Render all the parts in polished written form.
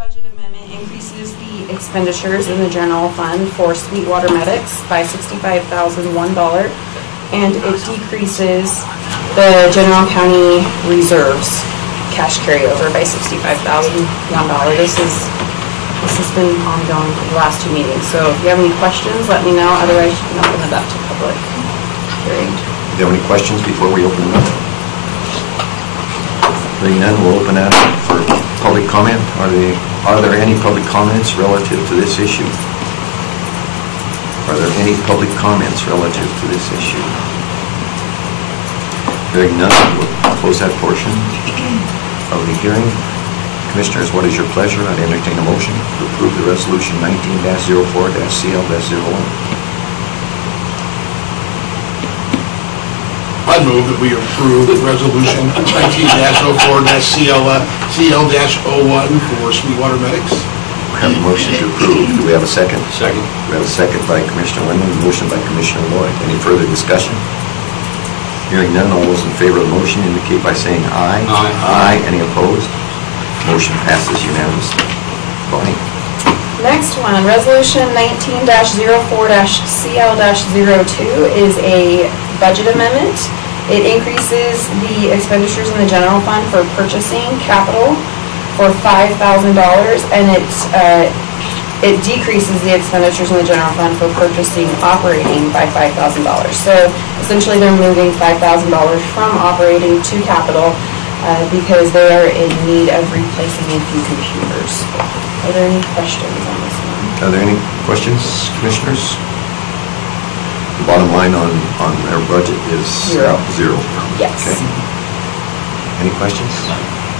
budget amendment increases the expenditures in the general fund for Sweetwater medics by $65,001, and it decreases the general county reserves cash carryover by $65,001. This has been ongoing for the last two meetings. So if you have any questions, let me know. Otherwise, you can open it up to public hearing. Do you have any questions before we open it up? Hearing none, we'll open that up for public comment. Are there any public comments relative to this issue? Are there any public comments relative to this issue? Hearing none, we'll close that portion of the hearing. Commissioners, what is your pleasure? I'd entertain a motion to approve the resolution 19-04-CL-01. I move that we approve resolution 19-04-CL-01 for Sweetwater medics. We have a motion to approve. Do we have a second? Second. We have a second by Commissioner Wendland, a motion by Commissioner Lloyd. Any further discussion? Hearing none, all those in favor of the motion indicate by saying aye. Aye. Aye. Any opposed? Motion passes unanimously. Bonnie. Next one, resolution 19-04-CL-02 is a budget amendment. It increases the expenditures in the general fund for purchasing capital for $5,000, and it decreases the expenditures in the general fund for purchasing operating by $5,000. So essentially they're moving $5,000 from operating to capital because they are in need of replacing a few computers. Are there any questions on this one? Are there any questions, Commissioners? The bottom line on their budget is zero. Yes. Okay. Any questions?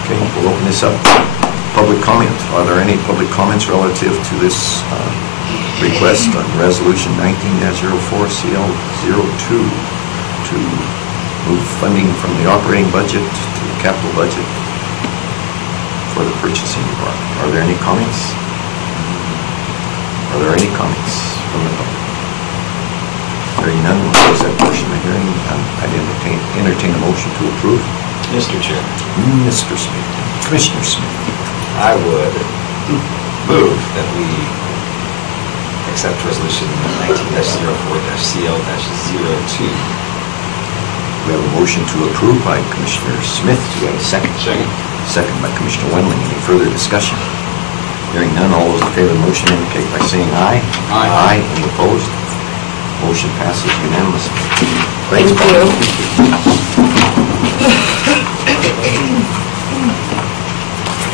Okay, we'll open this up. Public comment. Are there any public comments relative to this request on resolution 19-04-CL-02 to move funding from the operating budget to the capital budget for the purchasing department? Are there any comments? Are there any comments from the public? Hearing none, we'll close that portion of the hearing. I'd entertain a motion to approve. Mr. Chair. Mr. Smith. Commissioner Smith. I would move that we accept resolution 19-04-CL-02. We have a motion to approve by Commissioner Smith. Do we have a second? Second. Second by Commissioner Wendling. Any further discussion? Hearing none, all those in favor of the motion indicate by saying aye. Aye. Aye. Any opposed? Motion passes unanimously. Thank Bob. you.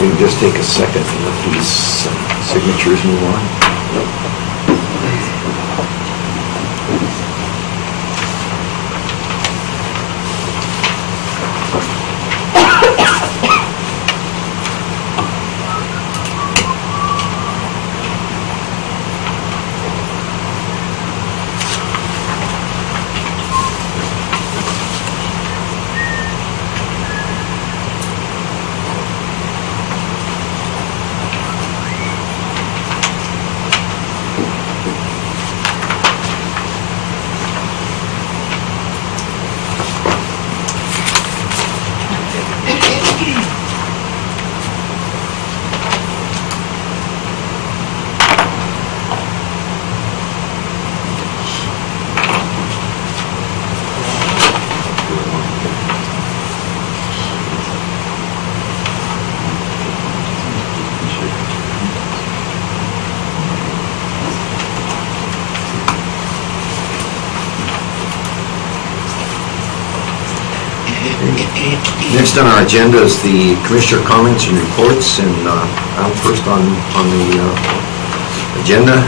We can just take a second to let these signatures move on. Next on our agenda is the Commissioner comments and reports, and I'm first on the agenda.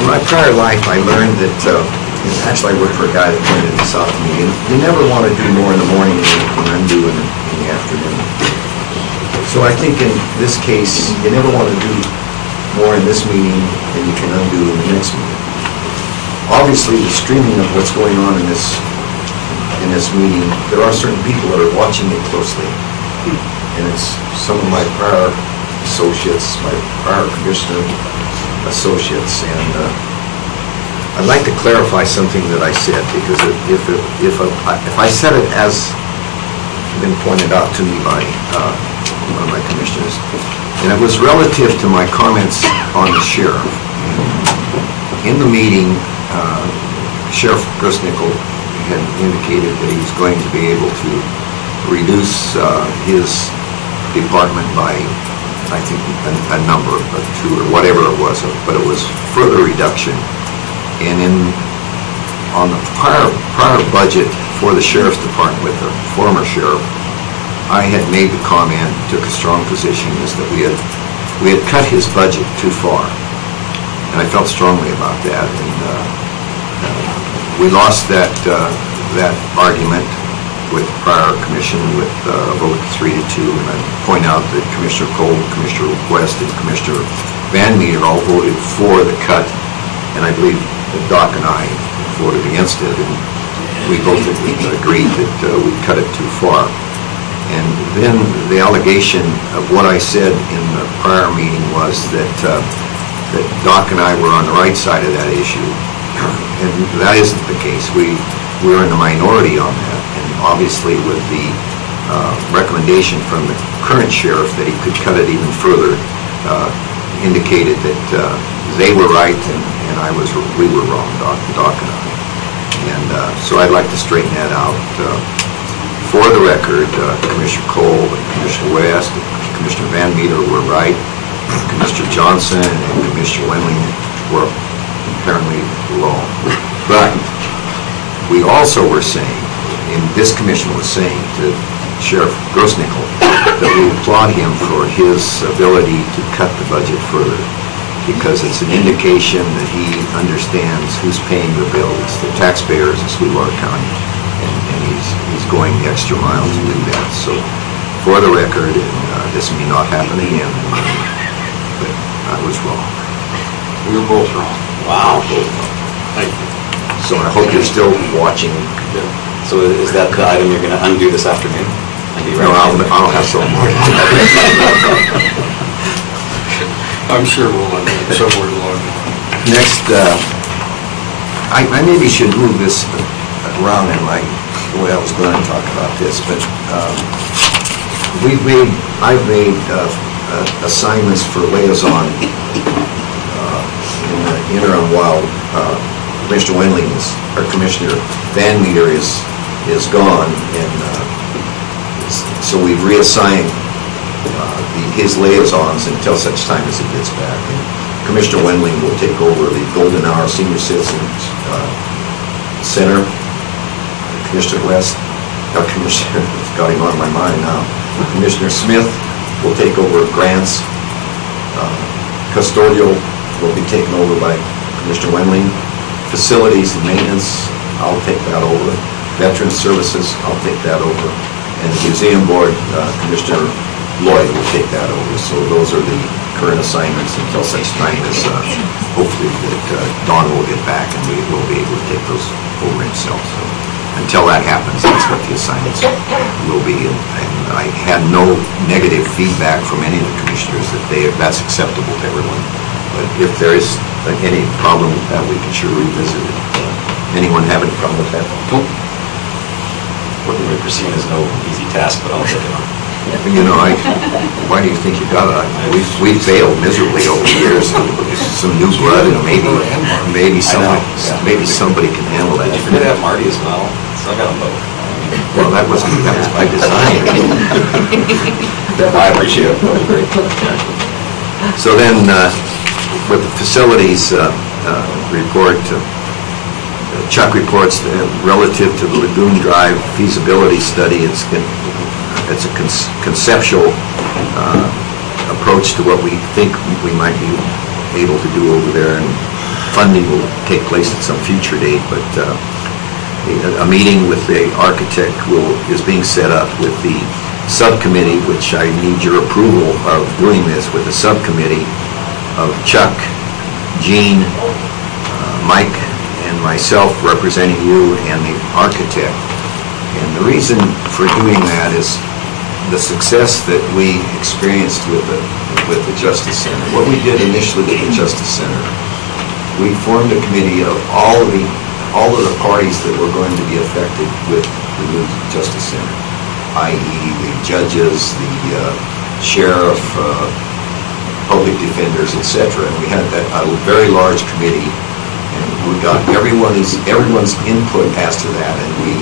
In my prior life, I learned that, actually I worked for a guy that pointed this out to me, you never want to do more in the morning than you can undo in the afternoon. So I think in this case, you never want to do more in this meeting than you can undo in the next meeting. Obviously, the streaming of what's going on in this meeting, there are certain people that are watching it closely, and it's some of my prior associates, my prior commissioner associates, and I'd like to clarify something that I said, because if I said it as been pointed out to me by one of my commissioners, And it was relative to my comments on the sheriff. In the meeting, Sheriff Grusnickel had indicated that he was going to be able to reduce his department by, I think, a number, of 2 or whatever it was, but it was further reduction. And on the prior budget for the sheriff's department with the former sheriff, I had made the comment, took a strong position, is that we had cut his budget too far, and I felt strongly about that. And we lost that argument with the prior commission with a vote 3-2, and I point out that Commissioner Cole, Commissioner West, and Commissioner Van Meter all voted for the cut, and I believe that Doc and I voted against it, and we both agreed that we cut it too far. And then the allegation of what I said in the prior meeting was that Doc and I were on the right side of that issue, and that isn't the case. We were in the minority on that, and obviously with the recommendation from the current sheriff that he could cut it even further, indicated that they were right and we were wrong, Doc and I. And so I'd like to straighten that out. For the record, Commissioner Cole and Commissioner West and Commissioner Van Meter were right. Commissioner Johnson and Commissioner Wendling were apparently wrong. But we also were saying, and this commission was saying to Sheriff Grosnickel, that we applaud him for his ability to cut the budget further, because it's an indication that he understands who's paying the bills, the taxpayers of Sweetwater County, and he's going the extra mile to do that. So, for the record, this may not happen again, but I was wrong. We were both wrong. Wow. Thank you. So I hope you're still watching. So is that the item you're going to undo this afternoon? And be No, I'll have some more. I'm sure we'll end up somewhere along. Next, I maybe should move this around in the way I was going to talk about this, but I've made assignments for liaison in the interim while Commissioner Wendling or Commissioner Van Meter is gone, and so we've reassigned his liaisons until such time as he gets back. And Commissioner Wendling will take over the Golden Hour Senior Citizens Center. Commissioner West, Commissioner, I've got him on my mind now. Commissioner Smith will take over grants. Custodial will be taken over by Commissioner Wendling. Facilities and maintenance, I'll take that over. Veteran Services, I'll take that over. And the Museum Board, Commissioner Lloyd will take that over. So those are the current assignments until such time as hopefully that Don will get back and we will be able to take those over himself. So until that happens, that's what the assignments will be. And I had no negative feedback from any of the commissioners that that's acceptable to everyone. But if there is any problem with that, we can sure revisit it. Anyone have any problem with that? Nope. What we perceive as no easy task, but I'll take it on. You know, why do you think you got it? We failed miserably over the years. Some new blood, and maybe somebody can handle that. Did you forget to have Marty as well? So I got them both. Well, that was by design. I appreciate it. That was great. So then, with the facilities report, Chuck reports relative to the Lagoon Drive feasibility study. It's a conceptual approach to what we think we might be able to do over there, and funding will take place at some future date. But a meeting with the architect is being set up with the subcommittee, which I need your approval of doing this with a subcommittee of Chuck, Gene, Mike, and myself representing you and the architect. And the reason for doing that is the success that we experienced with the Justice Center. What we did initially with the Justice Center, we formed a committee of all of the parties that were going to be affected with the new Justice Center, i.e. the judges, the sheriff, public defenders, etc. And we had a very large committee, and we got everyone's input as to that, and we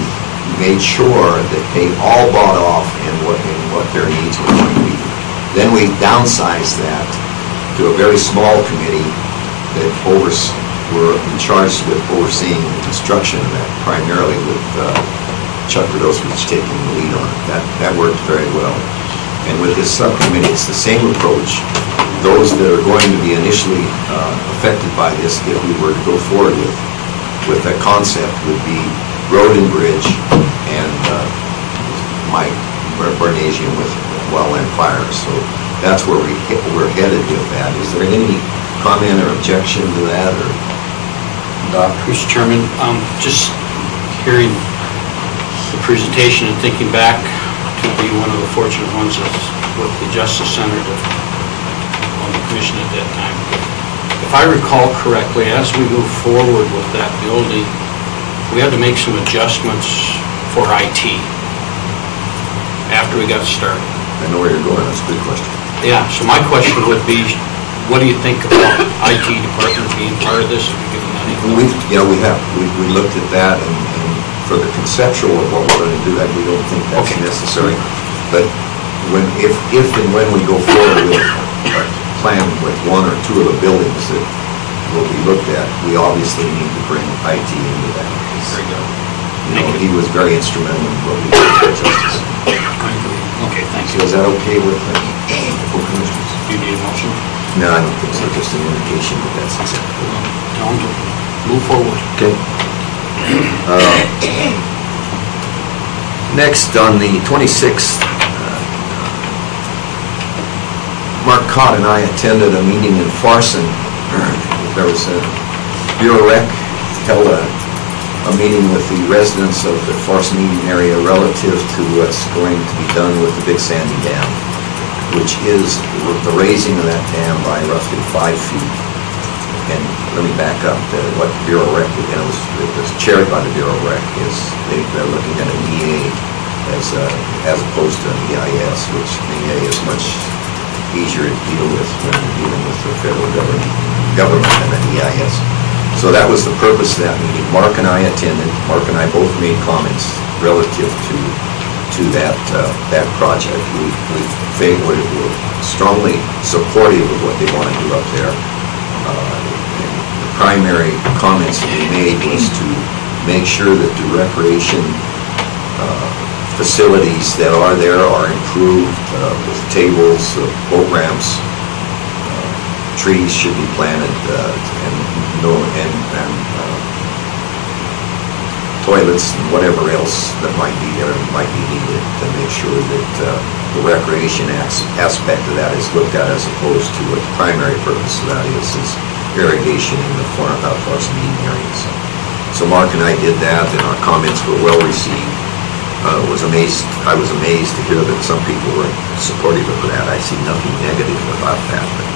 made sure that they all bought off in what their needs were going to be. Then we downsized that to a very small committee that were charged with overseeing the construction of that, primarily with Chuck Radosevich taking the lead on it. That worked very well. And with this subcommittee, it's the same approach. Those that are going to be initially affected by this, if we were to go forward with that concept, would be Road and Bridge and Mike Barnasian with Wildland Fire. So that's where we're headed with that. Is there any comment or objection to that? Or Mr. Chairman, just hearing the presentation and thinking back to be one of the fortunate ones that's with the Justice Center on the commission at that time. If I recall correctly, as we move forward with that building, we had to make some adjustments for IT after we got started. I know where you're going. That's a good question. Yeah, so my question would be, what do you think about IT department being part of this? Have you given that any thought? We have. We looked at that, and for the conceptual of what we're going to do, that we don't think that's necessary. But if and when we go forward with a plan with one or two of the buildings that will be looked at, we obviously need to bring IT into that. Very good. He was very instrumental in what we did for Justice. I agree. Okay, thank So you. is that okay with the full commissioners? Do you need a motion? No, I don't think so. Just an indication that that's acceptable. Tell them to move forward. Okay. Next, on the 26th, Mark Cott and I attended a meeting in Farson. There was a Bureau Rec held a meeting with the residents of the Farson area relative to what's going to be done with the Big Sandy Dam, which is the raising of that dam by roughly 5 feet. And let me back up. What Bureau Rec, it was chaired by the Bureau Rec, is they're looking at an EA as opposed to an EIS, which the EA is much easier to deal with when you're dealing with the federal government than an EIS. So that was the purpose of that meeting. Mark and I attended. Mark and I both made comments relative to that project. We're strongly supportive of what they want to do up there. The primary comments that we made was to make sure that the recreation facilities that are there are improved with tables, boat ramps, trees should be planted, and toilets and whatever else that might be there might be needed to make sure that the recreation aspect of that is looked at as opposed to what the primary purpose of that is irrigation in the Farson areas. So Mark and I did that, and our comments were well received. I was amazed to hear that some people were supportive of that. I see nothing negative about that, but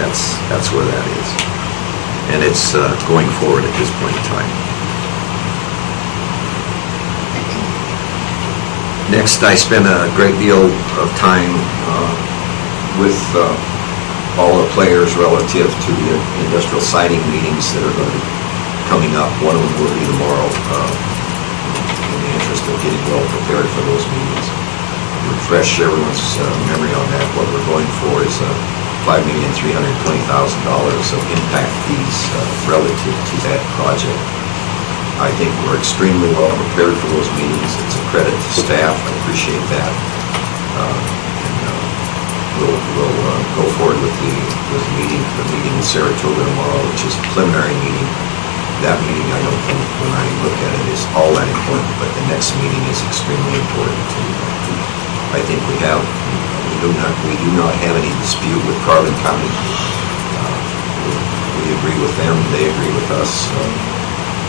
that's where that is. And it's going forward at this point in time. Next, I spent a great deal of time with all the players relative to the industrial siting meetings that are going to be coming up. One of them will be tomorrow. In the interest of getting well prepared for those meetings. Refresh everyone's memory on that. What we're going for is $5,320,000 of impact fees relative to that project. I think we're extremely well prepared for those meetings. It's a credit to staff. I appreciate that. We'll go forward with the meeting in Saratoga tomorrow, which is a preliminary meeting. That meeting, I don't think, when I look at it, is all that important, but the next meeting is extremely important. I think we do not have any dispute with Carbon County. We agree with them, they agree with us.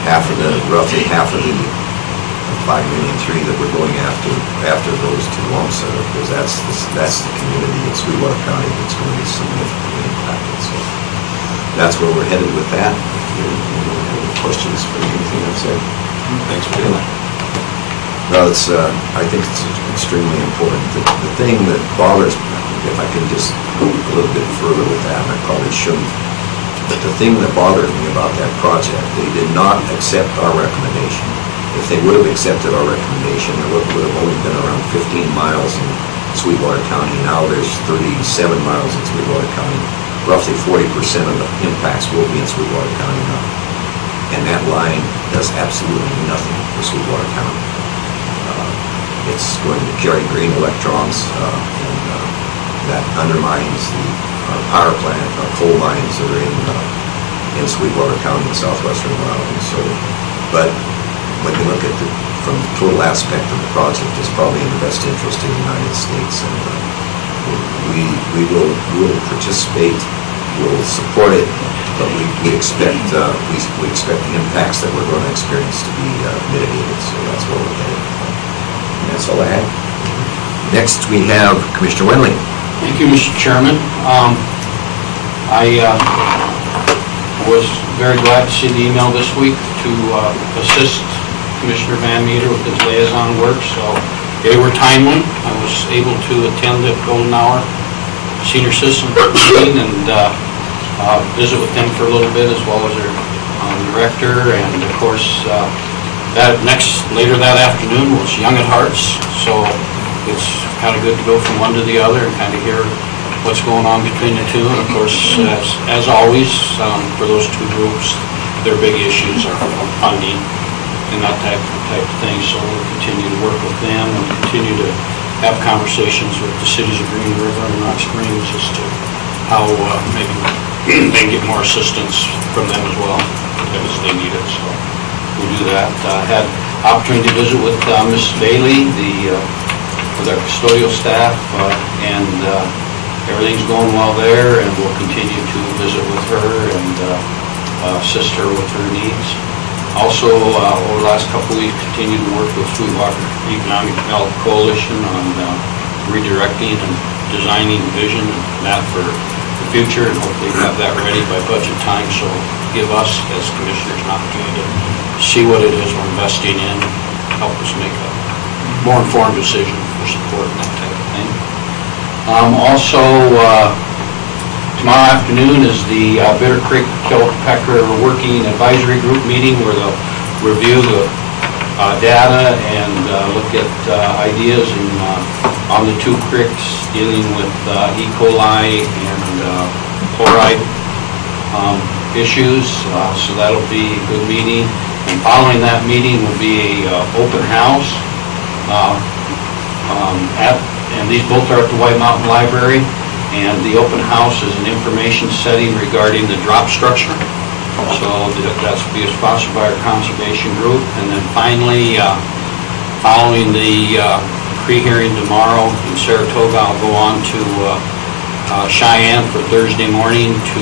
Roughly half of the $5.3 million that we're going after those two lumps, because that's the community in Sweetwater County that's going to be significantly impacted. So that's where we're headed with that. Questions for anything I've said? Thanks for doing that. Well, I think it's extremely important. The thing that bothers if I can just go a little bit further with that, I probably shouldn't. But the thing that bothered me about that project, they did not accept our recommendation. If they would have accepted our recommendation, there would have only been around 15 miles in Sweetwater County. Now there's 37 miles in Sweetwater County. Roughly 40% of the impacts will be in Sweetwater County now. And that line does absolutely nothing for Sweetwater County. It's going to carry green electrons, and that undermines our power plant, our coal mines that are in Sweetwater County in southwestern Wyoming. So, but when you look at from the total aspect of the project, it's probably in the best interest of the United States, and we will participate, we'll support it, but we expect we expect the impacts that we're going to experience to be mitigated. So that's what we're headed. And that's all I have. Next, we have Commissioner Wendling. Thank you, Mr. Chairman. I was very glad to see the email this week to assist Commissioner Van Meter with his liaison work, so they were timely. I was able to attend the Golden Hour Senior Citizen meeting and visit with them for a little bit, as well as their director, and of course later that afternoon was Young at Hearts, so it's kind of good to go from one to the other and kind of hear what's going on between the two. And of course, as always, for those two groups, their big issues are funding and that type of thing. So we'll continue to work with them and continue to have conversations with the cities of Green River and Rock Springs as to how maybe they can get more assistance from them as well as they need it. So we'll do that. Had opportunity to visit with Mrs. Bailey, with our custodial staff, and everything's going well there, and we'll continue to visit with her and assist her with her needs. Also, over the last couple of weeks, continue to work with Sweetwater Economic Development Coalition on redirecting and designing vision and that for the future, and hopefully have that ready by budget time, so give us as commissioners an opportunity to see what it is we're investing in, help us make a more informed decision for support and that type of thing. Also, tomorrow afternoon is the Bitter Creek Kilpatrick Working Advisory Group meeting, where they'll review the data and look at ideas on the two creeks dealing with E. coli and chloride issues. So that'll be a good meeting. And following that meeting will be a open house and these both are at the White Mountain Library, and the open house is an information setting regarding the drop structure. So that's to be sponsored by our conservation group. And then finally, following the pre-hearing tomorrow in Saratoga, I'll go on to Cheyenne for Thursday morning to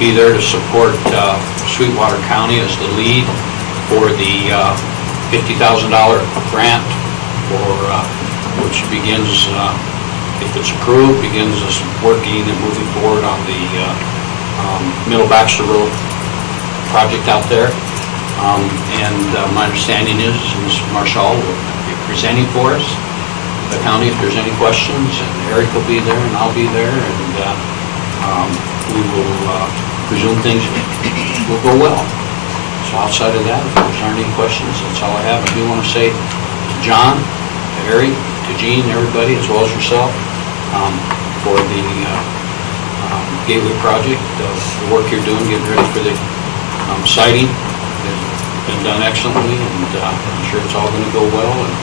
be there to support Sweetwater County as the lead for the $50,000 grant for which begins, if it's approved, begins us working and moving forward on the Middle Baxter Road project out there. My understanding is Ms. Marshall will be presenting for us, the county, if there's any questions, and Eric will be there and I'll be there, and we will presume things will go well. So outside of that, if there aren't any questions, that's all I have. I do want to say to John, to Eric, to Jean, everybody, as well as yourself, for the Gateway project, the work you're doing, getting ready for the siting. It's been done excellently, and I'm sure it's all going to go well, and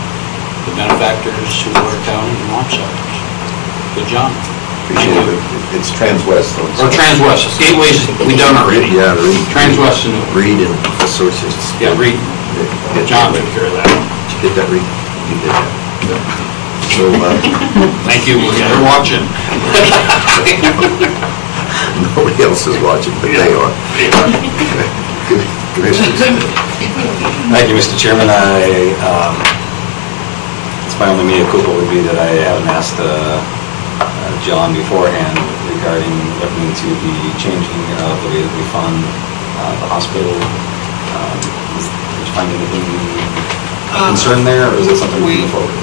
the benefactors, Sweetwater County, and Longsiders. Good job. Appreciate it. It's Transwest, though. Or Transwest. Gateway's we done already. Yeah, Reed. Transwest and Reed and Associates. Yeah, Reed. John took care of that. Did you get that, Reed? You did that. So, thank you. They're watching. Nobody else is watching, but they are. Commissioners. Thank you, Mr. Chairman. It's my only mea culpa would be that I haven't asked John beforehand regarding looking into the changing of the way that we fund the hospital. Did you find anything concern there, or is it something we move forward?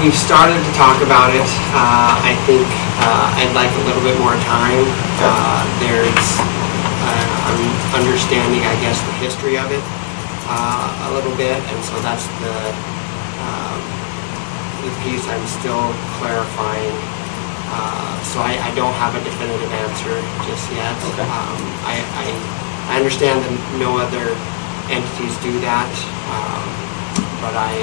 We've started to talk about it. I think I'd like a little bit more time. There's I'm understanding, I guess, the history of it a little bit, and so that's the piece I'm still clarifying. So I don't have a definitive answer just yet. Okay. I understand that no other entities do that, but I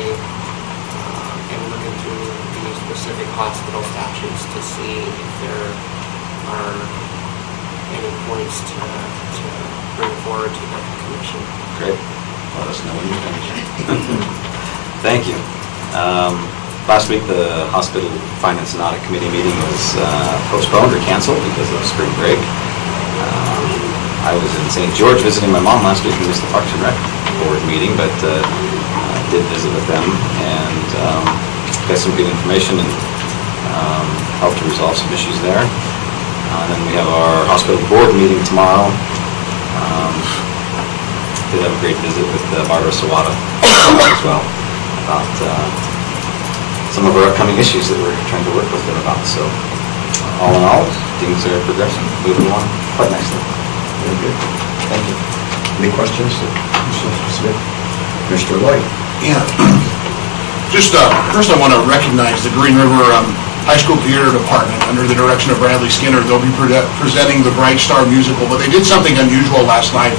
am looking through the specific hospital statutes to see if there are any points to bring forward to the commission. Great. Let us know when you're finished. Thank you. Last week, the Hospital Finance and Audit Committee meeting was postponed or canceled because of spring break. I was in St. George visiting my mom last week and missed the Parks and Rec board meeting, but did visit with them and got some good information and helped to resolve some issues there. And then we have our hospital board meeting tomorrow. Did have a great visit with Barbara Sweetwater as well about some of our upcoming issues that we're trying to work with them about. So all in all, things are progressing, moving along quite nicely. Very good. Thank you. Any questions? Mr. Smith? Mr. Lloyd? Yeah. Just first I want to recognize the Green River High School Theater Department under the direction of Bradley Skinner. They'll be presenting the Bright Star musical, but they did something unusual last night.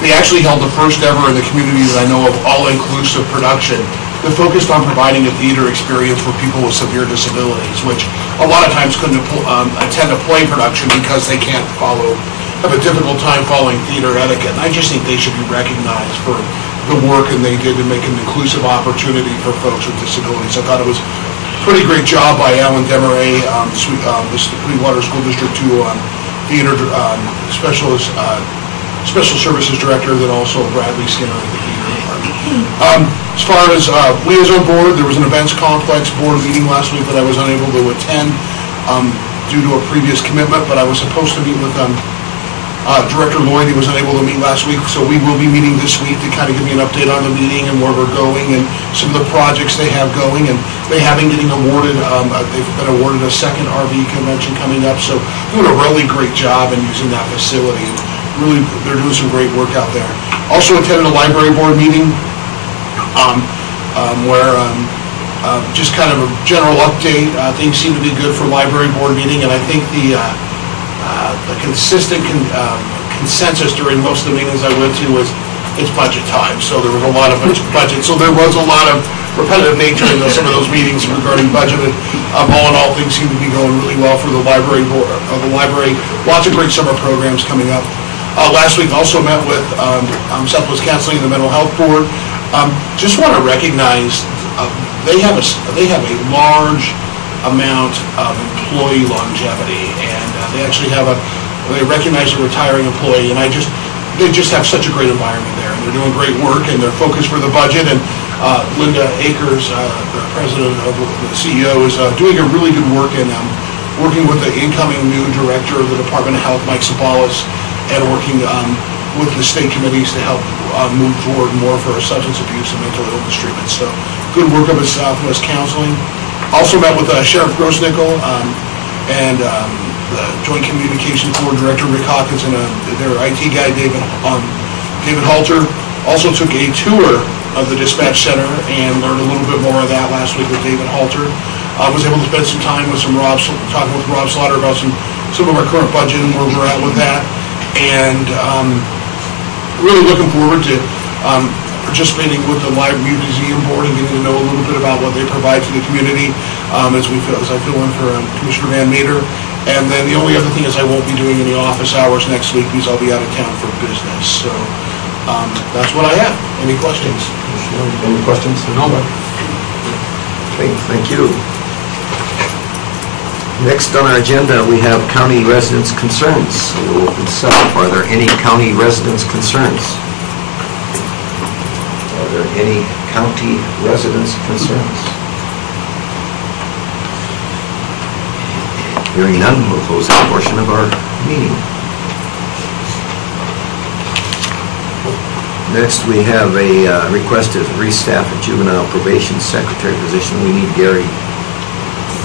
They actually held the first ever in the community that I know of all-inclusive production that focused on providing a theater experience for people with severe disabilities, which a lot of times couldn't attend a play production because they can't have a difficult time following theater etiquette. And I just think they should be recognized for the work and they did to make an inclusive opportunity for folks with disabilities. I thought it was a pretty great job by Alan Demaray, the Sweetwater School District 2 theater special services director, then also Bradley Skinner at the theater department. As far as liaison board, there was an events complex board meeting last week that I was unable to attend due to a previous commitment, but I was supposed to meet with Director Lloyd. He was unable to meet last week, so we will be meeting this week to kind of give me an update on the meeting and where we're going and some of the projects they have going. And they have been getting awarded, they've been awarded a second RV convention coming up, so doing a really great job in using that facility. Really, they're doing some great work out there. Also attended a library board meeting where just kind of a general update. Things seem to be good for library board meeting, and I think the consistent consensus during most of the meetings I went to was it's budget time. So there was a lot of budget. So there was a lot of repetitive nature in some of those meetings regarding budget. And all in all, things seem to be going really well for the library board. Lots of great summer programs coming up. Last week also met with Southwest Counseling and the Mental Health Board. Just want to recognize they have a large amount of employee longevity, and they actually they recognize a retiring employee, and they just have such a great environment there, and they're doing great work, and they're focused for the budget. And Linda Akers, the president of the CEO, is doing a really good work in working with the incoming new director of the Department of Health, Mike Sabalas, and working with the state committees to help move forward more for substance abuse and mental illness treatment. So good work up at Southwest Counseling. Also met with Sheriff Grossnickel and the Joint Communications Board Director Rick Hawkins and their IT guy David Halter. Also took a tour of the dispatch center and learned a little bit more of that last week with David Halter. Was able to spend some time with talking with Rob Slaughter about some of our current budget and where we're at with that. And really looking forward to participating with the Library Museum Board and getting to know a little bit about what they provide to the community as I fill in for Commissioner Van Meter. And then the only other thing is I won't be doing any office hours next week because I'll be out of town for business. So that's what I have. Any questions? Any questions? No. Okay, thank you. Next on our agenda, we have county residents' concerns. So we'll open this up. Are there any county residents' concerns? Are there any county residents' concerns? Hearing none, we'll close that portion of our meeting. Next, we have a request to restaff a juvenile probation secretary position. We need Gary.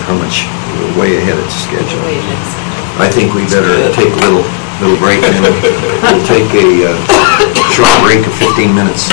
How much? We're way ahead of schedule. I think we better take a little break, and we'll take a short break of 15 minutes.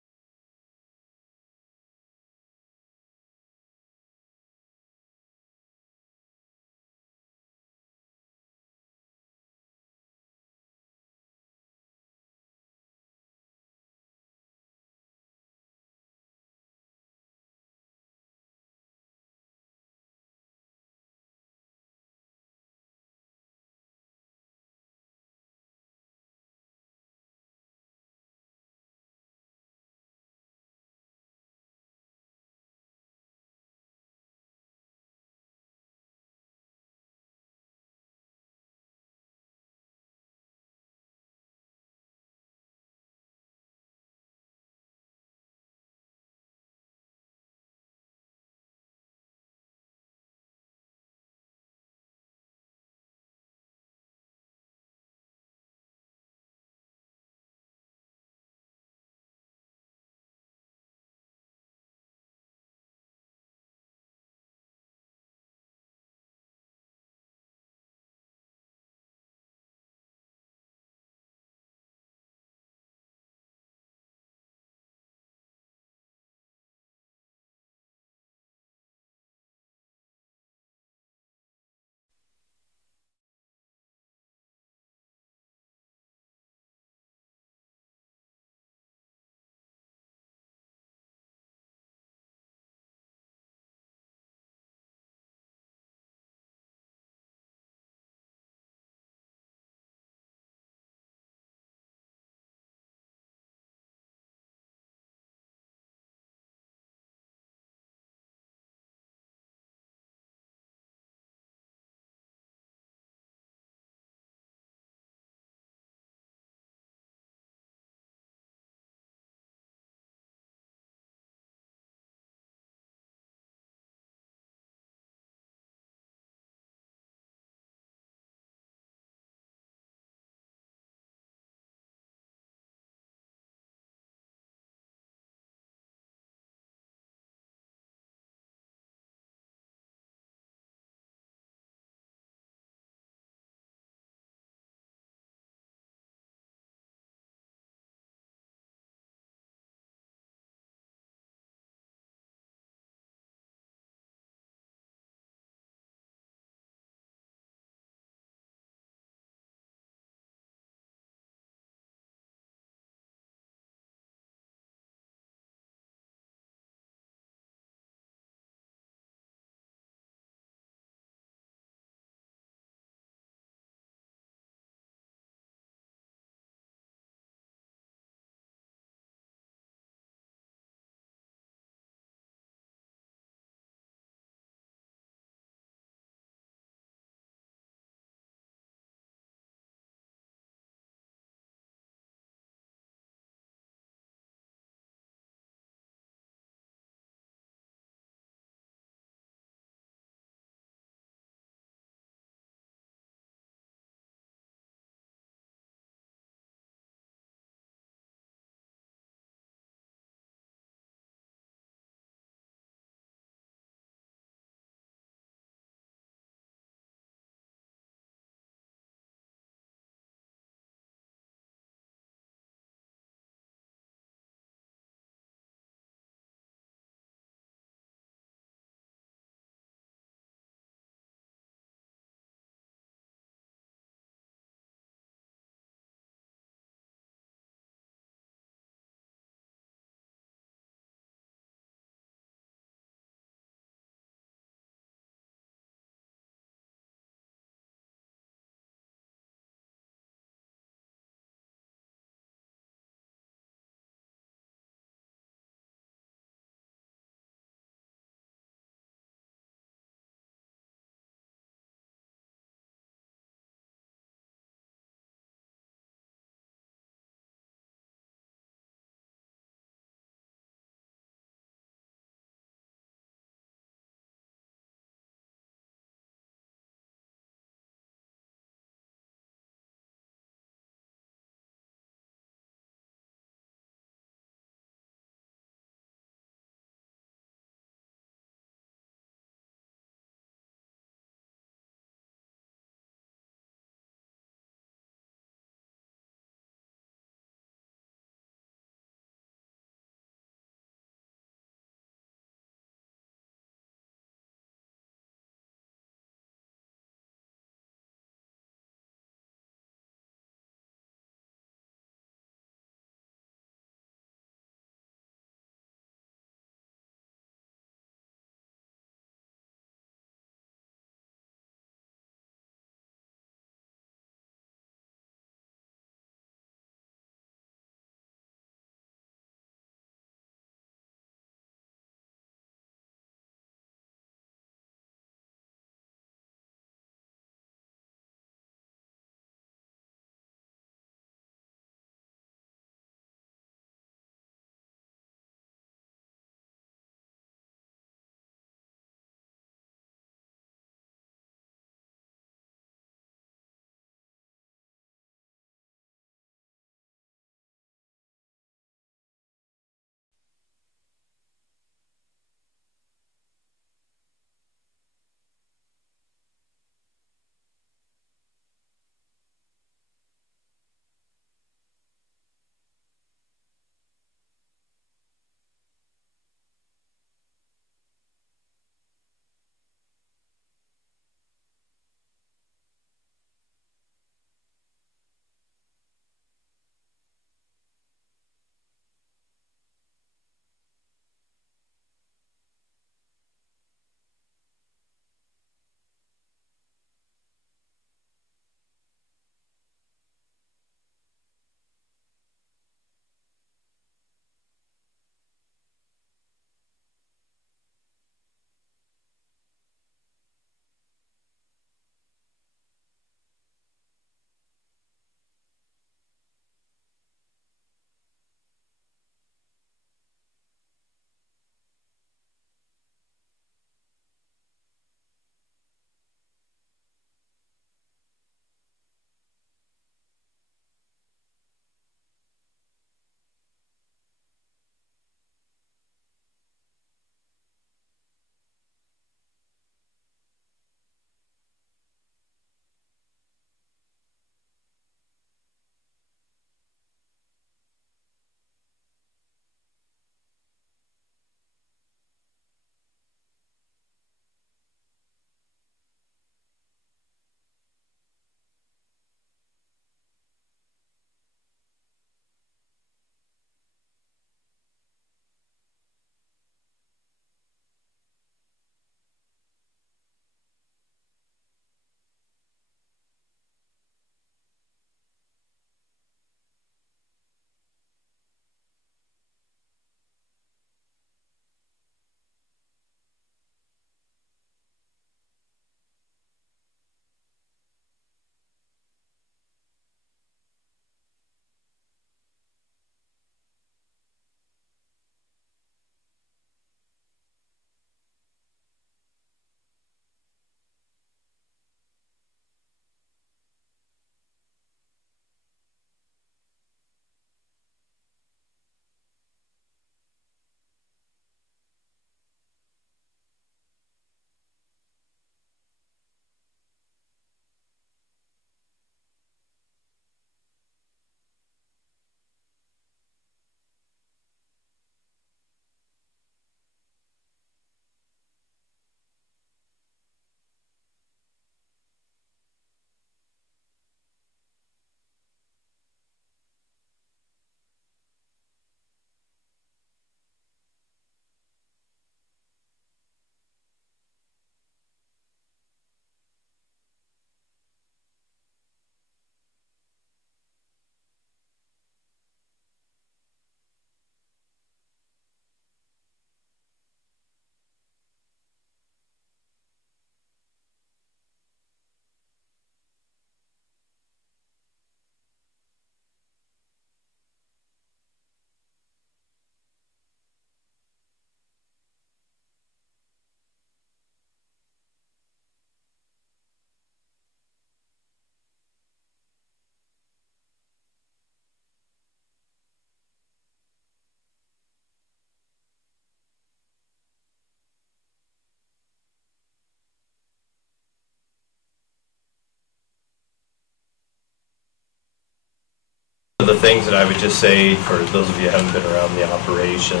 the things that I would just say, for those of you who haven't been around the operation,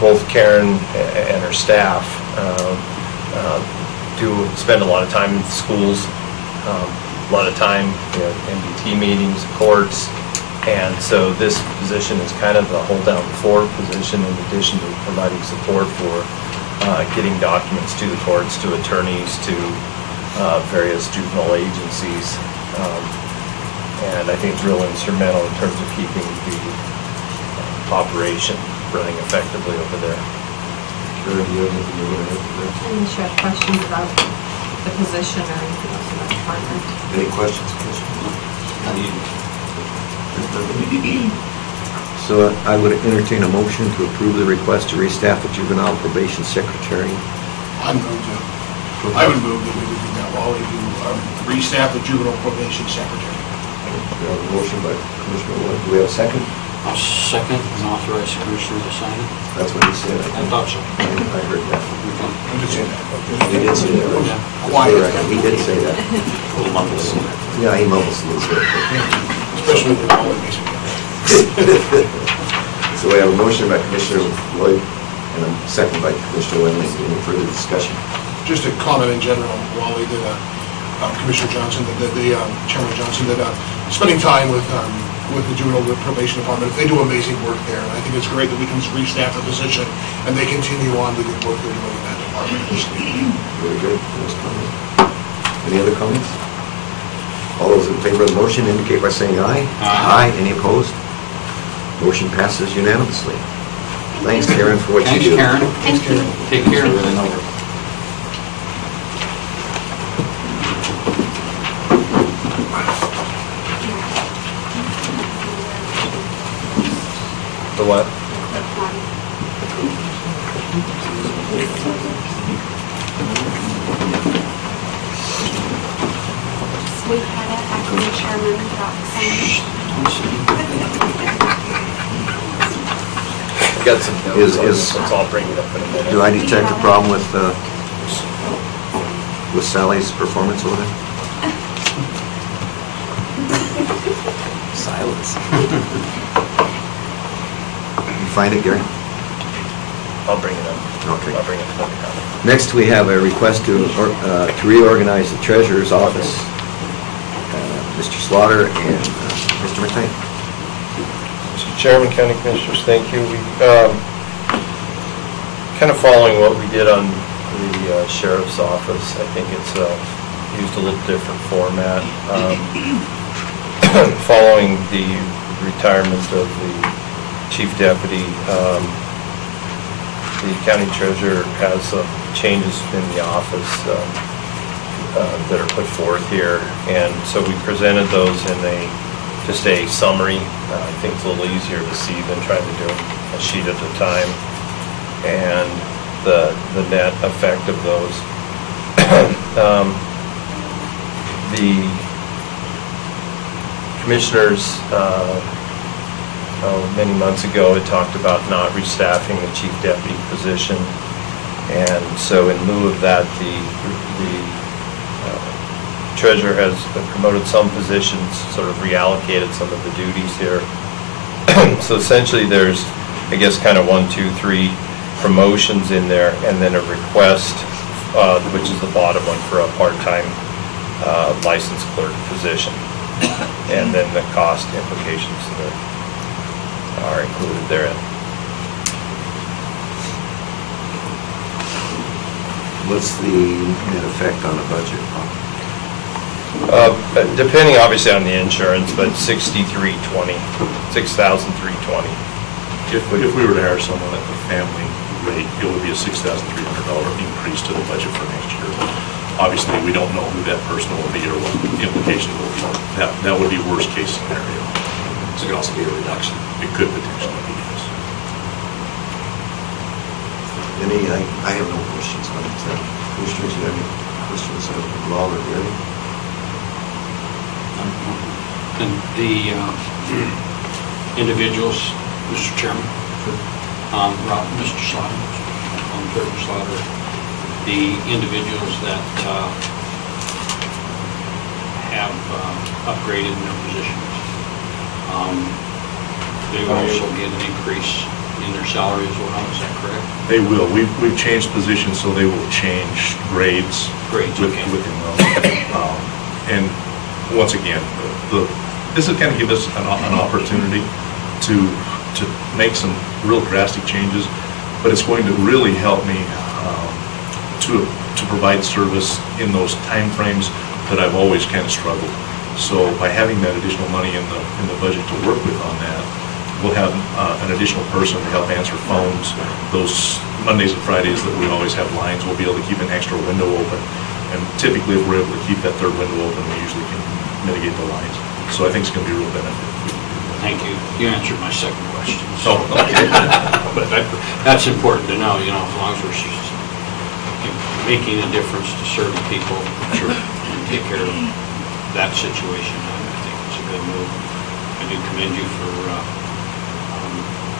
both Karen and her staff do spend a lot of time in schools, a lot of time in MDT meetings, courts, and so this position is kind of the hold down the fort position, in addition to providing support for getting documents to the courts, to attorneys, to various juvenile agencies. And I think it's real instrumental in terms of keeping the operation running effectively over there. Sure, do you have anything you want to add? Unless you have questions about the position or anything else in that department. Any questions, So I would entertain a motion to approve the request to restaff the juvenile probation secretary. I would move that we would do that, Wally, to restaff the juvenile probation secretary. We have a motion by Commissioner Wood. Do we have a second? I'll second and authorize the Commissioner to sign it. That's what he said. I thought so. I heard that. I did say that. He did say that. Yeah. Quiet. He did say that. A little mumbles. Yeah, he mumbles a little bit. Especially with all of these. So we have a motion by Commissioner Lloyd and a second by Commissioner Wendling. Any further discussion? Just a comment in general, Wally, that Commissioner Johnson, that Chairman Johnson, that spending time with the juvenile probation department, they do amazing work there, and I think it's great that we can restaff the position and they continue on the good work they're doing in that department. Very good. Any other comments? All those in favor of the motion indicate by saying aye. Aye. Any opposed? Motion passes unanimously. Thanks, Karen, for what you do. Thanks, Karen. Thank you. Take care. The what? Sweetwater, acting chairman, I've got some notes on this, so I'll bring it up in a minute. Do I detect a problem with Sally's performance over there? Silence. You find it, Gary? I'll bring it up. Okay. I'll bring it up. Next, we have a request to reorganize the treasurer's office. Mr. Slaughter and Mr. McLean. Mr. Chairman, County Commissioners, thank you. We kind of following what we did on the sheriff's office. I think it's used a little different format. Following the retirement of the chief deputy, the county treasurer has some changes in the office that are put forth here, and so we presented those in just a summary. I think it's a little easier to see than trying to do a sheet at a time, and the net effect of those. The commissioners many months ago had talked about not restaffing the chief deputy position, and so in lieu of that, the treasurer has promoted some positions, sort of reallocated some of the duties here. So essentially there's, I guess, kind of 1, 2, 3 promotions in there, and then a request, which is the bottom one, for a part-time licensed clerk position. And then the cost implications that are included therein. What's the net effect on the budget? Depending obviously on the insurance, but $6,320. If we were to hire someone at the family rate, it would be a $6,300 increase to the budget for next year. Obviously, we don't know who that person will be or what the implications will be. That would be worst case scenario. So it could also be a reduction. It could potentially be, yes. I have no questions on it. Commissioners, you have any questions of Law or Gary? And the individuals, Mr. Chairman, Mr. Slaughter, Treasurer Slaughter, the individuals that have upgraded in their positions. They will also get an increase in their salary as well, is that correct? They will. We've changed positions, so they will change grades. Grades, okay. Within those. And once again, this is kind of give us an opportunity to make some real drastic changes, but it's going to really help me to provide service in those time frames that I've always kind of struggled. So by having that additional money in the budget to work with on that, we'll have an additional person to help answer phones. Those Mondays and Fridays that we always have lines, we'll be able to keep an extra window open. And typically, if we're able to keep that third window open, we usually can mitigate the lines. So I think it's going to be a real benefit. Thank you. You answered my second question. Oh, okay. But that's important to know, you know, as long as we're making a difference to certain people. Sure. And take care of that situation, I think it's a good move. I do commend you for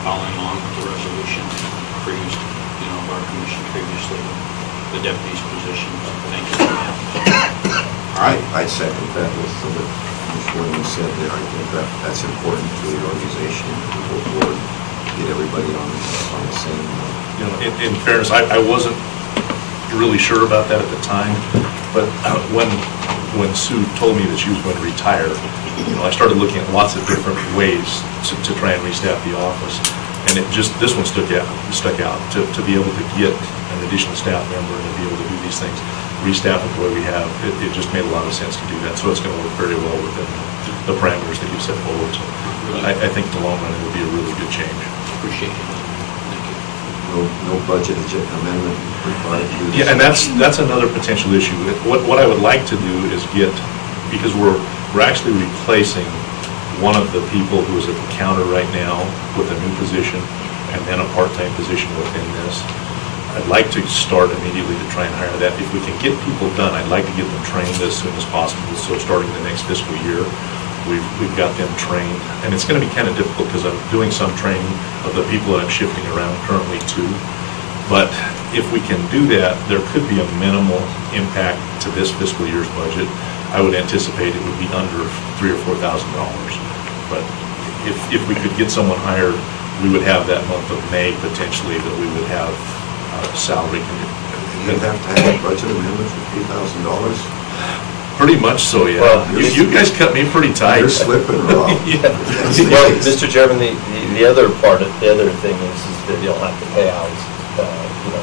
following along with the resolution produced, you know, of our commission previously, the deputy's position. Thank you for that. All right, I second that with what Mr. Williams said there. I think that's important to the organization, to go forward, get everybody on the same. You know, in fairness, I wasn't really sure about that at the time, but when Sue told me that she was going to retire, you know, I started looking at lots of different ways to try and restaff the office, and this one stuck out to be able to get an additional staff member and to be able to do these things, restaff it the way we have. It just made a lot of sense to do that. So it's going to work very well within the parameters that you've set forward. So I think in the long run it will be a really good change. Appreciate it. Thank you. No budget amendment required to do this. Yeah, and that's another potential issue. What I would like to do is because we're actually replacing one of the people who is at the counter right now with a new position and then a part-time position within this. I'd like to start immediately to try and hire that. If we can get people done, I'd like to get them trained as soon as possible. So starting the next fiscal year, we've got them trained. And it's going to be kind of difficult because I'm doing some training of the people that I'm shifting around currently too. But if we can do that, there could be a minimal impact to this fiscal year's budget. I would anticipate it would be under $3,000 or $4,000. But if we could get someone hired, we would have that month of May potentially that we would have salary. You'd have to have a budget amendment for $3,000? Pretty much so, yeah. Well, you guys cut me pretty tight. You're slipping, Rob. Yeah. Well, Mr. Chairman, the other thing is that you'll have to pay out, you know,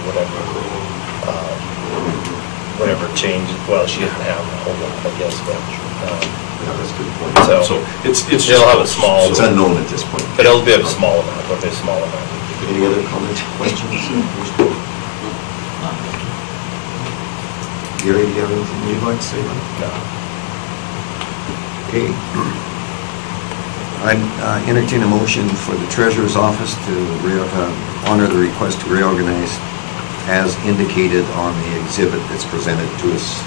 whatever change. Well, she didn't have a whole lot, I guess, but. Yeah, that's a good point. So it's you'll have a small. It's unknown at this point. But it'll be a small amount. It'll be a small amount. Any other comments, questions? Gary, do you have anything you'd like to say? No. Okay. I'd entertain a motion for the treasurer's office to honor the request to reorganize as indicated on the exhibit that's presented to us.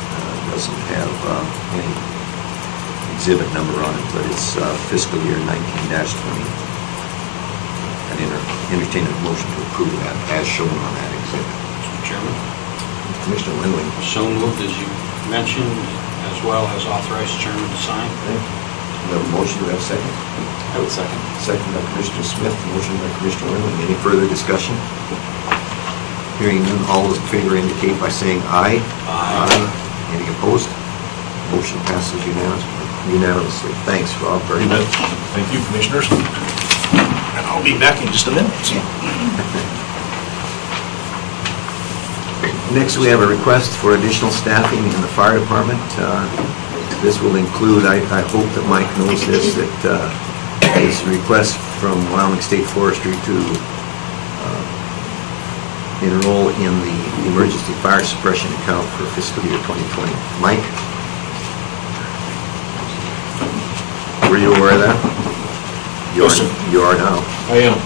Doesn't have any exhibit number on it, but it's fiscal year 19-20. And entertain a motion to approve that as shown on that exhibit. Mr. Chairman. Commissioner Wendling. So moved, as you mentioned, as well as authorized chairman to sign. Okay. We have a motion, do we have a second? I would second. Second by Commissioner Smith, motion by Commissioner Wendling. Any further discussion? Hearing none, all those in favor indicate by saying aye. Aye. Any opposed? Motion passes unanimously. Thanks, Rob, very much. Thank you, commissioners. And I'll be back in just a minute. So. Next, we have a request for additional staffing in the fire department. This will include, I hope that Mike knows this, that his request from Wyoming State Forestry to enroll in the emergency fire suppression account for fiscal year 2020. Mike? Were you aware of that? You are now. I am.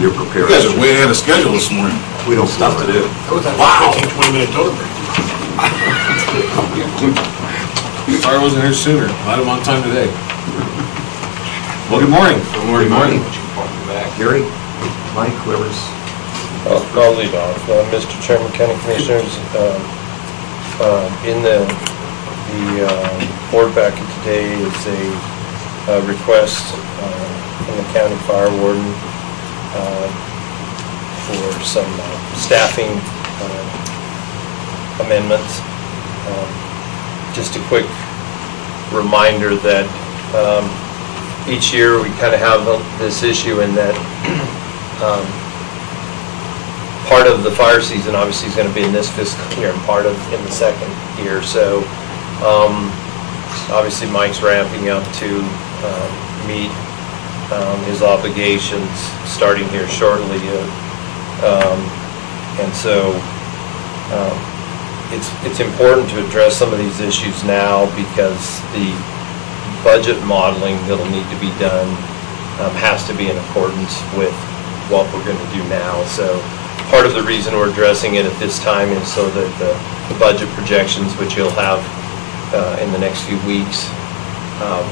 You're prepared. You guys are way ahead of schedule this morning. We don't Stuff to do. Wow. 15-20-minute total break. Sorry I wasn't here sooner. Glad I'm on time today. Well, good morning. Good morning. Gary, Mike, whoever's... I'll lead off. Mr. Chairman, County Commissioners, in the board packet today is a request from the county fire warden for some staffing amendments. Just a quick reminder that each year we kind of have this issue in that part of the fire season obviously is going to be in this fiscal year and part of in the second year. So obviously Mike's ramping up to meet his obligations starting here shortly. And so it's important to address some of these issues now because the budget modeling that'll need to be done has to be in accordance with what we're going to do now. So part of the reason we're addressing it at this time is so that the budget projections, which you'll have in the next few weeks,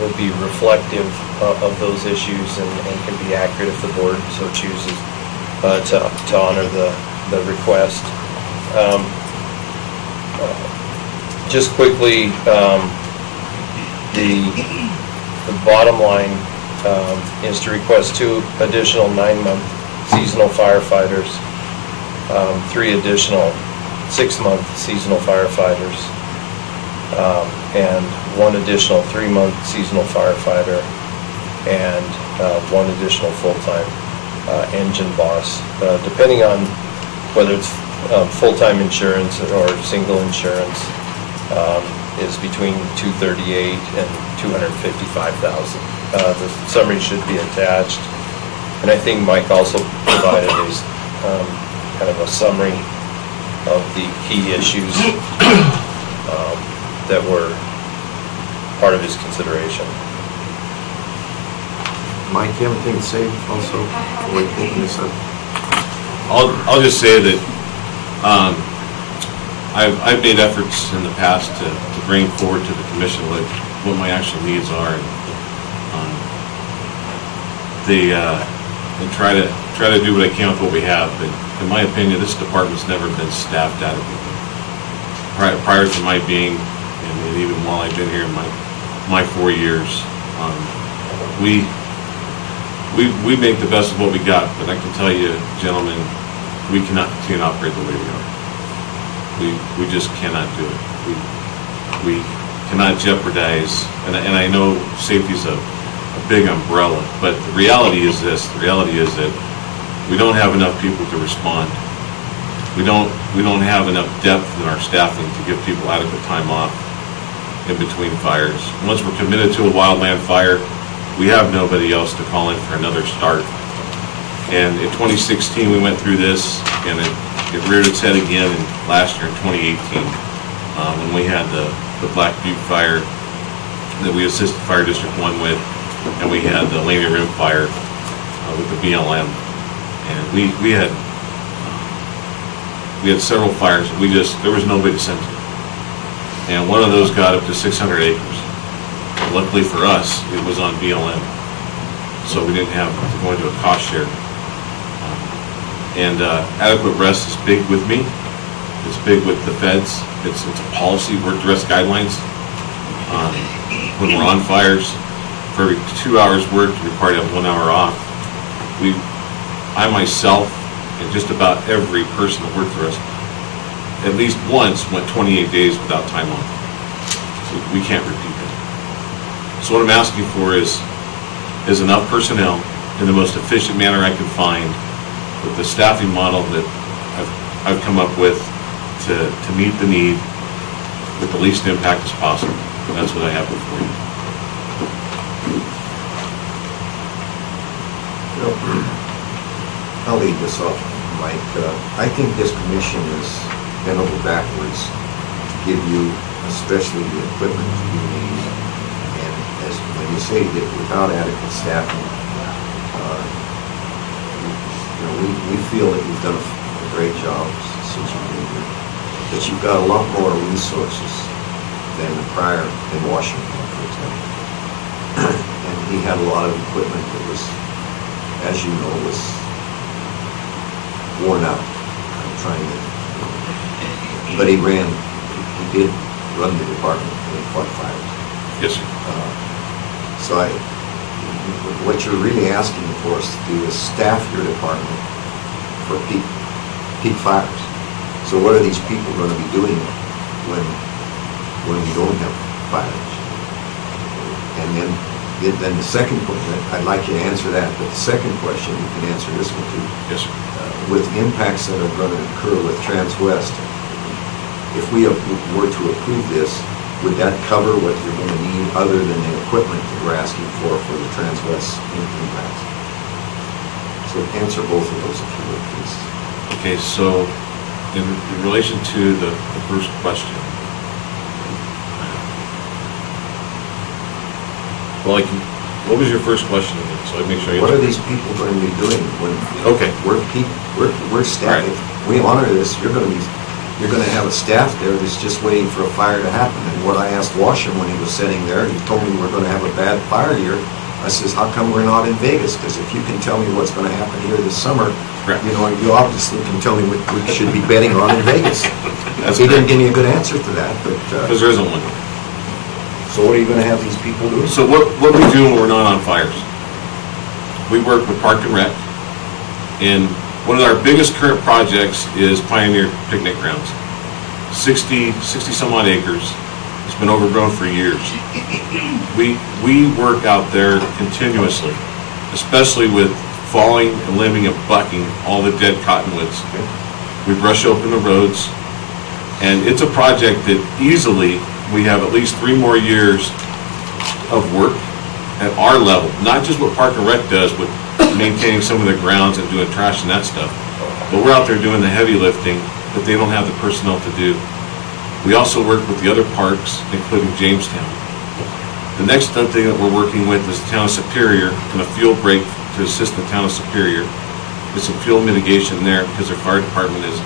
will be reflective of those issues and can be accurate if the board so chooses to honor the request. Just quickly, the bottom line is to request 2 additional 9-month seasonal firefighters, 3 additional 6-month seasonal firefighters, and 1 additional 3-month seasonal firefighter, and 1 additional full-time engine boss, depending on whether it's full-time insurance or single insurance, is between $238,000 and $255,000. The summary should be attached, and I think Mike also provided kind of a summary of the key issues that were part of his consideration. Mike, you have anything to say also before we open this up? I'll just say that I've made efforts in the past to bring forward to the commission what my actual needs are, and try to do what I can with what we have. But in my opinion, this department's never been staffed adequately. Prior to my being, and even while I've been here in my 4 years, we make the best of what we got. But I can tell you, gentlemen, we cannot continue to operate the way we are. We just cannot do it. We cannot jeopardize, and I know safety's a big umbrella, but the reality is this. The reality is that we don't have enough people to respond. We don't have enough depth in our staffing to give people adequate time off in between fires. Once we're committed to a wildland fire, we have nobody else to call in for another start. And in 2016, we went through this, and it reared its head again last year in 2018 when we had the Black Butte fire that we assisted Fire District 1 with, and we had the Laney Rim fire with the BLM. And we had several fires. There was nobody to send to. And one of those got up to 600 acres. Luckily for us, it was on BLM, so we didn't have to go into a cost share. And adequate rest is big with me. It's big with the feds. It's a policy, work the rest guidelines. When we're on fires, for every 2 hours worked, we're required to have 1 hour off. I myself, and just about every person that worked for us, at least once went 28 days without time off. So we can't repeat that. So what I'm asking for is enough personnel in the most efficient manner I can find, with the staffing model that I've come up with to meet the need with the least impact as possible. And that's what I have before you. I'll lead this off, Mike. I think this commission has bent over backwards to give you, especially the equipment you need. And as when you say that without adequate staffing, we feel that you've done a great job since you've been here. That you've got a lot more resources than the prior in Washington, for example. And he had a lot of equipment that was, as you know, was worn out. I'm trying to, but he did run the department when he fought fires. Yes, sir. So what you're really asking for us to do is staff your department for peak fires. So what are these people going to be doing when we don't have fires? And then the second question, I'd like you to answer that, but the second question, you can answer this one too. Yes, sir. With impacts that are going to occur with Transwest, if we were to approve this, would that cover what you're going to need other than the equipment that we're asking for the Transwest impacts? So answer both of those if you would, please. Okay, so in relation to the first question, well, what was your first question again? So I make sure. What are these people going to be doing when? Okay. We're staff. Right. If we honor this, you're going to have a staff there that's just waiting for a fire to happen. And what I asked Washington when he was sitting there, he told me we're going to have a bad fire year. I says, how come we're not in Vegas? Because if you can tell me what's going to happen here this summer, Correct. you obviously can tell me what we should be betting on in Vegas. He didn't give me a good answer to that, but. Because there isn't one. So what are you going to have these people do? So what we do when we're not on fires, we work with Park and Rec, and one of our biggest current projects is Pioneer Picnic Grounds. 60 some odd acres. It's been overgrown for years. We work out there continuously, especially with falling and limbing and bucking all the dead cottonwoods. We brush open the roads, and it's a project that easily we have at least 3 more years of work at our level, not just what Park and Rec does with maintaining some of the grounds and doing trash and that stuff, but we're out there doing the heavy lifting that they don't have the personnel to do. We also work with the other parks, including Jamestown. The next thing that we're working with is the town of Superior and a fuel break to assist the town of Superior. There's some fuel mitigation there because their fire department is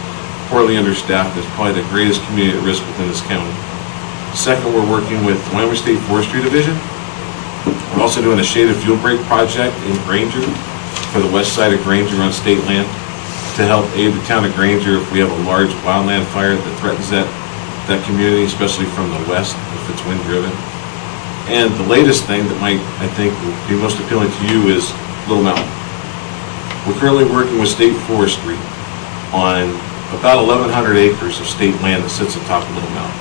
poorly understaffed and is probably the greatest community at risk within this county. Second, we're working with the Wyoming State Forestry Division. We're also doing a shaded fuel break project in Granger for the west side of Granger on state land to help aid the town of Granger if we have a large wildland fire that threatens that community, especially from the west if it's wind driven. And the latest thing that might, I think, be most appealing to you is Little Mountain. We're currently working with State Forestry on about 1,100 acres of state land that sits atop of Little Mountain,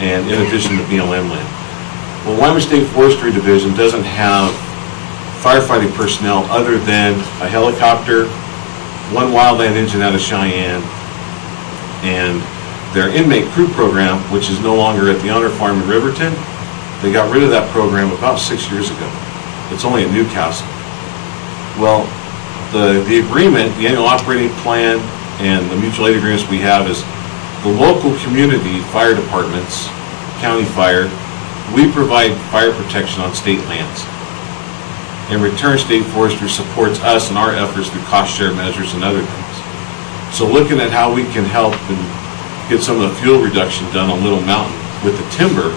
and in addition to BLM land. Well, Wyoming State Forestry Division doesn't have firefighting personnel other than a helicopter, 1 wildland engine out of Cheyenne, and their inmate crew program, which is no longer at the Honor Farm in Riverton. They got rid of that program about 6 years ago. It's only at Newcastle. Well, the agreement, the annual operating plan, and the mutual aid agreements we have is the local community fire departments, county fire, we provide fire protection on state lands. In return, State Forestry supports us in our efforts through cost share measures and other things. So looking at how we can help and get some of the fuel reduction done on Little Mountain with the timber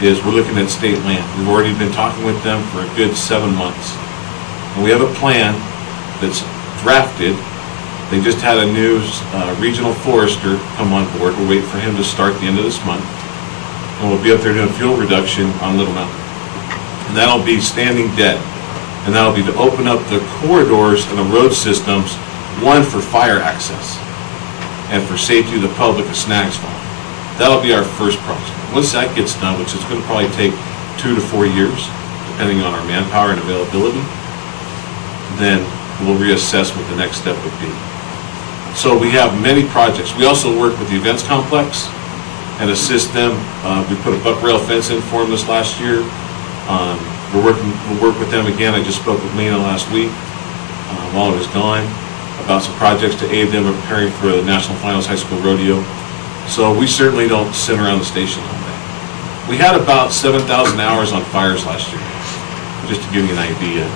is we're looking at state land. We've already been talking with them for a good 7 months. And we have a plan that's drafted. They just had a new regional forester come on board. We're waiting for him to start the end of this month. And we'll be up there doing fuel reduction on Little Mountain. And that'll be standing dead. And that'll be to open up the corridors and the road systems, one for fire access and for safety of the public of Snags Farm. That'll be our first project. Once that gets done, which is going to probably take 2 to 4 years, depending on our manpower and availability, then we'll reassess what the next step would be. So we have many projects. We also work with the events complex and assist them. We put a buck rail fence in for them this last year. We'll work with them again. I just spoke with Lena last week while I was gone about some projects to aid them in preparing for the National Finals High School Rodeo. So we certainly don't sit around the station all day. We had about 7,000 hours on fires last year, just to give you an idea.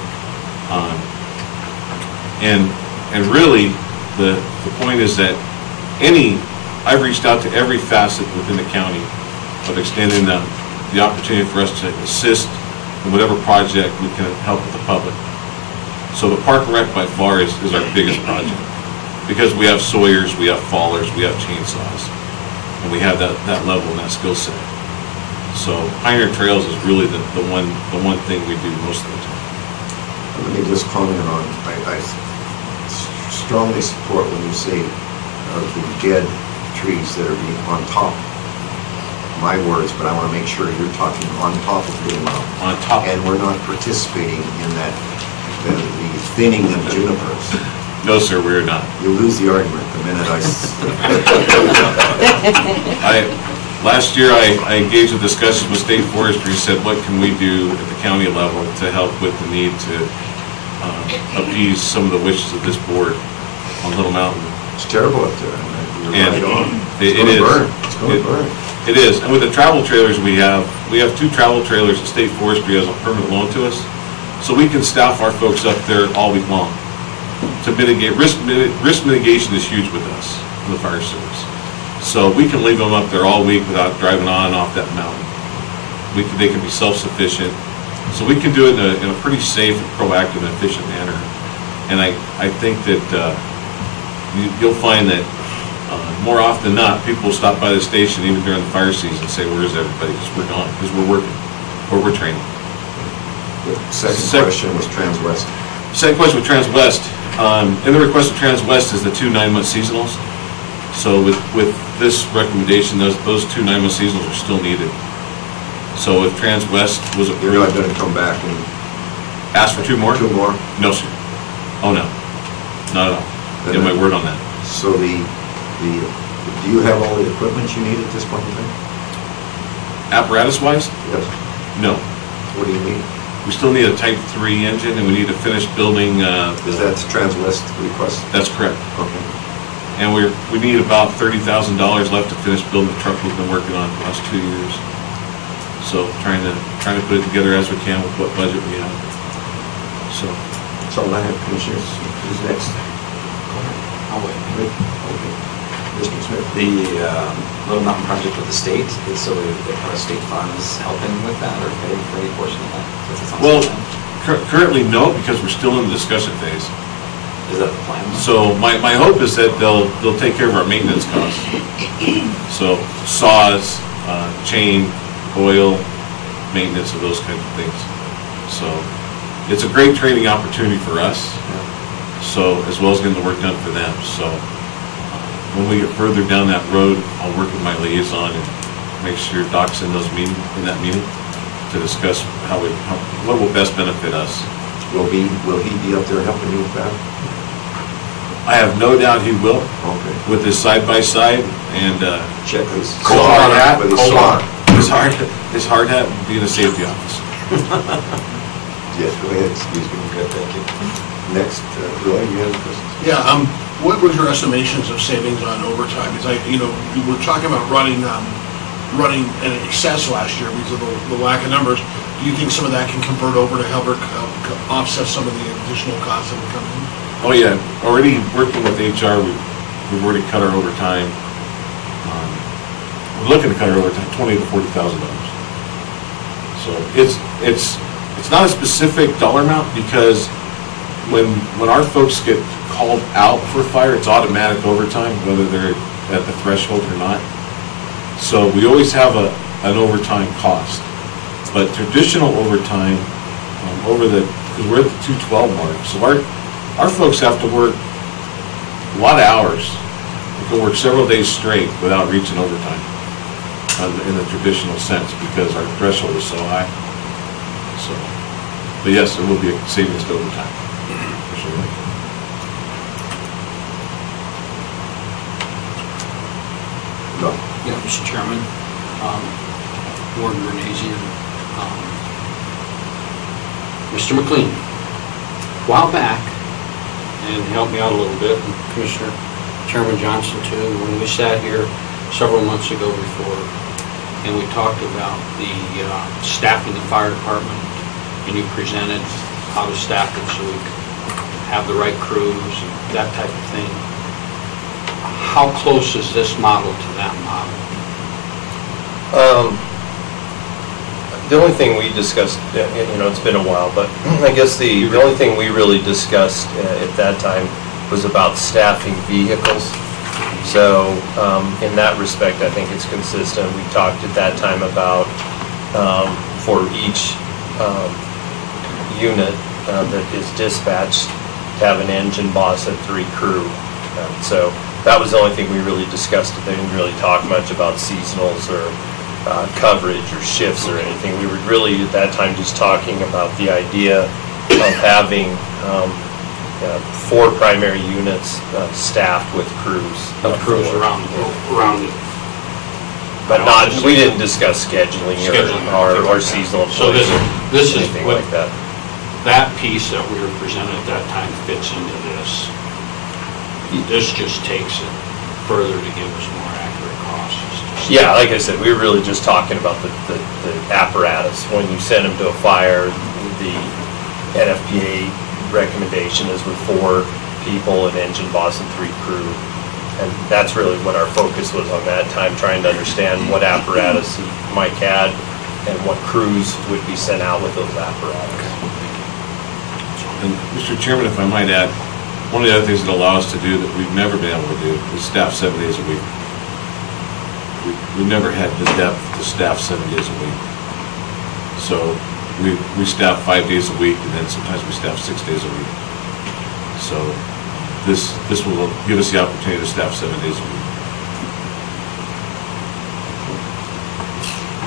And really, the point is that I've reached out to every facet within the county of extending the opportunity for us to assist in whatever project we can help with the public. So the Park and Rec by far is our biggest project, because we have sawyers, we have fallers, we have chainsaws, and we have that level and that skill set. So Pioneer Trails is really the one thing we do most of the time. Let me just comment on, I strongly support when you say of the dead trees that are being on top. My words, but I want to make sure you're talking on top of Green Mountain. On top. And we're not participating in that, the thinning of junipers. No, sir, we're not. You lose the argument the minute Last year, I engaged in discussions with State Forestry, said what can we do at the county level to help with the need to appease some of the wishes of this board on Little Mountain. It's terrible up there. You're And right on. it It's is. going to burn. It's going to burn. It is, and with the travel trailers we have 2 travel trailers that State Forestry has a permanent loan to us, so we can staff our folks up there all week long to mitigate, risk mitigation is huge with us, in the fire service. So we can leave them up there all week without driving on and off that mountain. They can be self-sufficient, so we can do it in a pretty safe, proactive, and efficient manner. And I think that you'll find that more often than not, people will stop by the station even during the fire season and say, where is everybody? Because we're gone, because we're working, or we're training. The second question was Transwest. Second question with Transwest. In the request of Transwest is the 2 9-month seasonals. So with this recommendation, those 2 9-month seasonals are still needed. So if Transwest was approved... You're not going to come back and... Ask for 2 more? 2 more? No, sir. Oh, no. Not at all. Get my word on that. So do you have all the equipment you need at this point in time? Apparatus-wise? Yes. No. What do you need? We still need a Type 3 engine, and we need to finish building... Is that the Transwest request? That's correct. Okay. And we need about $30,000 left to finish building the truck we've been working on for the last 2 years. So trying to put it together as we can with what budget we have. So. That's all I have, Commissioners. Who's next? I'll wait. Okay. Mr. Smith. The Little Mountain project with the state, so are state funds helping with that or paying for any portion of that? Well, currently no, because we're still in the discussion phase. Is that the plan? So my hope is that they'll take care of our maintenance costs. So saws, chain, oil, maintenance of those kinds of things. So it's a great training opportunity for us. So as well as getting the work done for them. So when we get further down that road, I'll work with my liaison and make sure Doc's in that meeting to discuss what will best benefit us. Will he be up there helping you with that? I have no doubt he will. Okay. With his side-by-side and check his hard hat. With his saw. His hard hat being a safety officer. Yes, go ahead. Excuse me. Good, thank you. Next, Roy, you have a question? Yeah, what was your estimations of savings on overtime? Because we were talking about running in excess last year because of the lack of numbers. Do you think some of that can convert over to help offset some of the additional costs that would come in? Oh yeah, already working with HR, we've already cut our overtime. We're looking to cut our overtime $20,000 to $40,000. So it's not a specific dollar amount because when our folks get called out for fire, it's automatic overtime, whether they're at the threshold or not. So we always have an overtime cost. But traditional overtime, because we're at the 212 mark, so our folks have to work a lot of hours. They can work several days straight without reaching overtime in the traditional sense because our threshold is so high. So, but yes, there will be a savings to overtime. For sure. No. Yeah, Mr. Chairman, Warden Bernazian, Mr. McLean, a while back, and help me out a little bit, and Commissioner Chairman Johnson too, when we sat here several months ago before, and we talked about the staffing the fire department, and you presented how to staff it so we could have the right crews and that type of thing. How close is this model to that model? The only thing we discussed, it's been a while, but I guess the only thing we really discussed at that time was about staffing vehicles. So in that respect, I think it's consistent. We talked at that time about for each unit that is dispatched to have an engine boss and 3 crew. So that was the only thing we really discussed. They didn't really talk much about seasonals or coverage or shifts or anything. We were really at that time just talking about the idea of having 4 primary units staffed with crews. Crews around it. But not, we didn't discuss scheduling or seasonal So this is anything what, like that. that piece that we were presented at that time fits into this. This just takes it further to give us more accurate costs. Yeah, like I said, we were really just talking about the apparatus. When you send them to a fire, the NFPA recommendation is with 4 people, an engine boss and 3 crew. And that's really what our focus was on that time, trying to understand what apparatus Mike had and what crews would be sent out with those apparatus. And Mr. Chairman, if I might add, one of the other things that allow us to do that we've never been able to do is staff 7 days a week. We've never had the depth to staff 7 days a week. So we staff 5 days a week, and then sometimes we staff 6 days a week. So this will give us the opportunity to staff 7 days a week.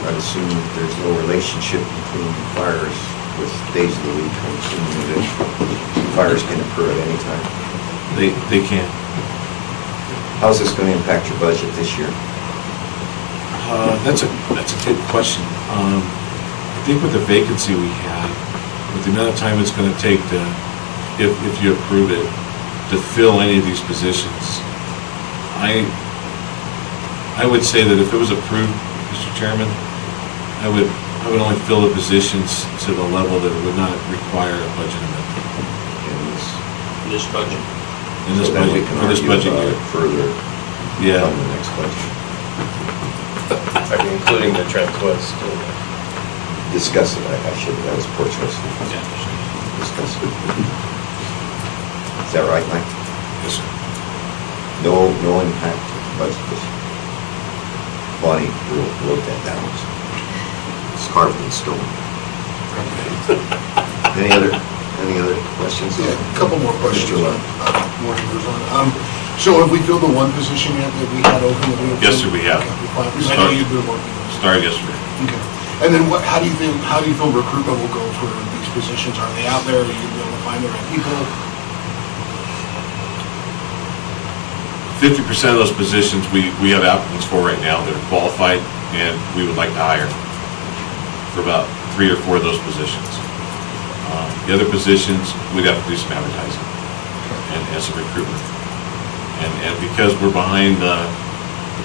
I'd assume that there's no relationship between fires with days of the week. I'm assuming that fires can occur at any time. They can. How's this going to impact your budget this year? That's a good question. I think with the vacancy we had, with the amount of time it's going to take to, if you approve it, to fill any of these positions, I would say that if it was approved, Mr. Chairman, I would only fill the positions to the level that it would not require a budget amendment. In this budget. In this So then we budget, can for this argue budget about year. it further Yeah. on the next budget. Are you including the Trent West? Discuss it, I should, that was poor choice. Yeah. Discuss it. Is that right, Mike? Yes, sir. No impact to the budget this year. Bonnie wrote that down. It's carved in stone. Any other questions? Yeah, a couple more questions. Mr. Lund. Morning, Rizwan. So have we filled the one position yet that we had open? That we Yes, sir, we have. Okay, fine. Because I know you've been working on it. Started yesterday. Okay. And then how do you feel recruitment will go for these positions? Are they out there? Are you going to be able to find the right people? 50% of those positions we have applicants for right now that are qualified, and we would like to hire for about 3 or 4 of those positions. The other positions, we'd have to do some advertising and some recruitment. And because we're behind the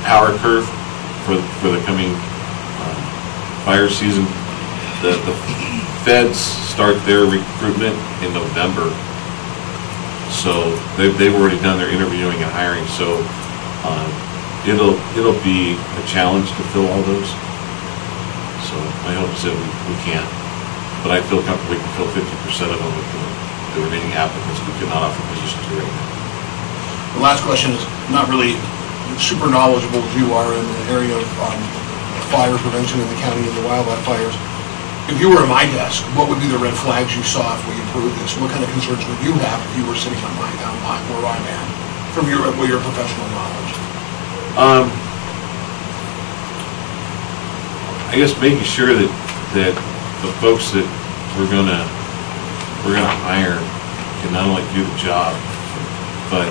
power curve for the coming fire season, the feds start their recruitment in November. So they've already done their interviewing and hiring. So it'll be a challenge to fill all those. So my hope is that we can. But I feel comfortable we can fill 50% of them with the remaining applicants we could not offer positions to right now. The last question is not really super knowledgeable as you are in the area of fire prevention in the county and the wildlife fires. If you were at my desk, what would be the red flags you saw if we approved this? What kind of concerns would you have if you were sitting on where I'm at, from your professional knowledge? I guess making sure that the folks that we're gonna hire can not only do the job, but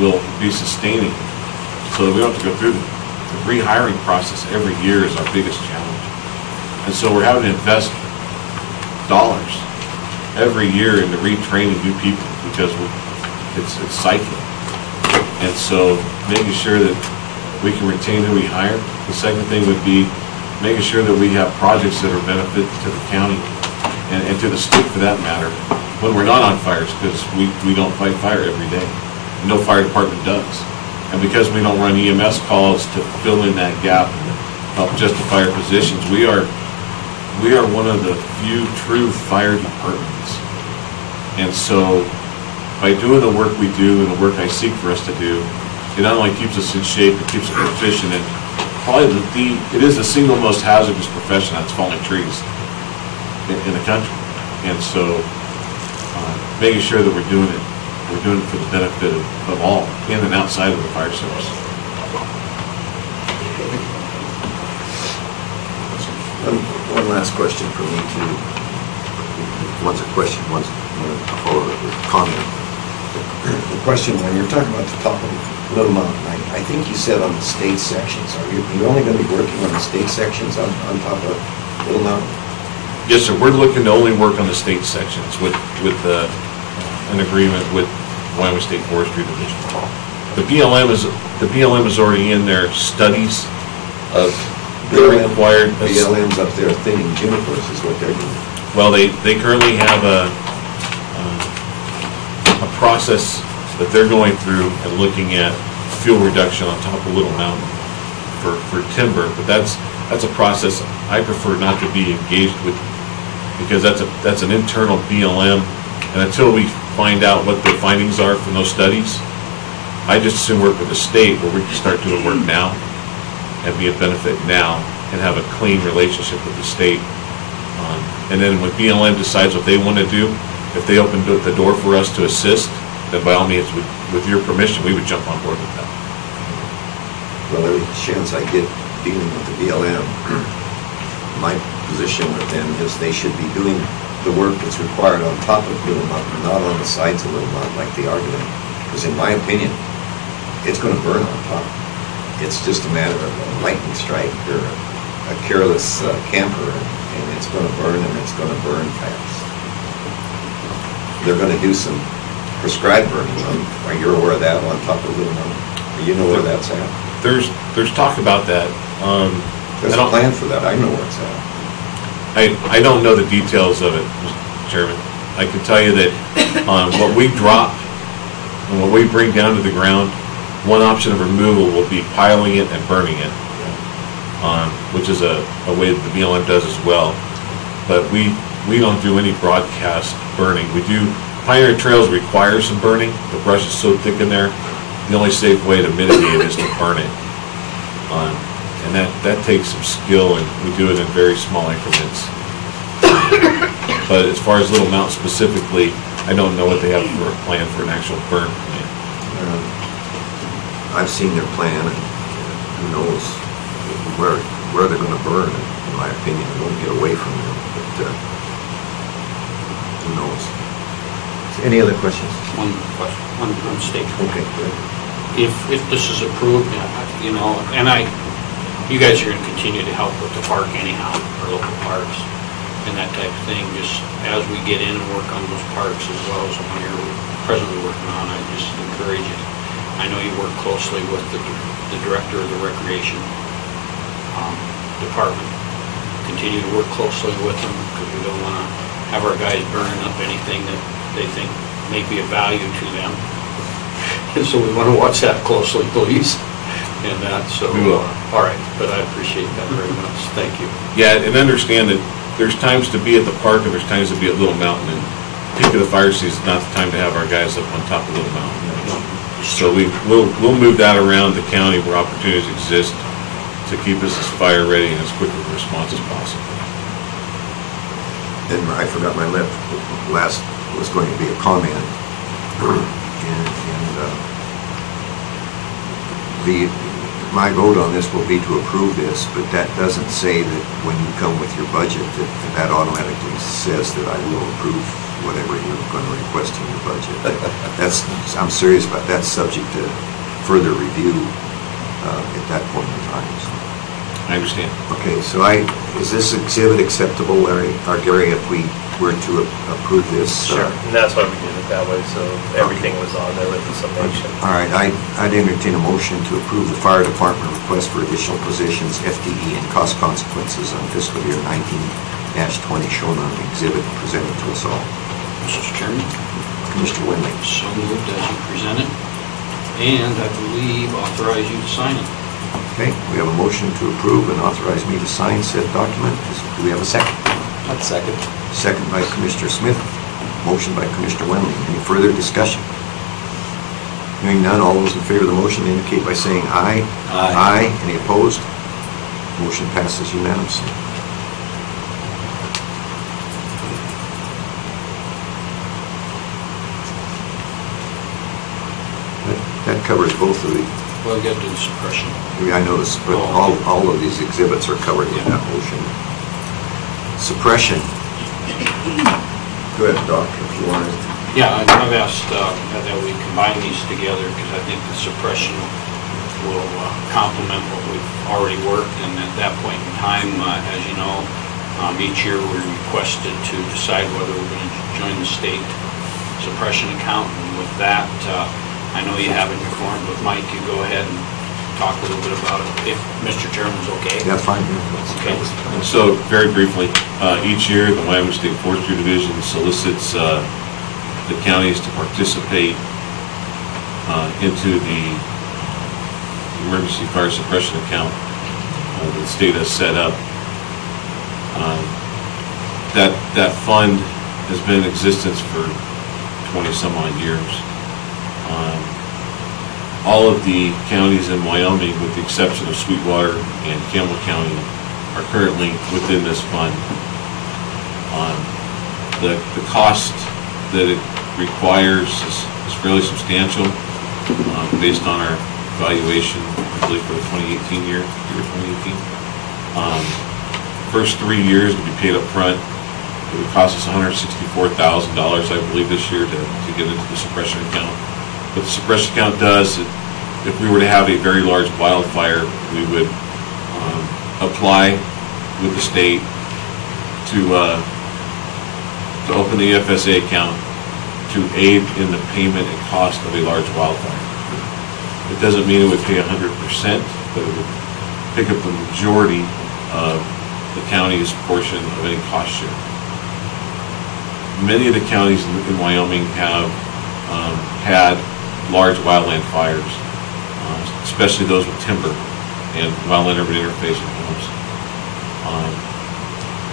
will be sustaining, so that we don't have to go through the rehiring process every year is our biggest challenge. And so we're having to invest dollars every year into retraining new people because it's cycling. And so making sure that we can retain who we hire. The second thing would be making sure that we have projects that are benefit to the county and to the state for that matter when we're not on fires, because we don't fight fire every day. No fire department does. And because we don't run EMS calls to fill in that gap and help justify our positions, we are one of the few true fire departments. And so by doing the work we do and the work I seek for us to do, it not only keeps us in shape, it keeps us proficient probably it is the single most hazardous profession, that's falling trees in the country. And so, making sure that we're doing it for the benefit of all, in and outside of the fire service. One last question for me too. One's a question, one's a follow-up with a comment. The question, when you're talking about the top of Little Mountain, I think you said on the state sections. Are you only going to be working on the state sections on top of Little Mountain? Yes, sir. We're looking to only work on the state sections with an agreement with Wyoming State Forestry Division. The BLM is already in their studies of required. BLM's up there thinning junipers is what they're doing. Well, they currently have a process that they're going through and looking at fuel reduction on top of Little Mountain for timber, but that's a process I prefer not to be engaged with, because that's an internal BLM, and until we find out what the findings are from those studies, I just assume work with the state where we can start doing work now and be a benefit now and have a clean relationship with the state. And then when BLM decides what they want to do, if they open the door for us to assist, then by all means, with your permission, we would jump on board with that. Well, every chance I get dealing with the BLM, my position with them is they should be doing the work that's required on top of Little Mountain, not on the sides of Little Mountain like they are doing. Because in my opinion, it's going to burn on top. It's just a matter of a lightning strike or a careless camper, and it's going to burn, and it's going to burn fast. They're going to do some prescribed burning. Are you aware of that on top of Little Mountain? You know where that's at? There's talk about that. There's a plan for that. I know where it's at. I don't know the details of it, Mr. Chairman. I can tell you that what we drop and what we bring down to the ground, one option of removal will be piling it and burning it, which is a way that the BLM does as well. But we don't do any broadcast burning. We do, Pioneer Trails require some burning. The brush is so thick in there, the only safe way to mitigate it is to burn it. And that takes some skill, and we do it in very small increments. But as far as Little Mountain specifically, I don't know what they have for a plan for an actual burn plan. I've seen their plan, and who knows where they're going to burn, in my opinion. It won't get away from them, but who knows. Any other questions? One question, on state. Okay, good. If this is approved, you guys are going to continue to help with the park anyhow, our local parks and that type of thing, just as we get in and work on those parks as well as the one you're presently working on. I just encourage you. I know you work closely with the director of the recreation department. Continue to work closely with them, because we don't want to have our guys burning up anything that they think may be of value to them. And so we want to watch that closely, please. And that, so, we will. All right, but I appreciate that very much. Thank you. Yeah, and understand that there's times to be at the park and there's times to be at Little Mountain, and peak of the fire season is not the time to have our guys up on top of Little Mountain. So we'll move that around the county where opportunities exist to keep us as fire ready and as quick of a response as possible. And I forgot my last was going to be a comment. My vote on this will be to approve this, but that doesn't say that when you come with your budget that automatically says that I will approve whatever you're going to request in your budget. I'm serious about that, subject to further review at that point in time. So. I understand. Okay, so is this exhibit acceptable, Larry, or Gary, if we were to approve this? Sure, and that's why we did it that way, so everything was on there with the summation. All right, I'd entertain a motion to approve the fire department request for additional positions, FTE, and cost consequences on fiscal year 19-20 shown on the exhibit presented to us all. Mr. Chairman. Commissioner Wendling. So moved as you presented, and I believe authorize you to sign it. Okay, we have a motion to approve and authorize me to sign said document. Do we have a second? I'd second. Second by Commissioner Smith. Motion by Commissioner Wendling. Any further discussion? Hearing none, all those in favor of the motion indicate by saying aye. Aye. Any opposed? Motion passes unanimously. That covers both of the, Well, get to the suppression. I noticed, but all of these exhibits are covered in that motion. Suppression. Go ahead, Doc, if you want to. Yeah, I've asked that we combine these together because I think the suppression will complement what we've already worked. And at that point in time, as you know, each year we're requested to decide whether we're going to join the state suppression account. And with that, I know you have it in your form, but Mike, you go ahead and talk a little bit about it, if Mr. Chairman's okay. Yeah, fine. Okay. And so, very briefly, each year, the Wyoming State Forestry Division solicits the counties to participate into the emergency fire suppression account that the state has set up. That fund has been in existence for 20 some odd years. All of the counties in Wyoming, with the exception of Sweetwater and Campbell County, are currently within this fund. The cost that it requires is fairly substantial based on our evaluation, I believe, for the 2018 year 2018. First 3 years to be paid up front. It would cost us $164,000, I believe, this year to get into the suppression account. What the suppression account does, if we were to have a very large wildfire, we would apply with the state to open the FSA account to aid in the payment and cost of a large wildfire. It doesn't mean it would pay 100%, but it would pick up the majority of the county's portion of any cost share. Many of the counties in Wyoming have had large wildland fires, especially those with timber and wildland urban interface with homes.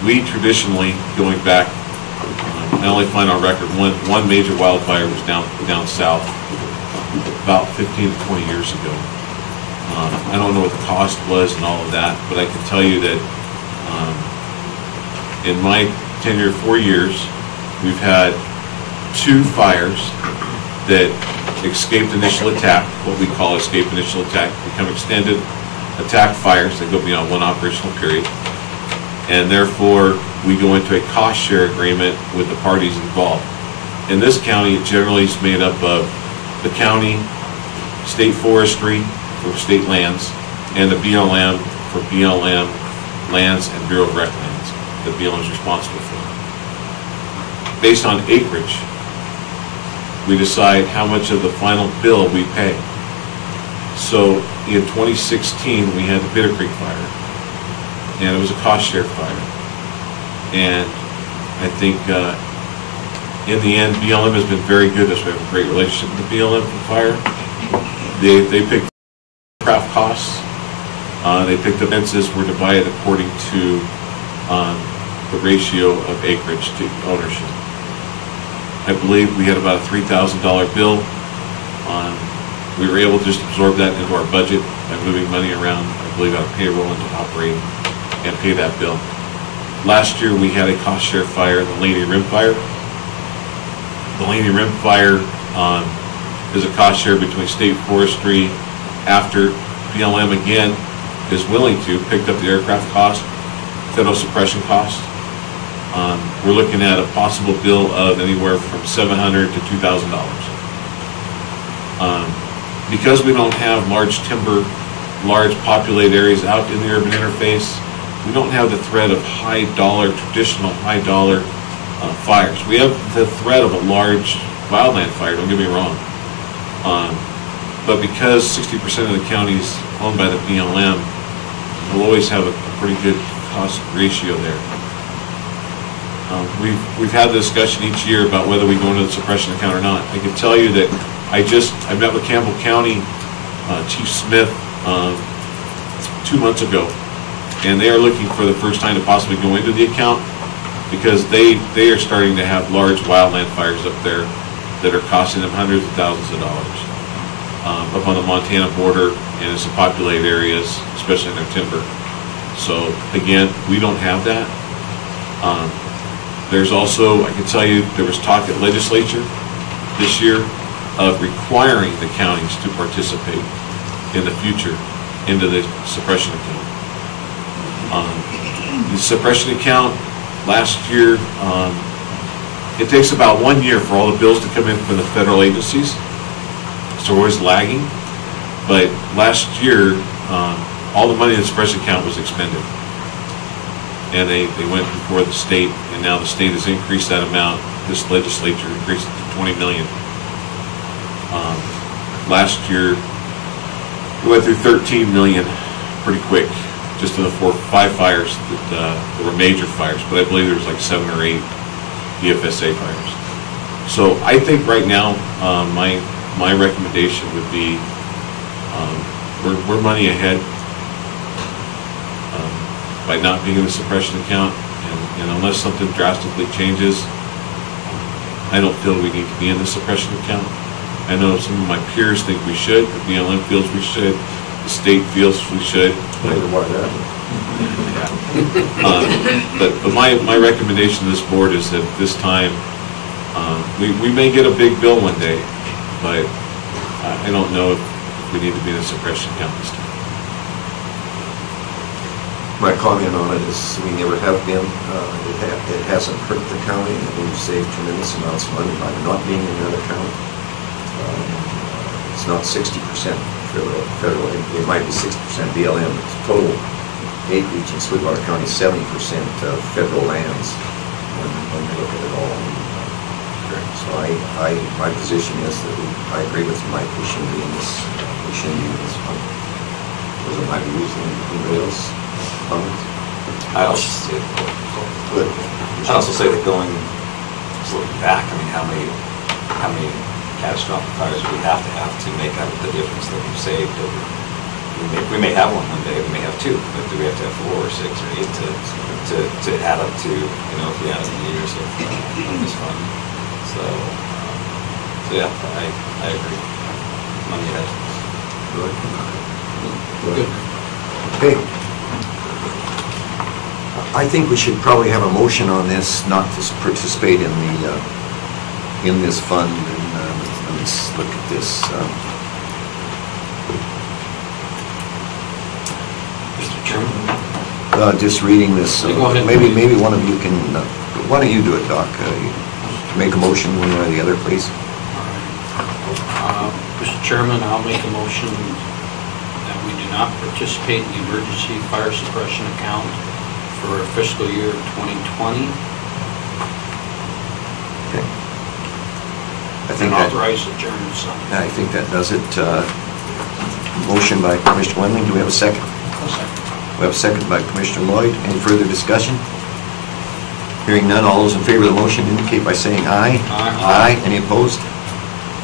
We traditionally, going back, I only find on record one major wildfire was down south about 15 to 20 years ago. I don't know what the cost was and all of that, but I can tell you that in my tenure, 4 years, we've had 2 fires that escaped initial attack, what we call escape initial attack, become extended attack fires that go beyond one operational period. And therefore, we go into a cost share agreement with the parties involved. In this county, it generally is made up of the county, state forestry for state lands, and the BLM for BLM lands and Bureau of Rec lands that BLM is responsible for. Based on acreage, we decide how much of the final bill we pay. So in 2016, we had the Bitter Creek fire, and it was a cost share fire. And I think in the end, BLM has been very good. We have a great relationship with the BLM for fire. They picked craft costs. They picked the fences were divided according to the ratio of acreage to ownership. I believe we had about a $3,000 bill. We were able to just absorb that into our budget by moving money around, I believe, out of payroll into operating and pay that bill. Last year we had a cost share fire, the Laney Rim Fire. The Laney Rim Fire is a cost share between state forestry after BLM again is willing to picked up the aircraft cost, federal suppression cost. We're looking at a possible bill of anywhere from $700 to $2,000. Because we don't have large timber, large populated areas out in the urban interface, we don't have the threat of traditional high dollar fires. We have the threat of a large wildland fire, don't get me wrong. But because 60% of the county is owned by the BLM, we'll always have a pretty good cost ratio there. We've had the discussion each year about whether we go into the suppression account or not. I can tell you that I met with Campbell County Chief Smith 2 months ago, and they are looking for the first time to possibly go into the account because they are starting to have large wildland fires up there that are costing them hundreds of thousands of dollars up on the Montana border and in some populated areas, especially in their timber. So again, we don't have that. There's also, I can tell you, there was talk at legislature this year of requiring the counties to participate in the future into the suppression account. The suppression account last year, it takes about 1 year for all the bills to come in from the federal agencies. So we're always lagging. But last year, all the money in the suppression account was expended. And they went before the state, and now the state has increased that amount. This legislature increased it to 20 million. Last year, we went through 13 million pretty quick, just in the 4 or 5 fires that were major fires, but I believe there was like 7 or 8 DFSA fires. So I think right now, my recommendation would be, we're money ahead by not being in the suppression account, and unless something drastically changes, I don't feel we need to be in the suppression account. I know some of my peers think we should, the BLM feels we should, the state feels we should. But my recommendation to this board is that this time, we may get a big bill one day, but I don't know if we need to be in the suppression account this time. My comment on it is we never have been. It hasn't hurt the county, and we've saved tremendous amounts of money by not being in that account. It's not 60% federal. It might be 60% BLM. It's total acreage in Sweetwater County, 70% of federal lands when you look at it all. So my position is that I agree with Mike. We shouldn't be in this. We shouldn't be in this fund. Was it my views? Anybody else? I'd also say, just looking back, I mean, how many catastrophic fires do we have to make up the difference that we've saved over? We may have one day, we may have 2, but do we have to have 4 or 6 or 8 to add up to, if we add up the years of this fund? So yeah, I agree. Money ahead. Good. Okay. I think we should probably have a motion on this, not to participate in this fund. And let me look at this. Mr. Chairman? Just reading this. Go ahead. Maybe one of you can. Why don't you do it, Doc? Make a motion one way or the other, please. Mr. Chairman, I'll make a motion that we do not participate in the emergency fire suppression account for fiscal year 2020. Okay. And authorize adjournment. I think that does it. Motion by Commissioner Wendling. Do we have a second? A second. We have a second by Commissioner Lloyd. Any further discussion? Hearing none, all those in favor of the motion indicate by saying aye. Aye. Any opposed?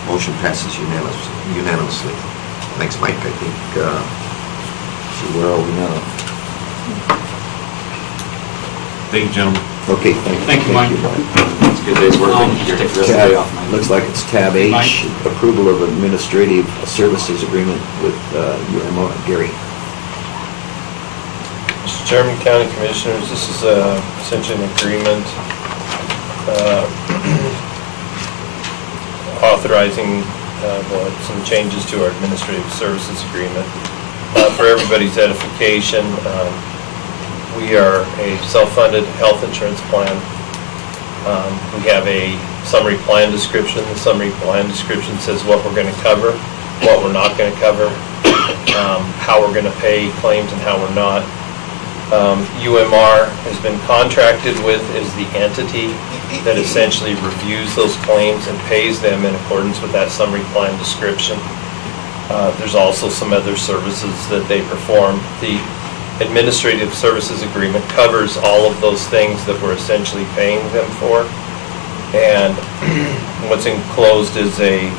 Motion passes unanimously. Thanks, Mike. I think, see, where are we now? Thank you, gentlemen. Okay, Thank you, Mike. It's a good day's work. Take the rest of the day off, Mike. Looks like it's tab H, Mike. approval of administrative services agreement with UMO. Gary. Mr. Chairman, County Commissioners, this is essentially an agreement authorizing some changes to our administrative services agreement. For everybody's edification, we are a self-funded health insurance plan. We have a summary plan description. The summary plan description says what we're going to cover, what we're not going to cover, how we're going to pay claims and how we're not. UMR has been contracted with as the entity that essentially reviews those claims and pays them in accordance with that summary plan description. There's also some other services that they perform. The administrative services agreement covers all of those things that we're essentially paying them for. And what's enclosed is a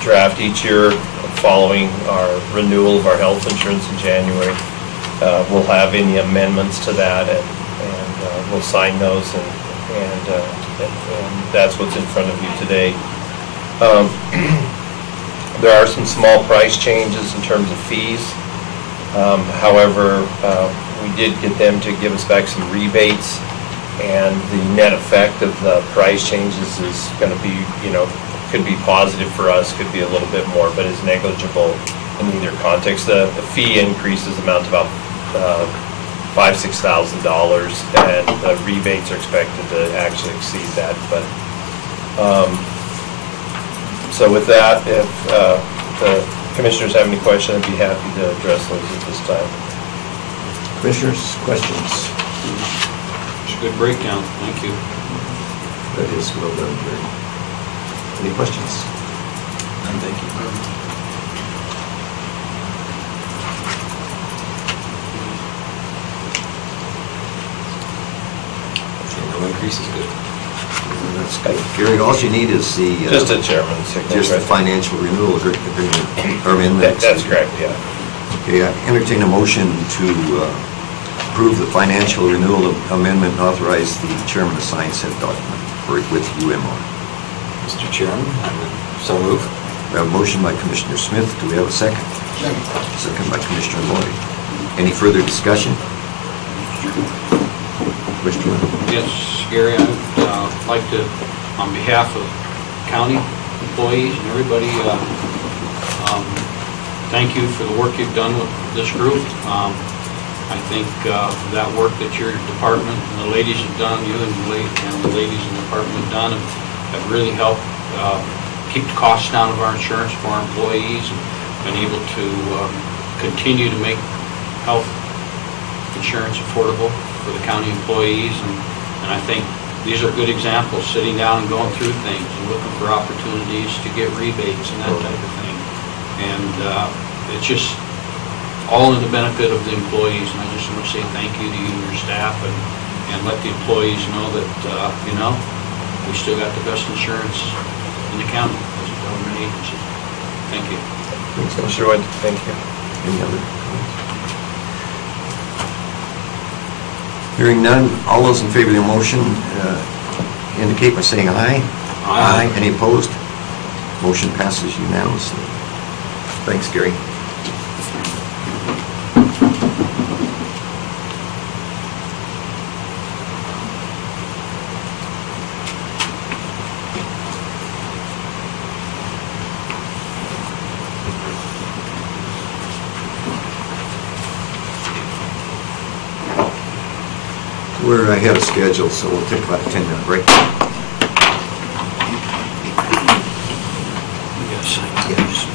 draft each year following our renewal of our health insurance in January. We'll have any amendments to that, and we'll sign those, and that's what's in front of you today. There are some small price changes in terms of fees. However, we did get them to give us back some rebates, and the net effect of the price changes is going to be, could be positive for us, could be a little bit more, but is negligible in either context. The fee increases amount to about $5,000-6,000, and the rebates are expected to actually exceed that. But so with that, if the commissioners have any questions, I'd be happy to address those at this time. Commissioners, questions? It's a good breakdown, thank you. That is well done, Jerry. Any questions? None, thank you. No increase is good. That's good. Gary, all you need is the... Just a chairman's signature. Just the financial renewal agreement, or amendment. That's correct, yeah. Okay, I entertain a motion to approve the financial renewal amendment and authorize the chairman to sign said document with UMR. Mr. Chairman, I would so move. We have a motion by Commissioner Smith. Do we have a second? Second. Second by Commissioner Lloyd. Any further discussion? Commissioner? Yes, Gary, I'd like to, on behalf of county employees and everybody, thank you for the work you've done with this group. I think that work that your department and the ladies have done, you and the ladies in the department have done, have really helped keep the costs down of our insurance for our employees, and been able to continue to make health insurance affordable for the county employees. And I think these are good examples, sitting down and going through things and looking for opportunities to get rebates and that type of thing. And it's just all in the benefit of the employees, and I just want to say thank you to you and your staff, and let the employees know that, we still got the best insurance in the county as a government agency. Thank you. Thanks, Mr. Wood, thank you. Any other comments? Hearing none, all those in favor of the motion indicate by saying aye. Aye. Any opposed? Motion passes unanimously. Thanks, Gary. We're ahead of schedule, so we'll take about a 10-minute break. Yes.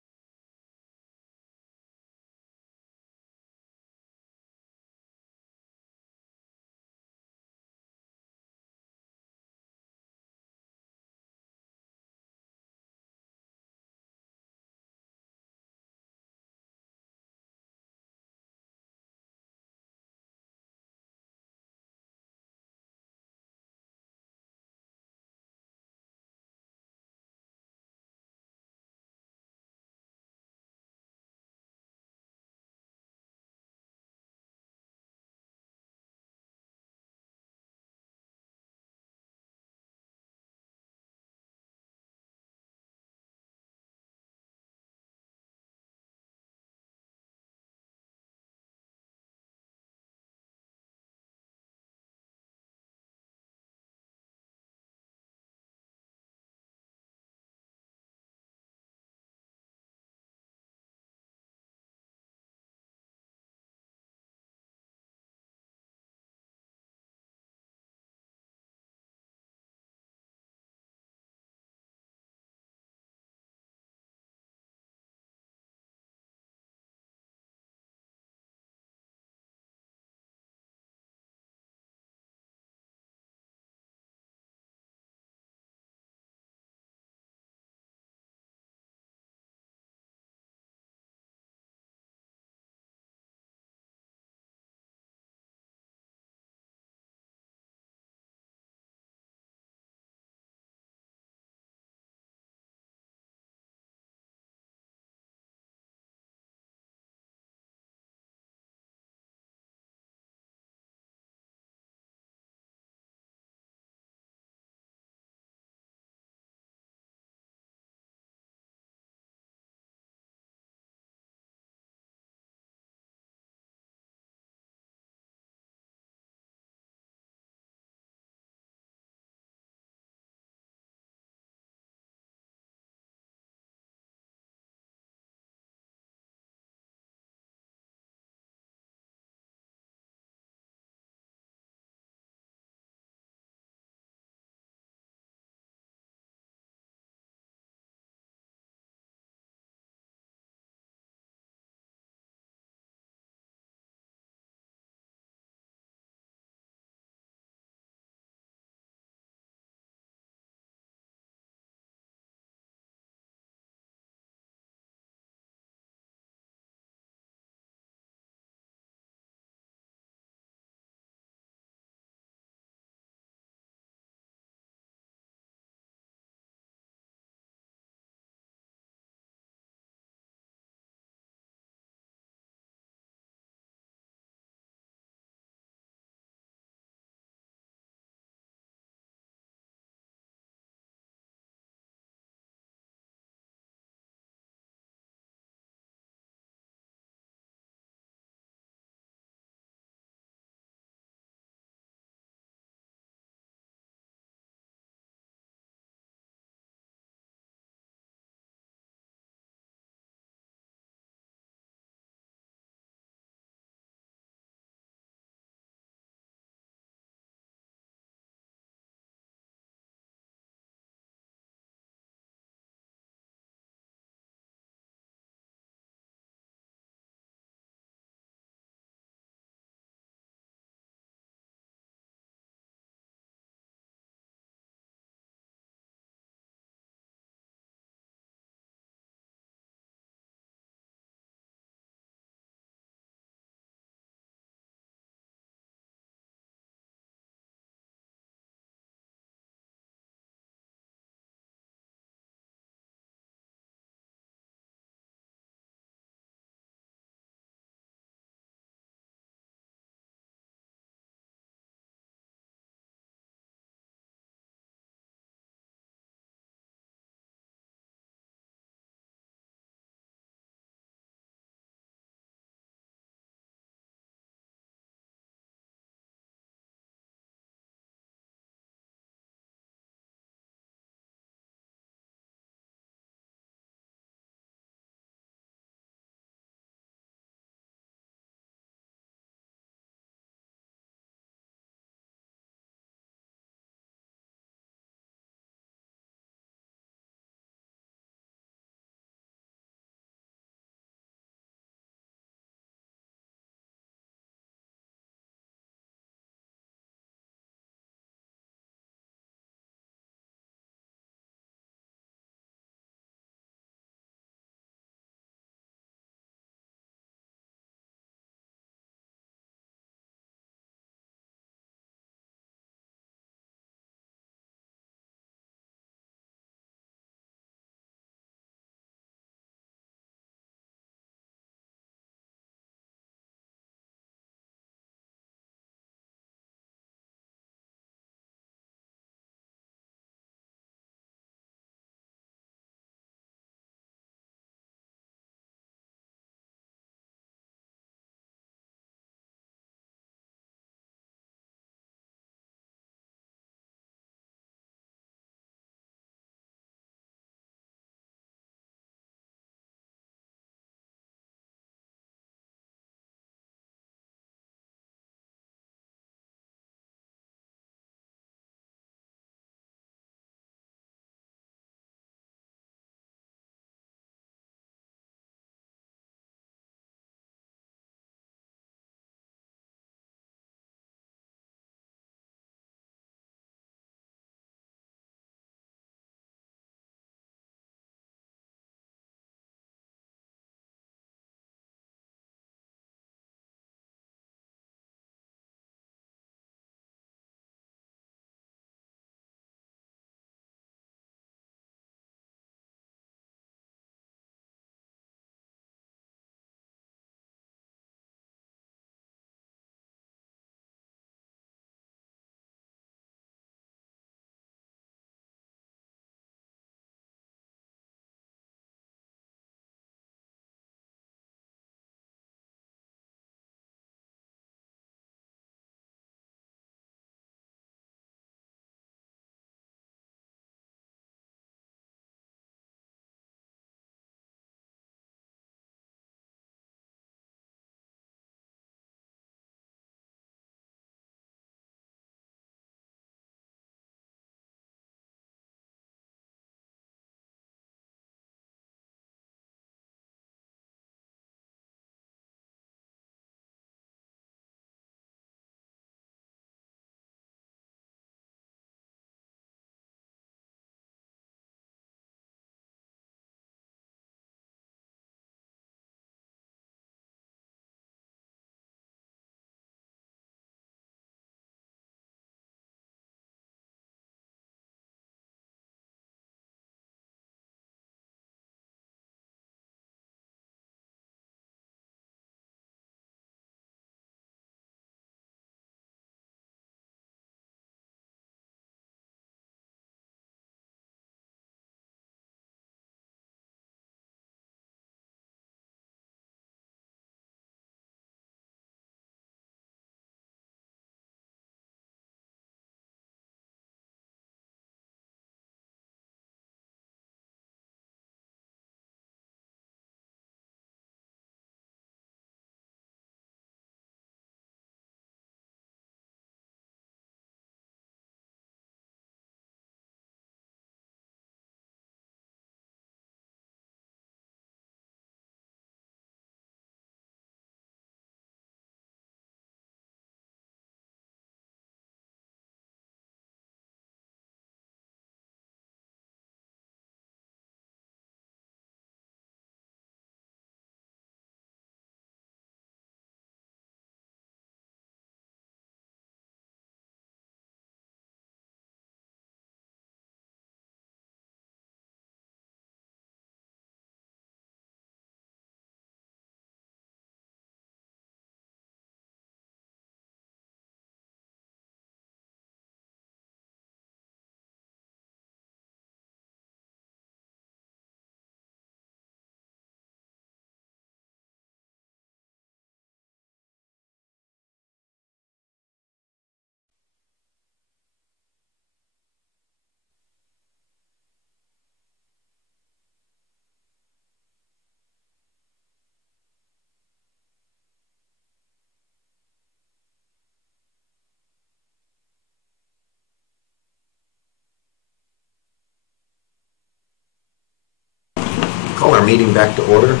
Call our meeting back to order.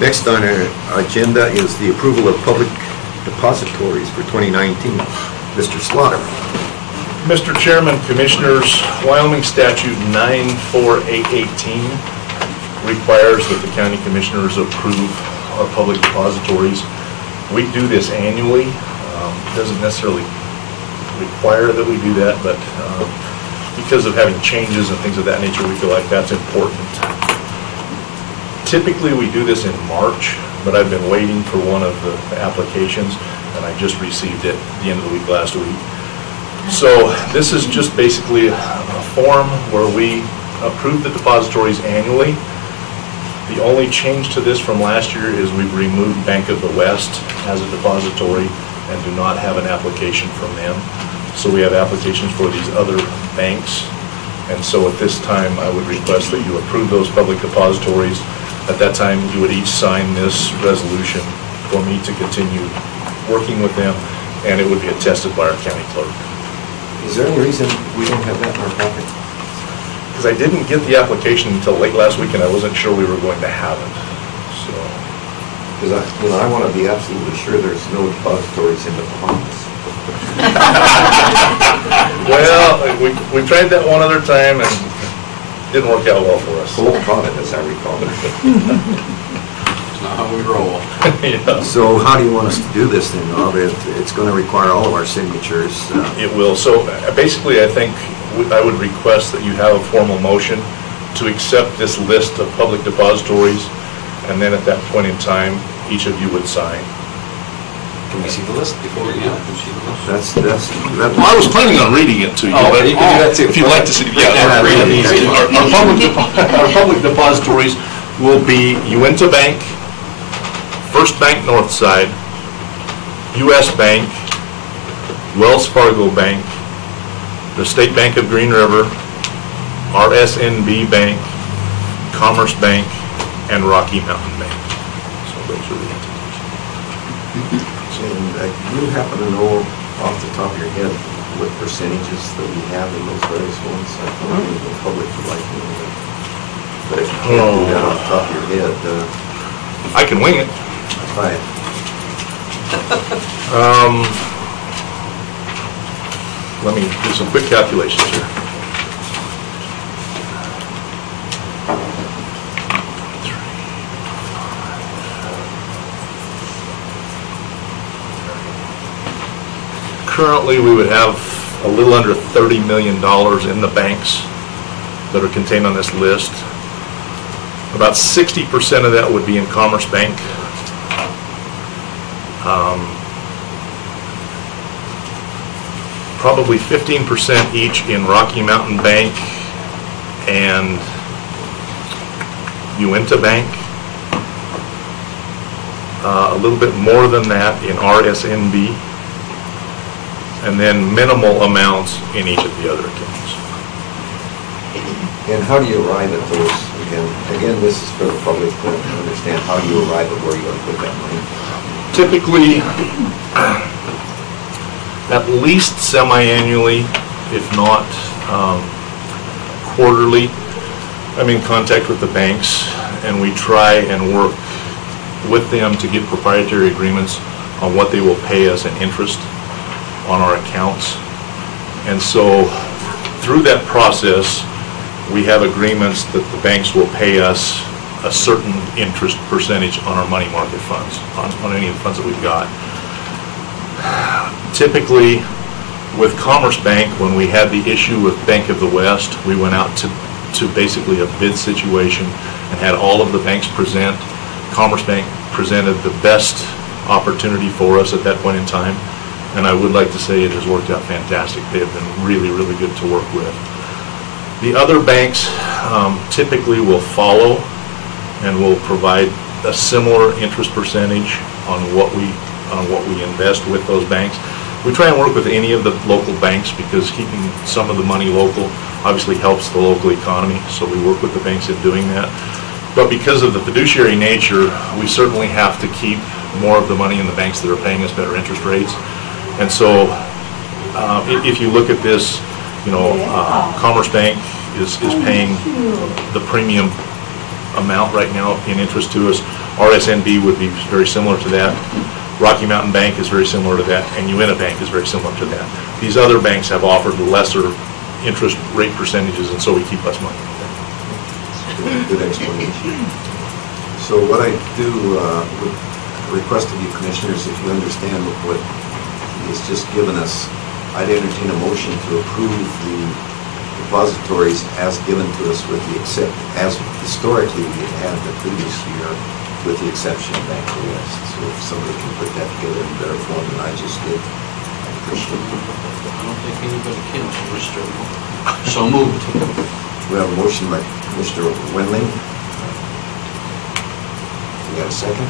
Next on our agenda is the approval of public depositories for 2019. Mr. Slaughter. Mr. Chairman, Commissioners, Wyoming Statute 94818 requires that the county commissioners approve our public depositories. We do this annually. It doesn't necessarily require that we do that, but because of having changes and things of that nature, we feel like that's important. Typically, we do this in March, but I've been waiting for one of the applications, and I just received it at the end of the week last week. So this is just basically a form where we approve the depositories annually. The only change to this from last year is we've removed Bank of the West as a depository and do not have an application from them. So we have applications for these other banks. And so at this time, I would request that you approve those public depositories. At that time, you would each sign this resolution for me to continue working with them, and it would be attested by our county clerk. Is there any reason we don't have that in our packet? Because I didn't get the application until late last week, and I wasn't sure we were going to have it. So, Because I want to be absolutely sure there's no depositories in the Bahamas. well, we tried that one other time, and it didn't work out well for us. Full product, as I recall. It's not how we roll. Yeah. So how do you want us to do this then, Rob? It's going to require all of our signatures. It will. So basically, I think I would request that you have a formal motion to accept this list of public depositories, and then at that point in time, each of you would sign. Can we see the list before we go? Well, I was planning on reading it to you, Oh, but you can do that too. if you'd like to see, Yeah, read it easy. Our public depositories will be Uinta Bank, First Bank Northside, U.S. Bank, Wells Fargo Bank, the State Bank of Green River, RSNB Bank, Commerce Bank, and Rocky Mountain Bank. So those are the entities. And do you happen to know off the top of your head what percentages that we have in those various ones? I don't think the public would like to know that. But if you can't do that off the top of your head, I can wing it. try it. Let me do some quick calculations here. Currently, we would have a little under $30 million in the banks that are contained on this list. About 60% of that would be in Commerce Bank. Probably 15% each in Rocky Mountain Bank and Uinta Bank. A little bit more than that in RSNB. And then minimal amounts in each of the other accounts. And how do you arrive at those? Again, this is for the public to understand. How do you arrive at where you're going to put that money? Typically, at least semi-annually, if not quarterly, I'm in contact with the banks, and we try and work with them to get proprietary agreements on what they will pay us in interest on our accounts. And so through that process, we have agreements that the banks will pay us a certain interest percentage on our money market funds, on any of the funds that we've got. Typically, with Commerce Bank, when we had the issue with Bank of the West, we went out to basically a bid situation and had all of the banks present. Commerce Bank presented the best opportunity for us at that point in time, and I would like to say it has worked out fantastic. They have been really, really good to work with. The other banks typically will follow and will provide a similar interest percentage on what we invest with those banks. We try and work with any of the local banks because keeping some of the money local obviously helps the local economy, so we work with the banks in doing that. But because of the fiduciary nature, we certainly have to keep more of the money in the banks that are paying us better interest rates. And so if you look at this, Commerce Bank is paying the premium amount right now in interest to us. RSNB would be very similar to that. Rocky Mountain Bank is very similar to that, and Uinta Bank is very similar to that. These other banks have offered lesser interest rate percentages, and so we keep less money. Good explanation. So what I do would request of you commissioners, if you understand what he has just given us, I'd entertain a motion to approve the depositories as given to us with the as historically we had the previous year, with the exception of Bank of the West. So if somebody can put that together in better form than I just did, I'd appreciate it. I don't think anybody can, Mr. So moved. We have a motion by Commissioner Wendling. We got a second?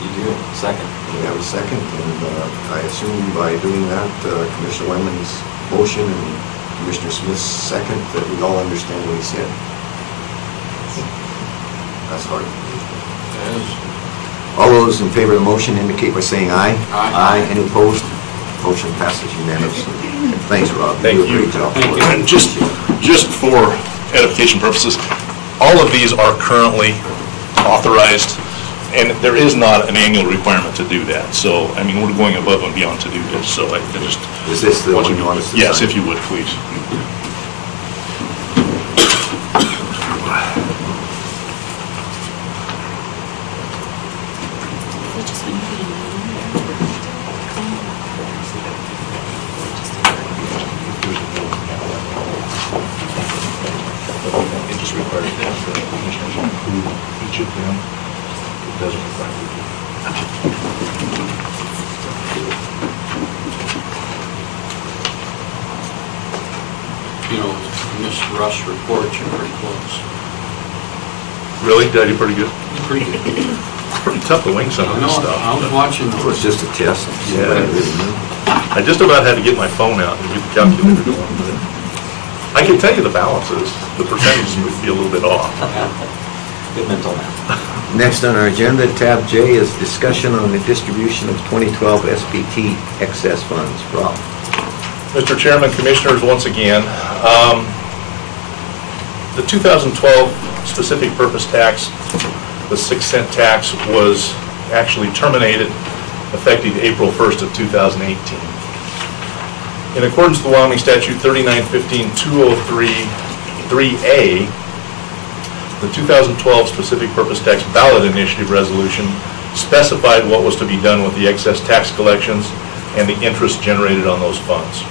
You do, second. We have a second, and I assume by doing that, Commissioner Wendling's motion and Commissioner Smith's second, that we all understand what he said. That's hard. All those in favor of the motion indicate by saying aye. Aye. Any opposed? Motion passes unanimously. Thanks, Rob. Thank do a you. great job. And just for edification purposes, all of these are currently authorized, and there is not an annual requirement to do that. So, I mean, we're going above and beyond to do this, so I just... Is this the one you want us to Yes, sign? if you would, please. It just requires that the commissioners approve each of them. It doesn't require You know, Miss Rush reports, you're pretty close. Really? Did I do pretty good? Pretty good. Pretty tough to wing some of this stuff. I was watching It those. was just a test. Yeah. Somebody really knew. I just about had to get my phone out and get the calculator going. But I can tell you the balances. The percentages would be a little bit off. Good mental math. Next on our agenda, tab J, is discussion on the distribution of 2012 SPT excess funds. Rob. Mr. Chairman, Commissioners, once again, the 2012 specific purpose tax, the 6-cent tax, was actually terminated effective April 1st of 2018. In accordance with the Wyoming Statute 3915-203-3A, the 2012 specific purpose tax ballot initiative resolution specified what was to be done with the excess tax collections and the interest generated on those funds.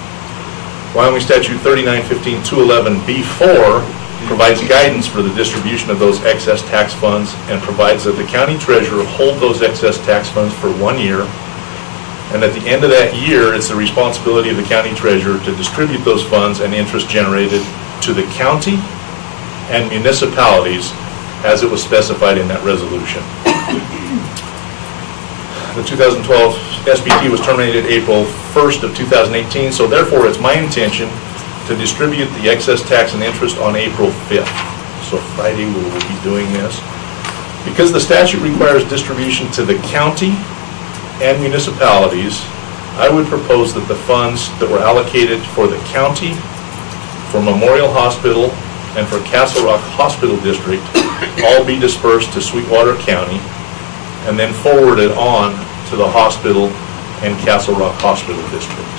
Wyoming Statute 3915-211-B4 provides guidance for the distribution of those excess tax funds and provides that the county treasurer hold those excess tax funds for 1 year, and at the end of that year, it's the responsibility of the county treasurer to distribute those funds and interest generated to the county and municipalities as it was specified in that resolution. The 2012 SPT was terminated April 1st of 2018, so therefore it's my intention to distribute the excess tax and interest on April 5th. So Friday we will be doing this. Because the statute requires distribution to the county and municipalities, I would propose that the funds that were allocated for the county, for Memorial Hospital, and for Castle Rock Hospital District all be dispersed to Sweetwater County and then forwarded on to the hospital and Castle Rock Hospital District.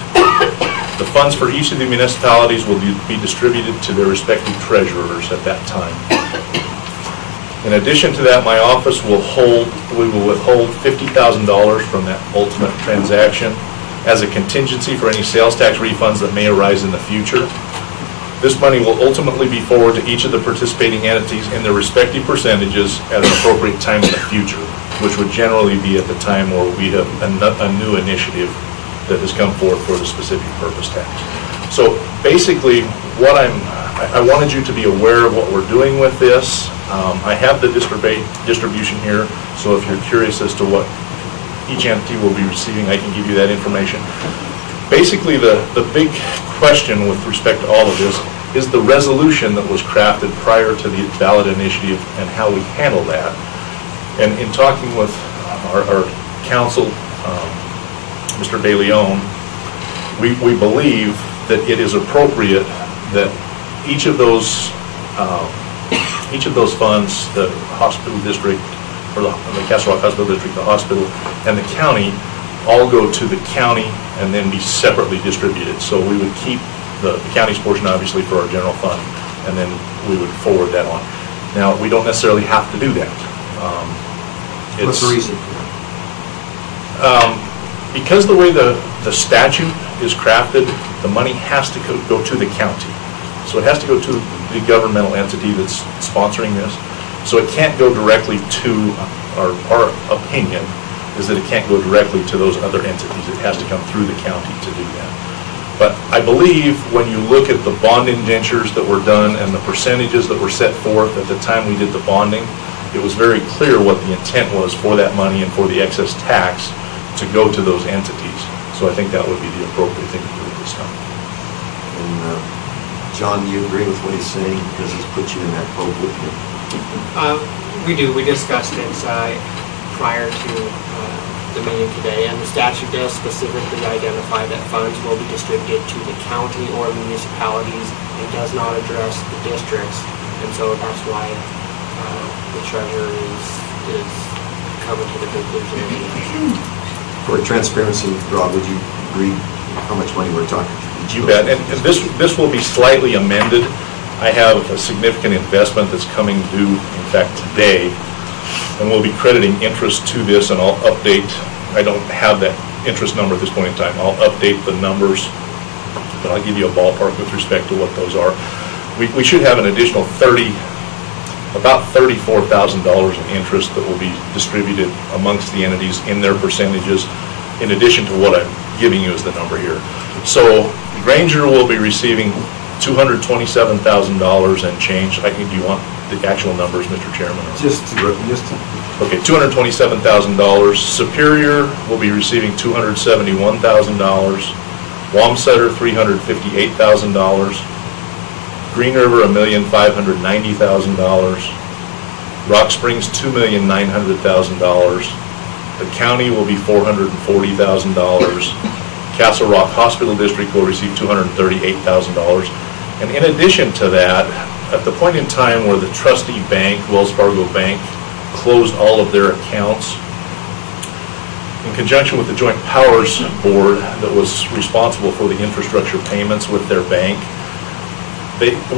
The funds for each of the municipalities will be distributed to their respective treasurers at that time. In addition to that, my office will withhold $50,000 from that ultimate transaction as a contingency for any sales tax refunds that may arise in the future. This money will ultimately be forwarded to each of the participating entities in their respective percentages at an appropriate time in the future, which would generally be at the time where we have a new initiative that has come forth for the specific purpose tax. So basically, I wanted you to be aware of what we're doing with this. I have the distribution here, so if you're curious as to what each entity will be receiving, I can give you that information. Basically, the big question with respect to all of this is the resolution that was crafted prior to the ballot initiative and how we handle that. And in talking with our counsel, Mr. DeLeon, we believe that it is appropriate that each of those each of those funds, the hospital district, or the Castle Rock Hospital District, the hospital, and the county, all go to the county and then be separately distributed. So we would keep the county's portion, obviously, for our general fund, and then we would forward that on. Now, we don't necessarily have to do that. What's the reason for that? Because the way the statute is crafted, the money has to go to the county. So it has to go to the governmental entity that's sponsoring this. So it can't go directly to, our opinion is that it can't go directly to those other entities. It has to come through the county to do that. But I believe when you look at the bond indentures that were done and the percentages that were set forth at the time we did the bonding, it was very clear what the intent was for that money and for the excess tax to go to those entities. So I think that would be the appropriate thing to do at this time. And John, do you agree with what he's saying, because he's put you in that boat with you? We do. We discussed it prior to the meeting today, and the statute does specifically identify that funds will be distributed to the county or municipalities and does not address the districts. And so that's why the treasurer is coming to the conclusion of it. For transparency, Rob, would you agree how much money we're talking? You bet. And this will be slightly amended. I have a significant investment that's coming due, in fact, today, and we'll be crediting interest to this, and I'll update. I don't have that interest number at this point in time. I'll update the numbers, but I'll give you a ballpark with respect to what those are. We should have an additional about $34,000 in interest that will be distributed amongst the entities in their percentages, in addition to what I'm giving you as the number here. So Granger will be receiving $227,000 and change. Do you want the actual numbers, Mr. Chairman? Okay, $227,000. Superior will be receiving $271,000. Wamsutter, $358,000. Green River, $1,590,000. Rock Springs, $2,900,000. The county will be $440,000. Castle Rock Hospital District will receive $238,000. And in addition to that, at the point in time where the trustee bank, Wells Fargo Bank, closed all of their accounts, in conjunction with the Joint Powers Board that was responsible for the infrastructure payments with their bank,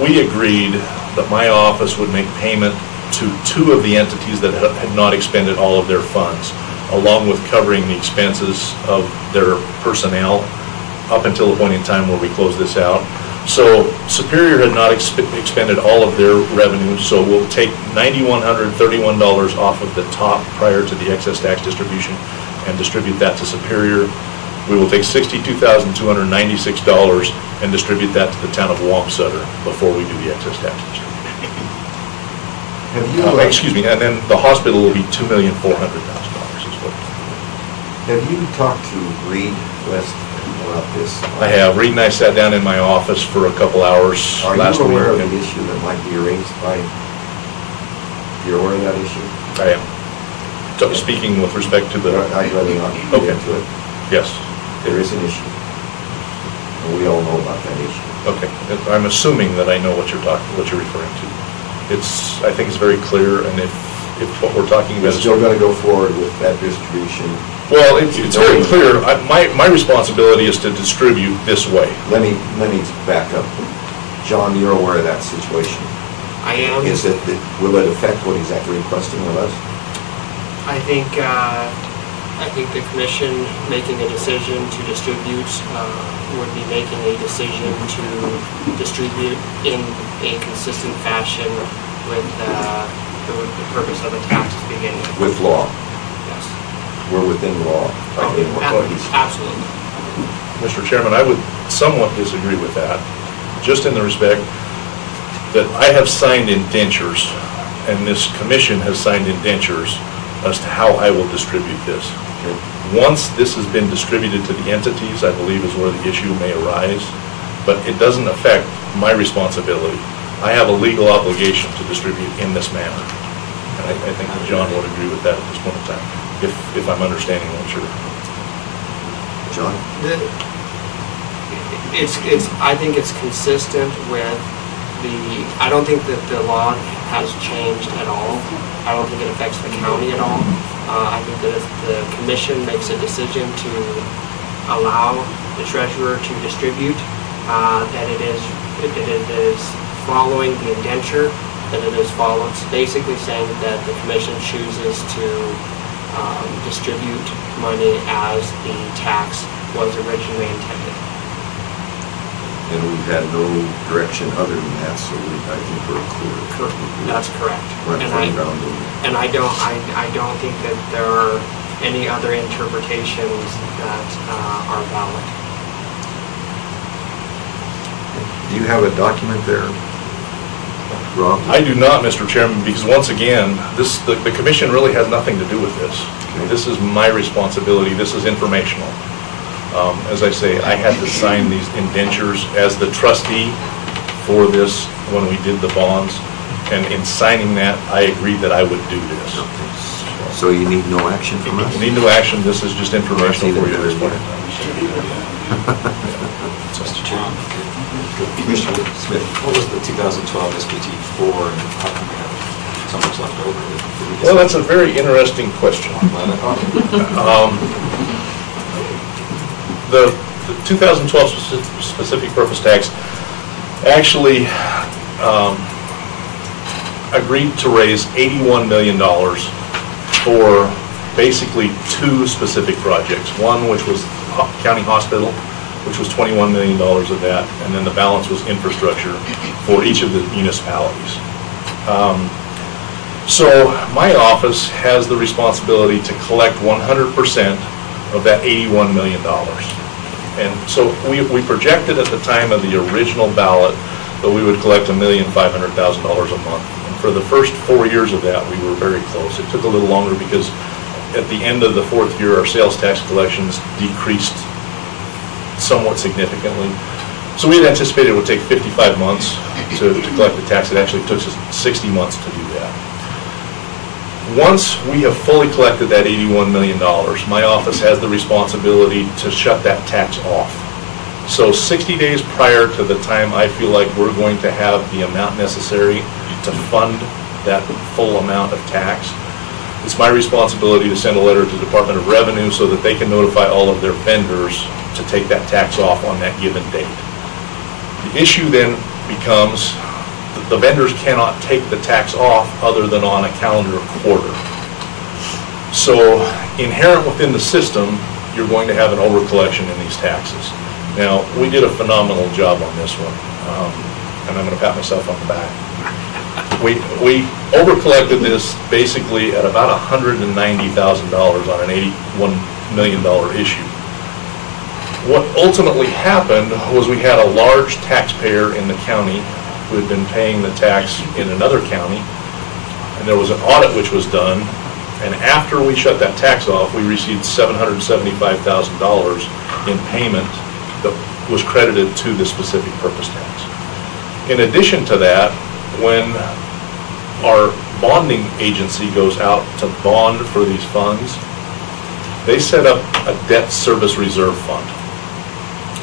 we agreed that my office would make payment to 2 of the entities that had not expended all of their funds, along with covering the expenses of their personnel up until the point in time where we closed this out. So Superior had not expended all of their revenue, so we'll take $9,131 off of the top prior to the excess tax distribution and distribute that to Superior. We will take $62,296 and distribute that to the town of Wamsutter before we do the excess tax distribution. Excuse me, and then the hospital will be $2,400,000 as well. Have you talked to Reed West about this? I have. Reed and I sat down in my office for a couple hours last week. Are you aware of the issue that might be raised by, you're aware of that issue? I am. Speaking with respect to the... I'd rather not get into it. Yes. There is an issue. And we all know about that issue. Okay. I'm assuming that I know what you're referring to. I think it's very clear, and if what we're talking about is still going to go forward with that distribution. Well, it's very clear. My responsibility is to distribute this way. Let me back up. John, you're aware of that situation. I am. Will it affect what he's actually requesting of us? I think the commission making a decision to distribute would be making a decision to distribute in a consistent fashion with the purpose of the tax to begin with. With law? Yes. We're within law. Absolutely. Mr. Chairman, I would somewhat disagree with that, just in the respect that I have signed indentures, and this commission has signed indentures as to how I will distribute this. Okay. Once this has been distributed to the entities, I believe is where the issue may arise, but it doesn't affect my responsibility. I have a legal obligation to distribute in this manner. And I think that John would agree with that at this point in time, if I'm understanding what you're... John? I think it's consistent with I don't think that the law has changed at all. I don't think it affects the county at all. I think that if the commission makes a decision to allow the treasurer to distribute, that it is following the indenture, that it is followed. It's basically saying that the commission chooses to distribute money as the tax was originally intended. And we've had no direction other than that, so I think we're clear. That's correct. Run firm ground over it. And I don't think that there are any other interpretations that are valid. Do you have a document there, Rob? I do not, Mr. Chairman, because once again, the commission really has nothing to do with this. Okay. This is my responsibility. This is informational. As I say, I had to sign these indentures as the trustee for this when we did the bonds. And in signing that, I agreed that I would do this. So you need no action from us? You need no action. This is just informational for you at this point in time. Mr. Chairman, Commissioner Smith, what was the 2012 SPT for, and how come we have so much left over? Well, that's a very interesting question. The 2012 specific purpose tax actually agreed to raise $81 million for basically two specific projects. One, which was county hospital, which was $21 million of that, and then the balance was infrastructure for each of the municipalities. So my office has the responsibility to collect 100% of that $81 million. And so we projected at the time of the original ballot that we would collect $1,500,000 a month. And for the first 4 years of that, we were very close. It took a little longer because at the end of the fourth year, our sales tax collections decreased somewhat significantly. So we had anticipated it would take 55 months to collect the tax. It actually took us 60 months to do that. Once we have fully collected that $81 million, my office has the responsibility to shut that tax off. So 60 days prior to the time I feel like we're going to have the amount necessary to fund that full amount of tax, it's my responsibility to send a letter to the Department of Revenue so that they can notify all of their vendors to take that tax off on that given date. The issue then becomes the vendors cannot take the tax off other than on a calendar quarter. So inherent within the system, you're going to have an overcollection in these taxes. Now, we did a phenomenal job on this one, and I'm going to pat myself on the back. We overcollected this basically at about $190,000 on an $81 million issue. What ultimately happened was we had a large taxpayer in the county who had been paying the tax in another county, and there was an audit which was done, and after we shut that tax off, we received $775,000 in payment that was credited to the specific purpose tax. In addition to that, when our bonding agency goes out to bond for these funds, they set up a debt service reserve fund.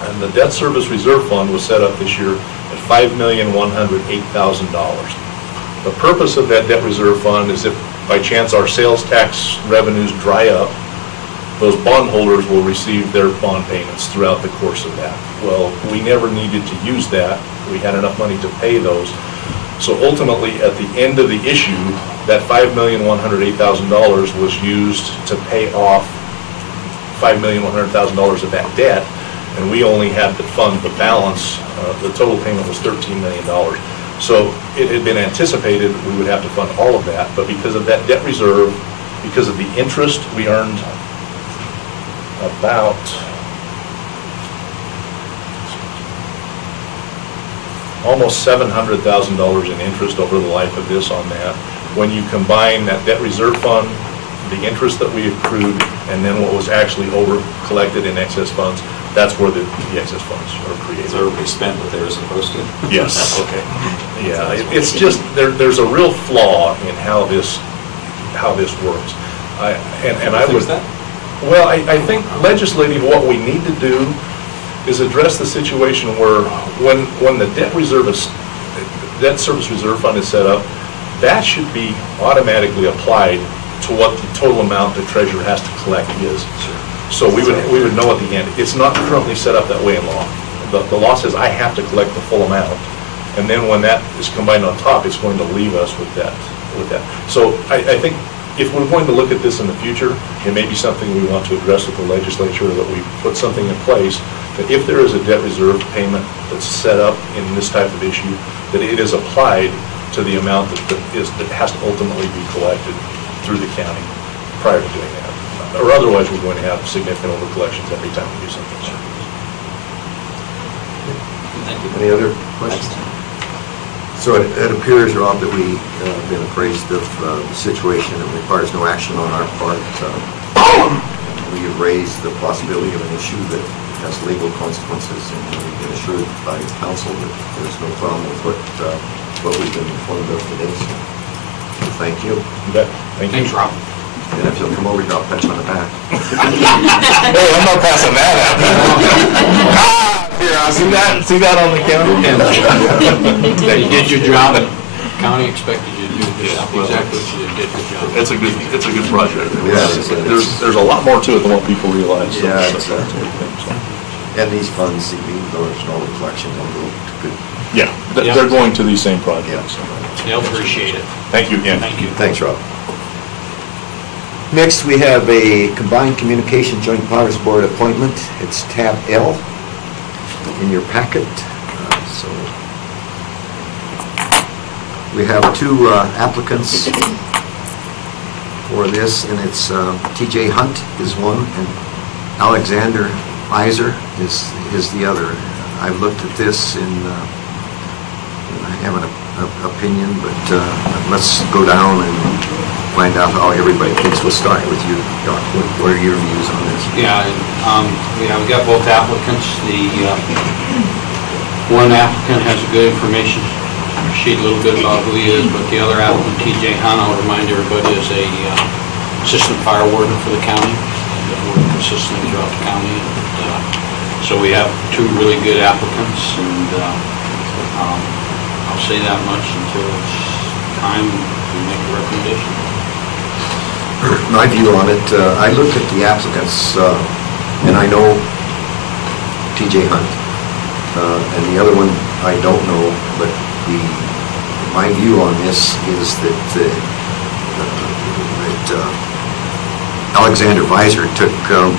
And the debt service reserve fund was set up this year at $5,108,000. The purpose of that debt reserve fund is if by chance our sales tax revenues dry up, those bondholders will receive their bond payments throughout the course of that. Well, we never needed to use that. We had enough money to pay those. So ultimately, at the end of the issue, that $5,108,000 was used to pay off $5,100,000 of that debt, and we only had to fund the balance. The total payment was $13 million. So it had been anticipated we would have to fund all of that, but because of that debt reserve, because of the interest, we earned about almost $700,000 in interest over the life of this on that. When you combine that debt reserve fund, the interest that we accrued, and then what was actually over collected in excess funds, that's where the excess funds are created. So everybody spent what they were supposed to? Yes. Okay. Yeah, it's just, there's a real flaw in how this works. I would. That? Well, I think legislatively what we need to do is address the situation where when the debt reserve is, debt service reserve fund is set up, that should be automatically applied to what the total amount the treasurer has to collect is. So we would know at the end. It's not currently set up that way in law. The law says I have to collect the full amount, and then when that is combined on top, it's going to leave us with that. So I think if we're going to look at this in the future, it may be something we want to address with the legislature, that we put something in place that if there is a debt reserve payment that's set up in this type of issue, that it is applied to the amount that has to ultimately be collected through the county prior to doing that. Or otherwise, we're going to have significant overcollections every time we do something. Thank you. Any other questions? So it appears, Rob, that we've been appraised of the situation. It requires no action on our part. We have raised the possibility of an issue that has legal consequences, and we've been assured by council that there's no problem with what we've been informed of today. So thank you. You bet. Thanks, Rob. And if you'll come over, I'll pat you on the back. Hey, I'm not passing that out. Here, see that on the counter? You did your job, and county expected you to do exactly what you did your job. It's a good project. Yeah, There's a lot more to it than what people realize. So Yeah, that's a good thing, so. And these funds, even though there's no reflection, they'll go to good. Yeah, they're going to these same projects. so. They'll appreciate it. Thank you again. Thank you. Thanks, Rob. Next, we have a Combined Communication Joint Powers Board appointment. It's tab L in your packet. So we have two applicants for this, and it's TJ Hunt is one, and Alexander Iser is the other. I've looked at this and I have an opinion, but let's go down and find out how everybody thinks. We'll start with you, Doc. What are your views on this? Yeah, we got both applicants. The one applicant has a good information sheet, a little bit about who he is, but the other applicant, TJ Hunt, I'll remind everybody, is a assistant fire warden for the county. He's worked consistently throughout the county. So we have two really good applicants, and I'll say that much until it's time to make a recommendation. My view on it, I looked at the applicants, and I know TJ Hunt, and the other one I don't know, but my view on this is that Alexander Visor took a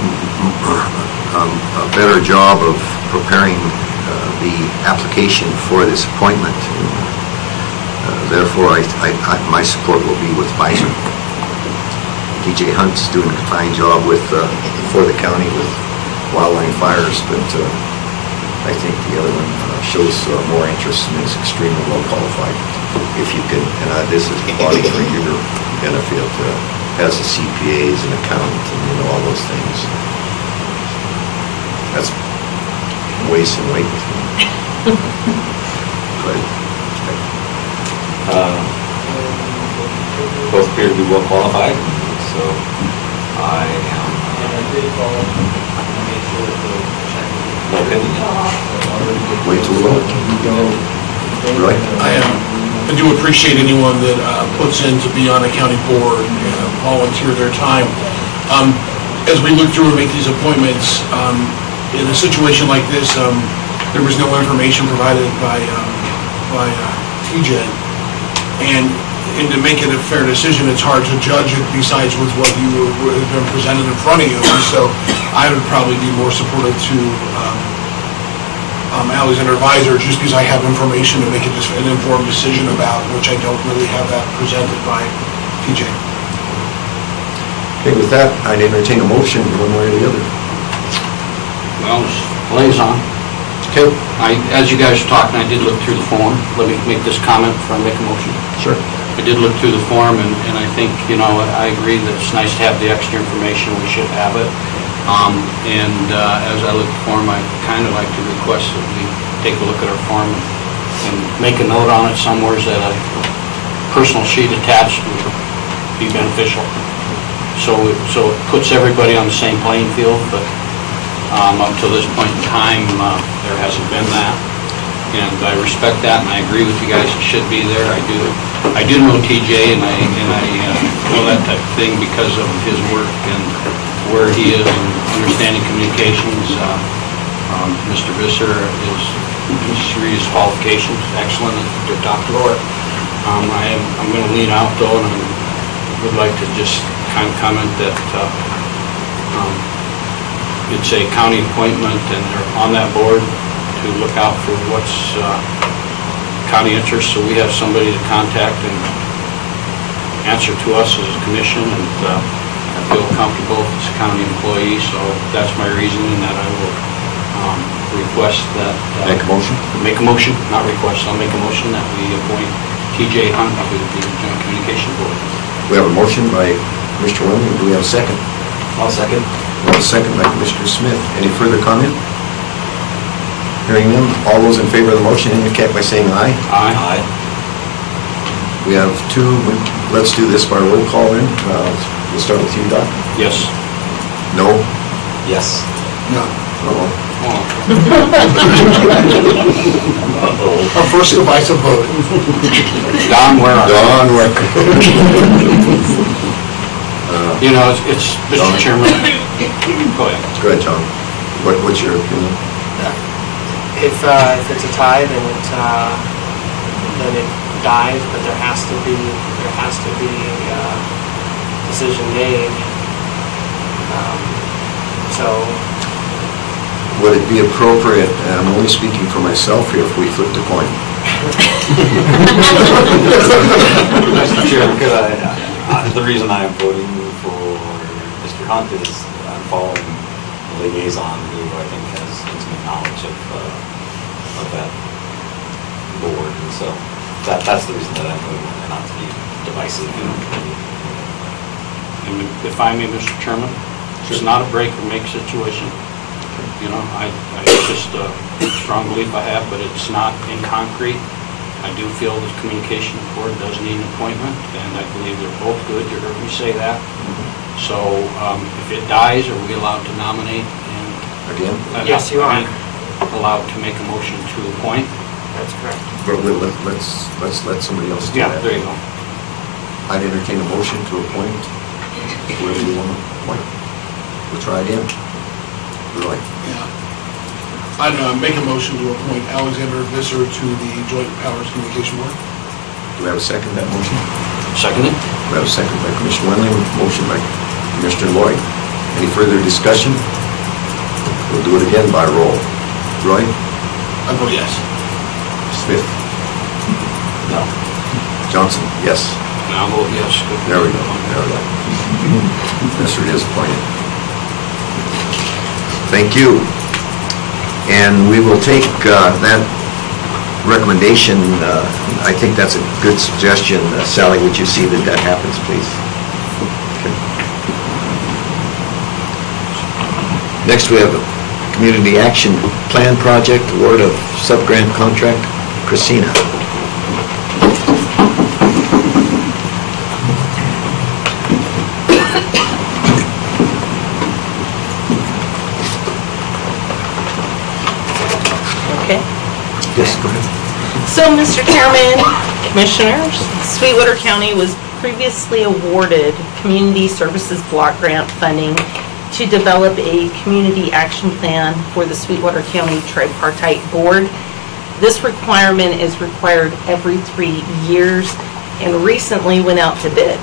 better job of preparing the application for this appointment. Therefore, my support will be with Visor. TJ Hunt's doing a fine job for the county with wildland fires, but I think the other one shows more interest and is extremely well qualified. If you can, and this is the body for your benefit, has the CPAs and accountant and all those things. That's weighs some weight with me. Both appear to be well qualified, so I am no opinion. Way too low. Right? I do appreciate anyone that puts in to be on a county board and volunteer their time. As we look through and make these appointments, in a situation like this, there was no information provided by TJ, and to make it a fair decision, it's hard to judge it besides with what you have been presented in front of you. And so I would probably be more supportive to Alexander Visor, just because I have information to make an informed decision about, which I don't really have that presented by TJ. Okay, with that, I'd entertain a motion one way or the other. Well, liaison. Okay. As you guys were talking, I did look through the form. Let me make this comment before I make a motion. Sure. I did look through the form, and I think, I agree that it's nice to have the extra information. We should have it. As I look at the form, I kind of like to request that we take a look at our form and make a note on it somewhere that a personal sheet attached would be beneficial. So it puts everybody on the same playing field, but up to this point in time, there hasn't been that. and I respect that, and I agree with you guys, it should be there. I do know TJ, and I know that type of thing because of his work and where he is and understanding communications. Mr. Visser is, his qualifications, excellent at Dr. Lord. I'm going to lean out though, and I would like to just kind of comment that it's a county appointment, and they're on that board to look out for what's county interest, so we have somebody to contact and answer to us as a commission, and I feel comfortable if it's a county employee, so that's my reasoning that I will request that... Make a motion? Make a motion, not request, I'll make a motion that we appoint TJ Hunt to the Joint Communication Board. We have a motion by Mr. Wyoming. Do we have a second? I'll second. We have a second by Commissioner Smith. Any further comment? Hearing none, all those in favor of the motion indicate by saying aye. Aye. We have two. Let's do this by roll call then. We'll start with you, Doc. Yes. No? Yes. No. Uh-oh. Our first divisive vote. Don, where are you? Don, where? You know, it's Mr. Don. Chairman. Go ahead. Go ahead, John. What's your opinion? If it's a tie, then it dies, but there has to be a decision made. So. Would it be appropriate, and I'm only speaking for myself here, if we flipped a coin? Mr. Chairman, the reason I am voting for Mr. Hunt is I'm following the liaison who I think has intimate knowledge of that board, and so that's the reason that I'm voting, and not to be divisive. And if I may, Mr. Chairman, it's not a break or make situation. You know, it's just a strong belief I have, but it's not in concrete. I do feel the communication board does need an appointment, and I believe they're both good. You heard me say that. So if it dies, are we allowed to nominate? And Again? Yes, you are. Allowed to make a motion to appoint? That's correct. But let's let somebody else do Yeah, that. there you go. I'd entertain a motion to appoint whoever you want to appoint. We'll try again. Roy. Yeah. I'd make a motion to appoint Alexander Visser to the Joint Powers Communication Board. Do we have a second to that motion? Seconded? We have a second by Commissioner Wendling, motion by Commissioner Lloyd. Any further discussion? We'll do it again by roll. Roy? I vote yes. Smith? No. Johnson? Yes. And I'll vote yes. There we go. There we go. Visser is appointed. Thank you. And we will take that recommendation. I think that's a good suggestion. Sally, would you see that happens, please? Okay. Next, we have a Community Action Plan Project, award of sub-grant contract. Christina. Yes, go ahead. So, Mr. Chairman, Commissioners, Sweetwater County was previously awarded Community Services Block Grant funding to develop a community action plan for the Sweetwater County Tripartite Board. This requirement is required every 3 years and recently went out to bid.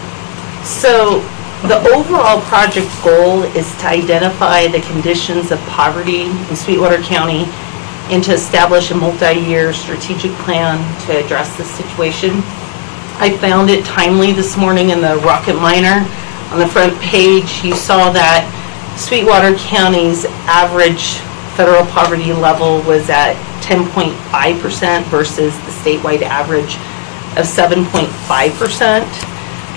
So, the overall project goal is to identify the conditions of poverty in Sweetwater County and to establish a multi-year strategic plan to address this situation. I found it timely this morning in the Rocket Miner. On the front page, you saw that Sweetwater County's average federal poverty level was at 10.5% versus the statewide average of 7.5%.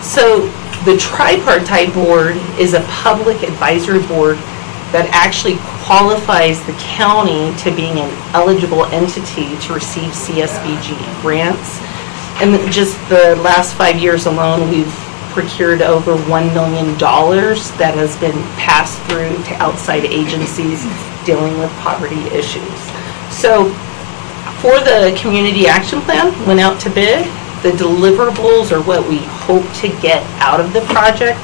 So the Tripartite Board is a public advisory board that actually qualifies the county to being an eligible entity to receive CSBG grants. And just the last 5 years alone, we've procured over $1 million that has been passed through to outside agencies dealing with poverty issues. So For the community action plan, went out to bid. The deliverables, or what we hope to get out of the project,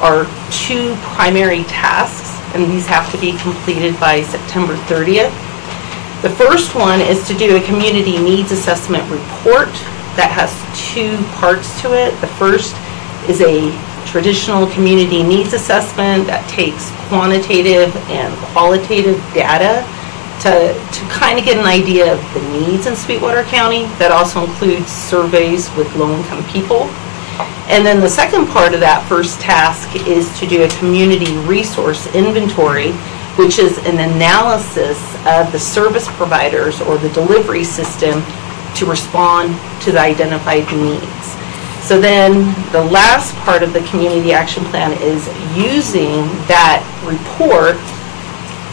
are 2 primary tasks, and these have to be completed by September 30th. The first one is to do a community needs assessment report that has 2 parts to it. The first is a traditional community needs assessment that takes quantitative and qualitative data to kind of get an idea of the needs in Sweetwater County. That also includes surveys with low-income people. And then the second part of that first task is to do a community resource inventory, which is an analysis of the service providers or the delivery system to respond to the identified needs. So then the last part of the community action plan is using that report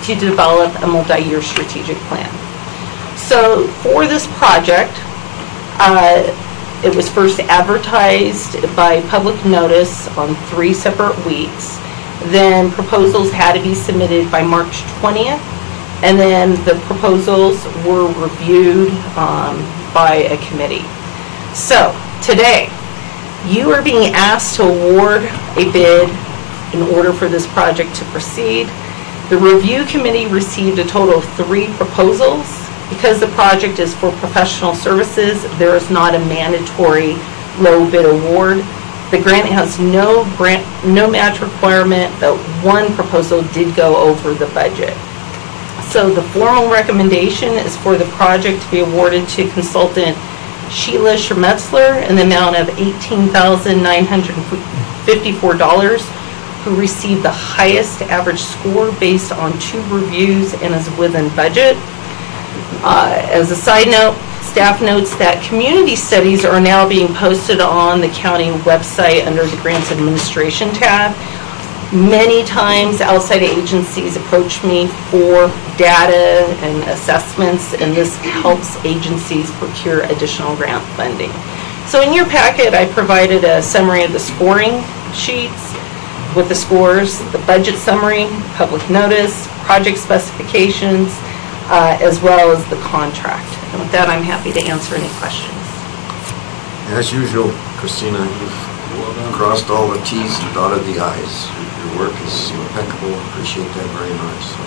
to develop a multi-year strategic plan. So for this project, it was first advertised by public notice on 3 separate weeks. Then proposals had to be submitted by March 20th, and then the proposals were reviewed by a committee. So today, you are being asked to award a bid in order for this project to proceed. The review committee received a total of 3 proposals. Because the project is for professional services, there is not a mandatory low bid award. The grant has no match requirement, but 1 proposal did go over the budget. So the formal recommendation is for the project to be awarded to consultant Sheila Schermetzler in the amount of $18,954, who received the highest average score based on 2 reviews and is within budget. As a side note, staff notes that community studies are now being posted on the county website under the Grants Administration tab. Many times outside agencies approach me for data and assessments, and this helps agencies procure additional grant funding. So in your packet, I provided a summary of the scoring sheets with the scores, the budget summary, public notice, project specifications, as well as the contract. And with that, I'm happy to answer any questions. As usual, Christina, you've crossed all the T's and dotted the I's. Your work is impeccable. Appreciate that very much. So,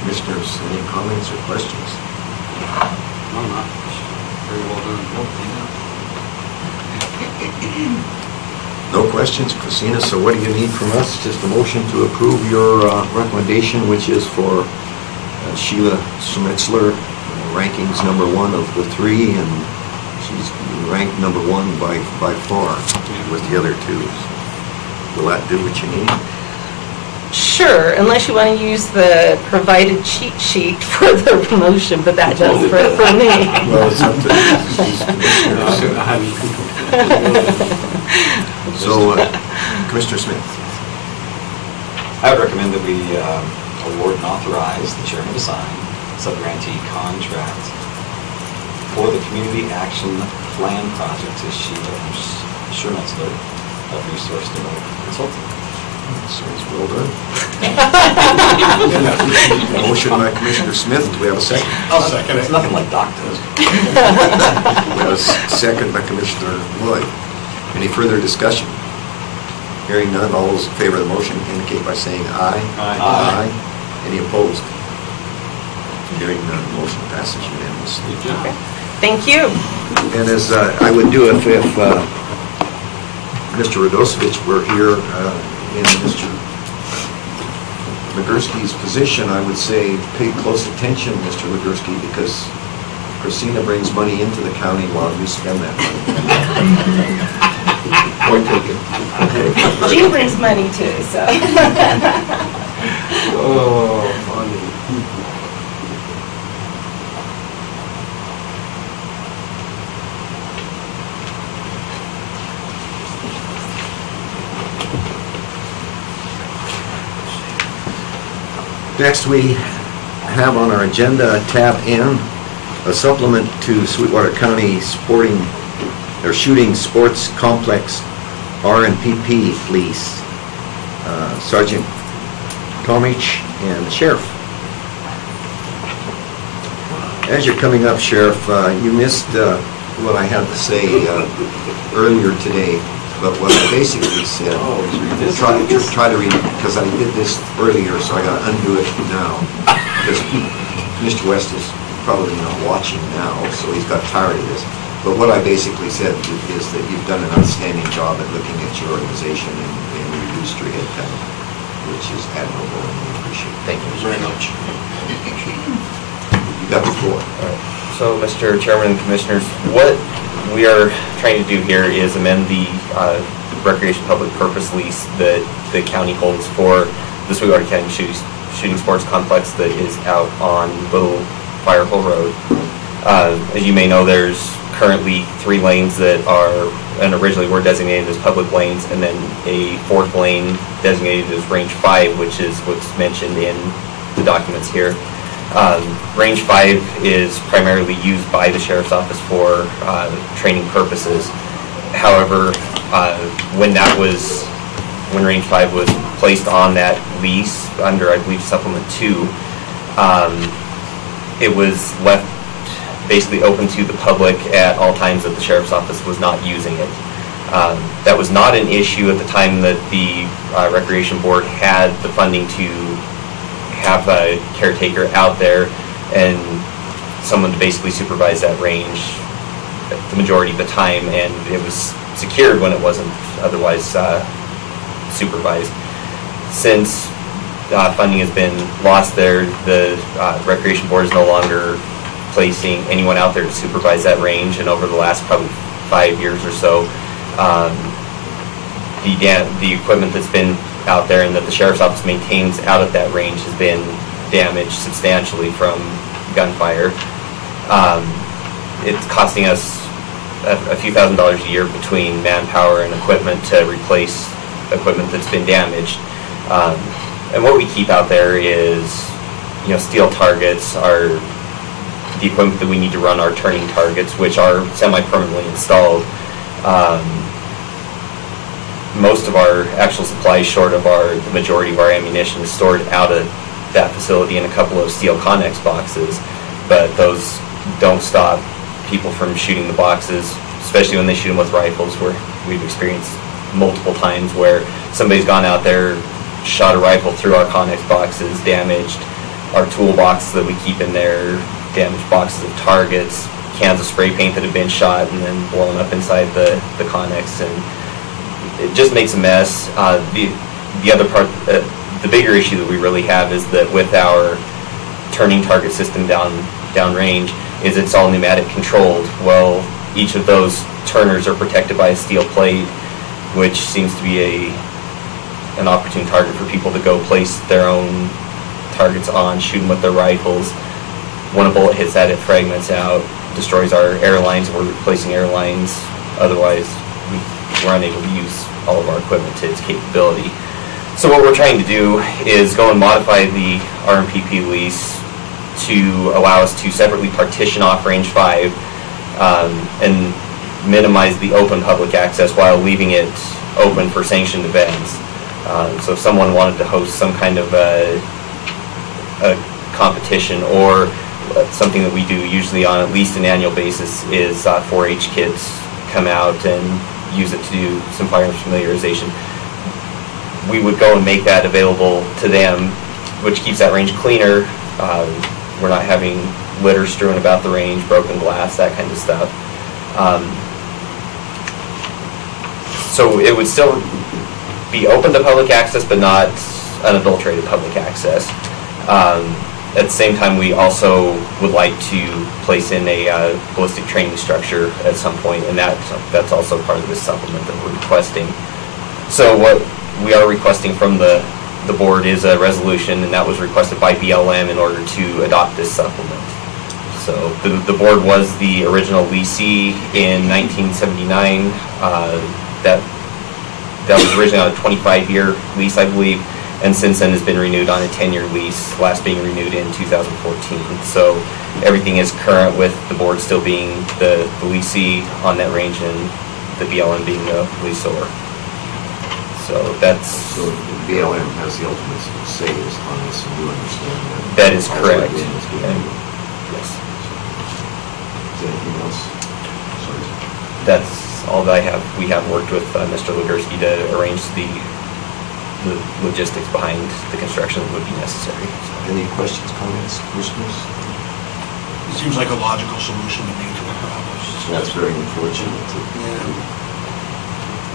commissioners, any comments or questions? No, not very well done. No questions, Christina. So what do you need from us? Just a motion to approve your recommendation, which is for Sheila Schmetzler, rankings number 1 of the 3, and she's ranked number 1 by far with the other 2. Will that do what you need? Sure, unless you want to use the provided cheat sheet for the promotion, but that does for me. Well, it's up to these commissioners. So, Commissioner Smith. I would recommend that we award and authorize the chairman to sign sub-grantee contract for the Community Action Plan project to Sheila Schermetzler of Resource Development Consulting. Sounds well done. Motion by Commissioner Smith. Do we have a second? I'll second It's it. nothing like Doc does. We have a second by Commissioner Lloyd. Any further discussion? Hearing none, all those in favor of the motion indicate by saying aye. Aye. Any opposed? Hearing none, motion passes unanimously. Okay. Thank you. And as I would do if Mr. Radosevich were here in Mr. Legursky's position, I would say pay close attention, Mr. Legursky, because Christina brings money into the county while you spend that money. Point taken. Jean brings money too, so. Oh, funny. Next, we have on our agenda, tab N, a supplement to Sweetwater County shooting sports complex R&PP lease. Sergeant Tomich and the Sheriff. As you're coming up, Sheriff, you missed what I had to say earlier today, but what I basically said, try to read, because I did this earlier, so I got to undo it now, because Mr. West is probably not watching now, so he's got tired of this. But what I basically said is that you've done an outstanding job at looking at your organization and reduced your head count, which is admirable, and we appreciate it. Thank you Very much. You got the floor. So, Mr. Chairman and Commissioners, what we are trying to do here is amend the recreation public purpose lease that the county holds for the Sweetwater County Shooting Sports Complex that is out on Little Firehole Road. As you may know, there's currently 3 lanes that are, and originally were designated as public lanes, and then a 4th lane designated as Range 5, which is what's mentioned in the documents here. Range 5 is primarily used by the Sheriff's Office for training purposes. However, when Range 5 was placed on that lease under, I believe, Supplement 2, it was left basically open to the public at all times that the Sheriff's Office was not using it. That was not an issue at the time that the Recreation Board had the funding to have a caretaker out there and someone to basically supervise that range the majority of the time, and it was secured when it wasn't otherwise supervised. Since funding has been lost there, the Recreation Board is no longer placing anyone out there to supervise that range, and over the last probably 5 years or so, the equipment that's been out there and that the Sheriff's Office maintains out at that range has been damaged substantially from gunfire. It's costing us a few $1,000s a year between manpower and equipment to replace equipment that's been damaged. And what we keep out there is, steel targets, are the equipment that we need to run our turning targets, which are semi-permanently installed. Most of our actual supplies, short of the majority of our ammunition, is stored out of that facility in a couple of steel Connex boxes, but those don't stop people from shooting the boxes, especially when they shoot them with rifles, where we've experienced multiple times where somebody's gone out there, shot a rifle through our Connex boxes, damaged our toolbox that we keep in there, damaged boxes of targets, cans of spray paint that have been shot and then blown up inside the Connex, and it just makes a mess. The other part, the bigger issue that we really have is that with our turning target system downrange, is it's all pneumatic controlled. Well, each of those turners are protected by a steel plate, which seems to be an opportune target for people to go place their own targets on, shoot them with their rifles. When a bullet hits that, it fragments out, destroys our airlines. We're replacing airlines. Otherwise, we're unable to use all of our equipment to its capability. So what we're trying to do is go and modify the RMPP lease to allow us to separately partition off Range 5 and minimize the open public access while leaving it open for sanctioned events. So if someone wanted to host some kind of a competition, or something that we do usually on at least an annual basis is 4-H kids come out and use it to do some firearms familiarization. We would go and make that available to them, which keeps that range cleaner. We're not having litter strewn about the range, broken glass, that kind of stuff. So it would still be open to public access, but not unadulterated public access. At the same time, we also would like to place in a ballistic training structure at some point, and that's also part of this supplement that we're requesting. So what we are requesting from the board is a resolution, and that was requested by BLM in order to adopt this supplement. So the board was the original leasee in 1979. That was originally on a 25-year lease, I believe, and since then has been renewed on a 10-year lease, last being renewed in 2014. So everything is current, with the board still being the leasee on that range and the BLM being the leaseor. So that's... So the BLM has the ultimate say on this, and you understand that? That is correct. Yes. anything else? Sorry. That's all that I have. We have worked with Mr. Lugerski to arrange the logistics behind the construction that would be necessary. Any questions, comments, commissioners? It seems like a logical solution to me to the problem. That's very unfortunate.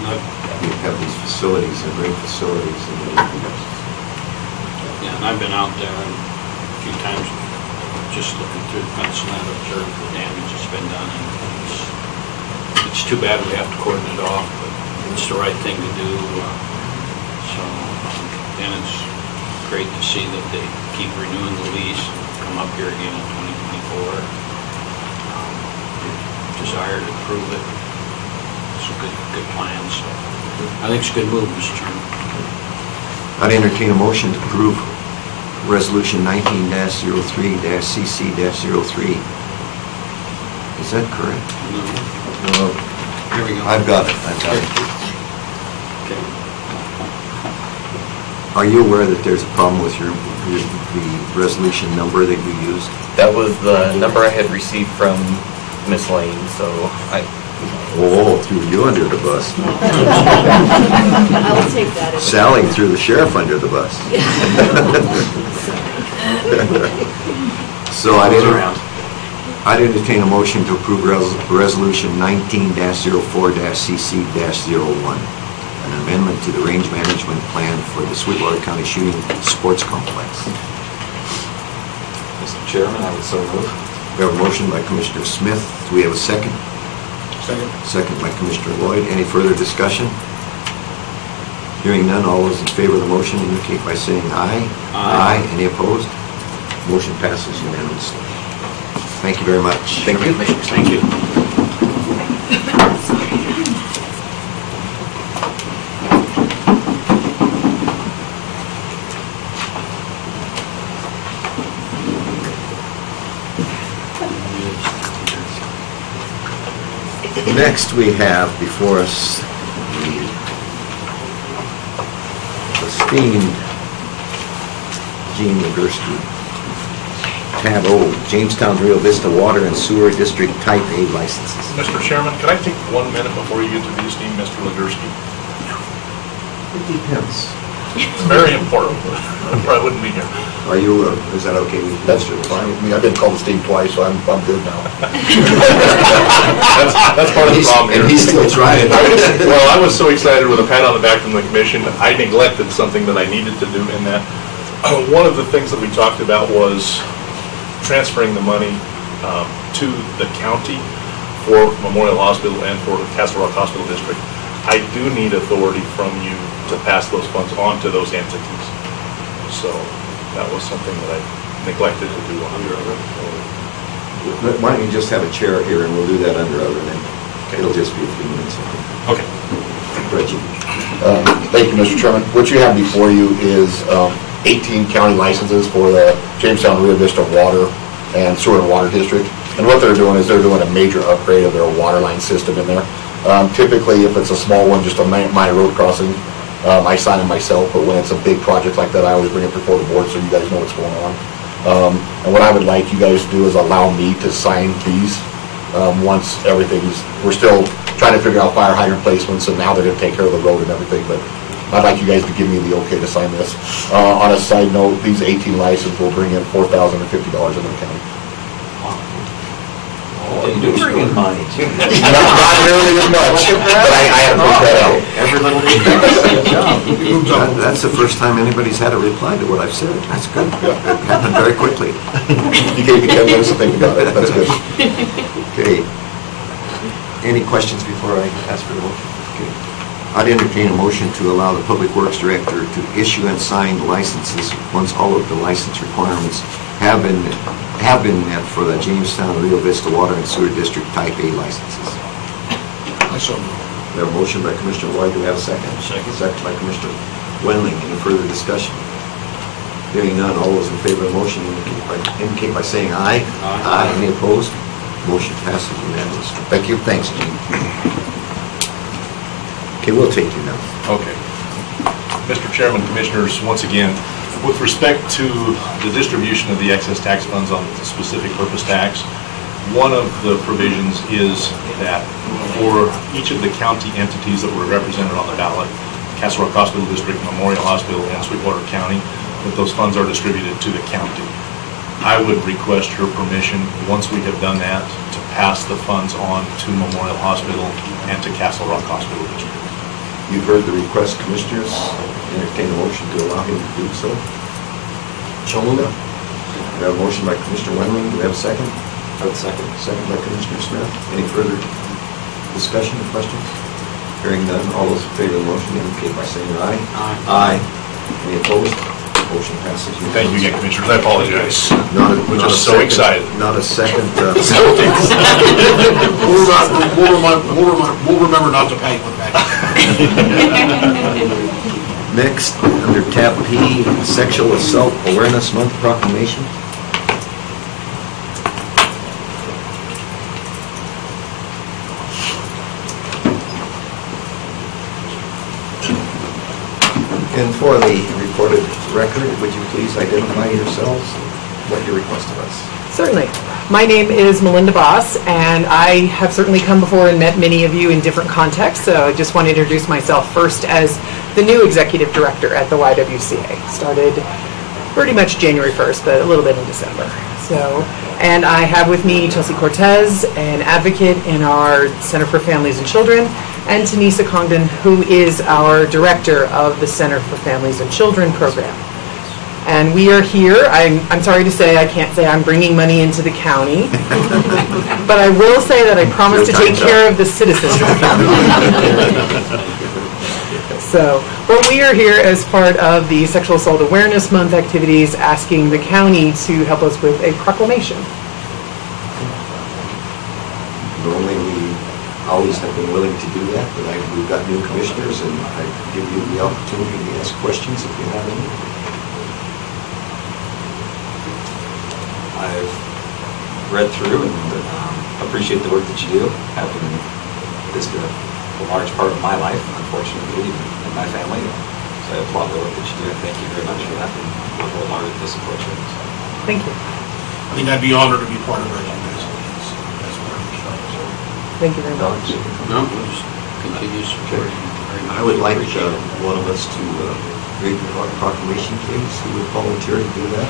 We have these facilities, they're great facilities. Yeah, and I've been out there a few times, just looking through the fence and I've observed the damage that's been done. And it's too bad we have to cordon it off, but it's the right thing to do. And it's great to see that they keep renewing the lease and come up here again in 2024. Desire to approve it. It's a good plan, so I think it's a good move, Mr. Chairman. I'd entertain a motion to approve Resolution 19-03-CC-03. Is that correct? No. Here we go. I've got it. Okay. Are you aware that there's a problem with the resolution number that you used? That was the number I had received from Miss Lane, so I... Oh, threw you under the bus. I will take that. Sally threw the sheriff under the bus. So I'd entertain a motion to approve Resolution 19-04-CC-01, an amendment to the range management plan for the Sweetwater County Shooting Sports Complex. Mr. Chairman, I would so move. We have a motion by Commissioner Smith. Do we have a second? Second. Second by Commissioner Lloyd. Any further discussion? Hearing none, all those in favor of the motion indicate by saying aye. Aye. Any opposed? Motion passes unanimously. Thank you very much. Thank you. Thank you. Next, we have before us the esteemed Gene Legursky, Tab O, Jamestown Rio Vista Water and Sewer District Type A licenses. Mr. Chairman, can I take 1 minute before you get to the esteemed Mr. Legursky? It depends. It's very important, or I wouldn't be here. Are you, is that okay with you? That's fine with me. I've been called Steve twice, so I'm good now. That's part of the problem here. And he's still trying. Well, I was so excited with a pat on the back from the commission, I neglected something that I needed to do in that. One of the things that we talked about was transferring the money to the county for Memorial Hospital and for Castle Rock Hospital District. I do need authority from you to pass those funds on to those entities. So that was something that I neglected to do under other. Why don't you just have a chair here and we'll do that under other, then it'll just be a few minutes. Okay. Reggie. Thank you, Mr. Chairman. What you have before you is 18 county licenses for the Jamestown Rio Vista Water and Sewer and Water District. And what they're doing is they're doing a major upgrade of their water line system in there. Typically, if it's a small one, just a minor road crossing, I sign it myself, but when it's a big project like that, I always bring it before the board so you guys know what's going on. And what I would like you guys to do is allow me to sign these once everything's, we're still trying to figure out fire hydrant placements, and now they're going to take care of the road and everything, but I'd like you guys to give me the okay to sign this. On a side note, these 18 licenses will bring in $4,050 into the county. You do bring in money. Not nearly as much, but I had to put that out. Every little bit. Good job. That's the first time anybody's had a reply to what I've said. That's good. It happened very quickly. You gave me 10 minutes to think about it. That's good. Okay. Any questions before I ask for the motion? Okay. I'd entertain a motion to allow the Public Works Director to issue and sign the licenses once all of the license requirements have been met for the Jamestown Rio Vista Water and Sewer District Type A licenses. I so move. We have a motion by Commissioner White. Do we have a second? Second. Second by Commissioner Wendling. Any further discussion? Hearing none, all those in favor of the motion indicate by saying aye. Aye. Any opposed? Motion passes unanimously. Thank you. Thanks, Gene. Okay, we'll take you now. Okay. Mr. Chairman, Commissioners, once again, with respect to the distribution of the excess tax funds on the specific purpose tax, One of the provisions is that for each of the county entities that were represented on the ballot, Castle Rock Hospital District, Memorial Hospital, and Sweetwater County, that those funds are distributed to the county. I would request your permission, once we have done that, to pass the funds on to Memorial Hospital and to Castle Rock Hospital District. You've heard the request, Commissioners. Entertain a motion to allow him to do so. So moved. We have a motion by Commissioner Wendling. Do we have a second? I would second. Second by Commissioner Smith. Any further discussion or questions? Hearing none, all those in favor of the motion indicate by saying aye. Aye. Any opposed? Motion passes. Thank you again, Commissioners. I apologize. We're Not a just so second- excited. Not a second. We'll remember not to pay for that. Next, under tab P, Sexual Assault Awareness Month proclamation. And for the recorded record, would you please identify yourselves, what you request of us? Certainly. My name is Melinda Boss, and I have certainly come before and met many of you in different contexts, so I just want to introduce myself first as the new executive director at the YWCA. Started pretty much January 1st, but a little bit in December. And I have with me Chelsea Cortez, an advocate in our Center for Families and Children, and Tanisa Congdon, who is our director of the Center for Families and Children program. And we are here. I'm sorry to say I can't say I'm bringing money into the county, but I will say that I promise to take care of the citizens of the county. But we are here as part of the Sexual Assault Awareness Month activities, asking the county to help us with a proclamation. Normally, we always have been willing to do that, but we've got new commissioners, and I give you the opportunity to ask questions if you have any. I've read through and appreciate the work that you do. Have been just a large part of my life, unfortunately, and my family. So I applaud the work that you do, and thank you very much for that. And we're wholeheartedly support you. Thank you. I think I'd be honored to be part of it. Thank you very much. No, we'll just continue supporting. I would like one of us to read the proclamation, please. Who would volunteer to do that?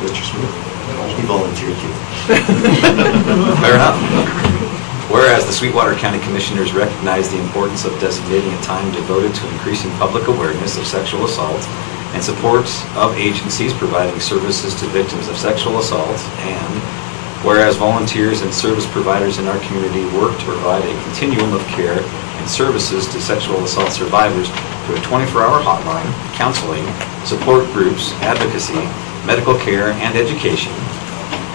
Mr. Smith? He volunteered to. Fair enough. Whereas the Sweetwater County Commissioners recognize the importance of designating a time devoted to increasing public awareness of sexual assault and support of agencies providing services to victims of sexual assault, and whereas volunteers and service providers in our community work to provide a continuum of care and services to sexual assault survivors through a 24-hour hotline, counseling, support groups, advocacy, medical care, and education.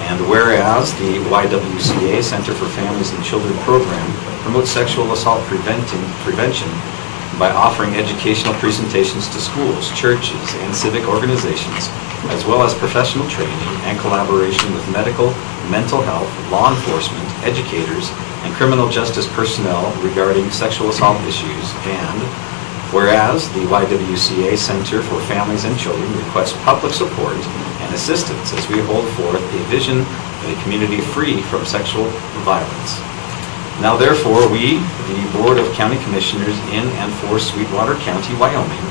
And whereas the YWCA Center for Families and Children program promotes sexual assault prevention by offering educational presentations to schools, churches, and civic organizations, as well as professional training and collaboration with medical, mental health, law enforcement, educators, and criminal justice personnel regarding sexual assault issues. And whereas the YWCA Center for Families and Children requests public support and assistance as we hold forth a vision of a community free from sexual violence. Now therefore, we, the Board of County Commissioners in and for Sweetwater County, Wyoming,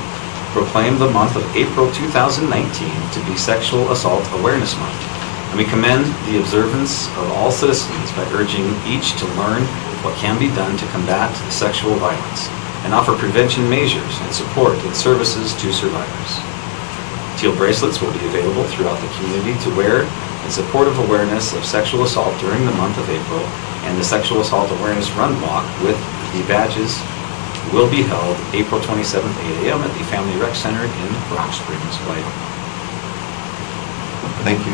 proclaim the month of April 2019 to be Sexual Assault Awareness Month. And we commend the observance of all citizens by urging each to learn what can be done to combat sexual violence and offer prevention measures and support and services to survivors. Teal bracelets will be available throughout the community to wear in support of awareness of sexual assault during the month of April, and the Sexual Assault Awareness Run Walk with the badges will be held April 27th, 8 a.m. at the Family Rec Center in Rock Springs, Wyoming. Thank you,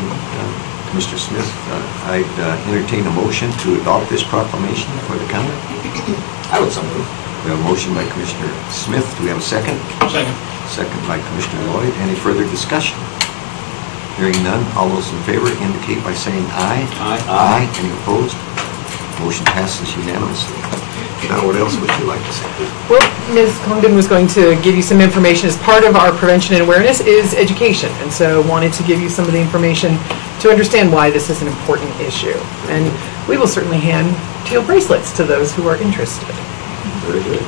Mr. Smith. I'd entertain a motion to adopt this proclamation for the county. I would so move. We have a motion by Commissioner Smith. Do we have a second? Second. Second by Commissioner Lloyd. Any further discussion? Hearing none, all those in favor indicate by saying aye. Aye. Aye. Any opposed? Motion passes unanimously. Now, what else would you like to say? Well, Ms. Congdon was going to give you some information. As part of our prevention and awareness is education, and so wanted to give you some of the information to understand why this is an important issue. And we will certainly hand teal bracelets to those who are interested. Very good.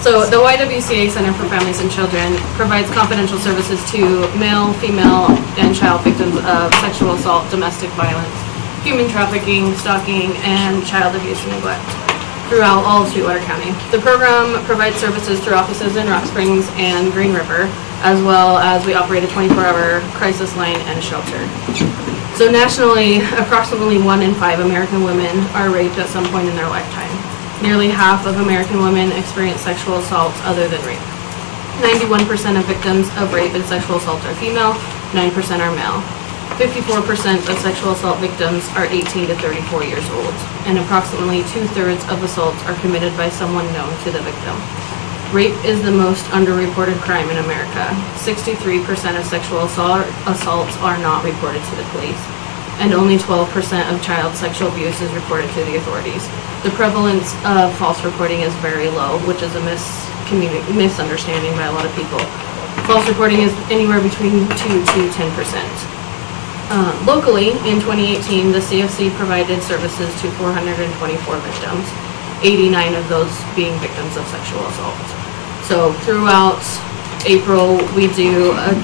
So the YWCA Center for Families and Children provides confidential services to male, female, and child victims of sexual assault, domestic violence, human trafficking, stalking, and child abuse and neglect throughout all of Sweetwater County. The program provides services through offices in Rock Springs and Green River, as well as we operate a 24-hour crisis line and a shelter. So nationally, approximately 1 in 5 American women are raped at some point in their lifetime. Nearly half of American women experience sexual assaults other than rape. 91% of victims of rape and sexual assault are female, 9% are male. 54% of sexual assault victims are 18 to 34 years old, and approximately 2/3 of assaults are committed by someone known to the victim. Rape is the most underreported crime in America. 63% of sexual assaults are not reported to the police, and only 12% of child sexual abuse is reported to the authorities. The prevalence of false reporting is very low, which is a misunderstanding by a lot of people. False reporting is anywhere between 2 to 10%. Locally, in 2018, the CFC provided services to 424 victims, 89 of those being victims of sexual assault. So throughout April, we do a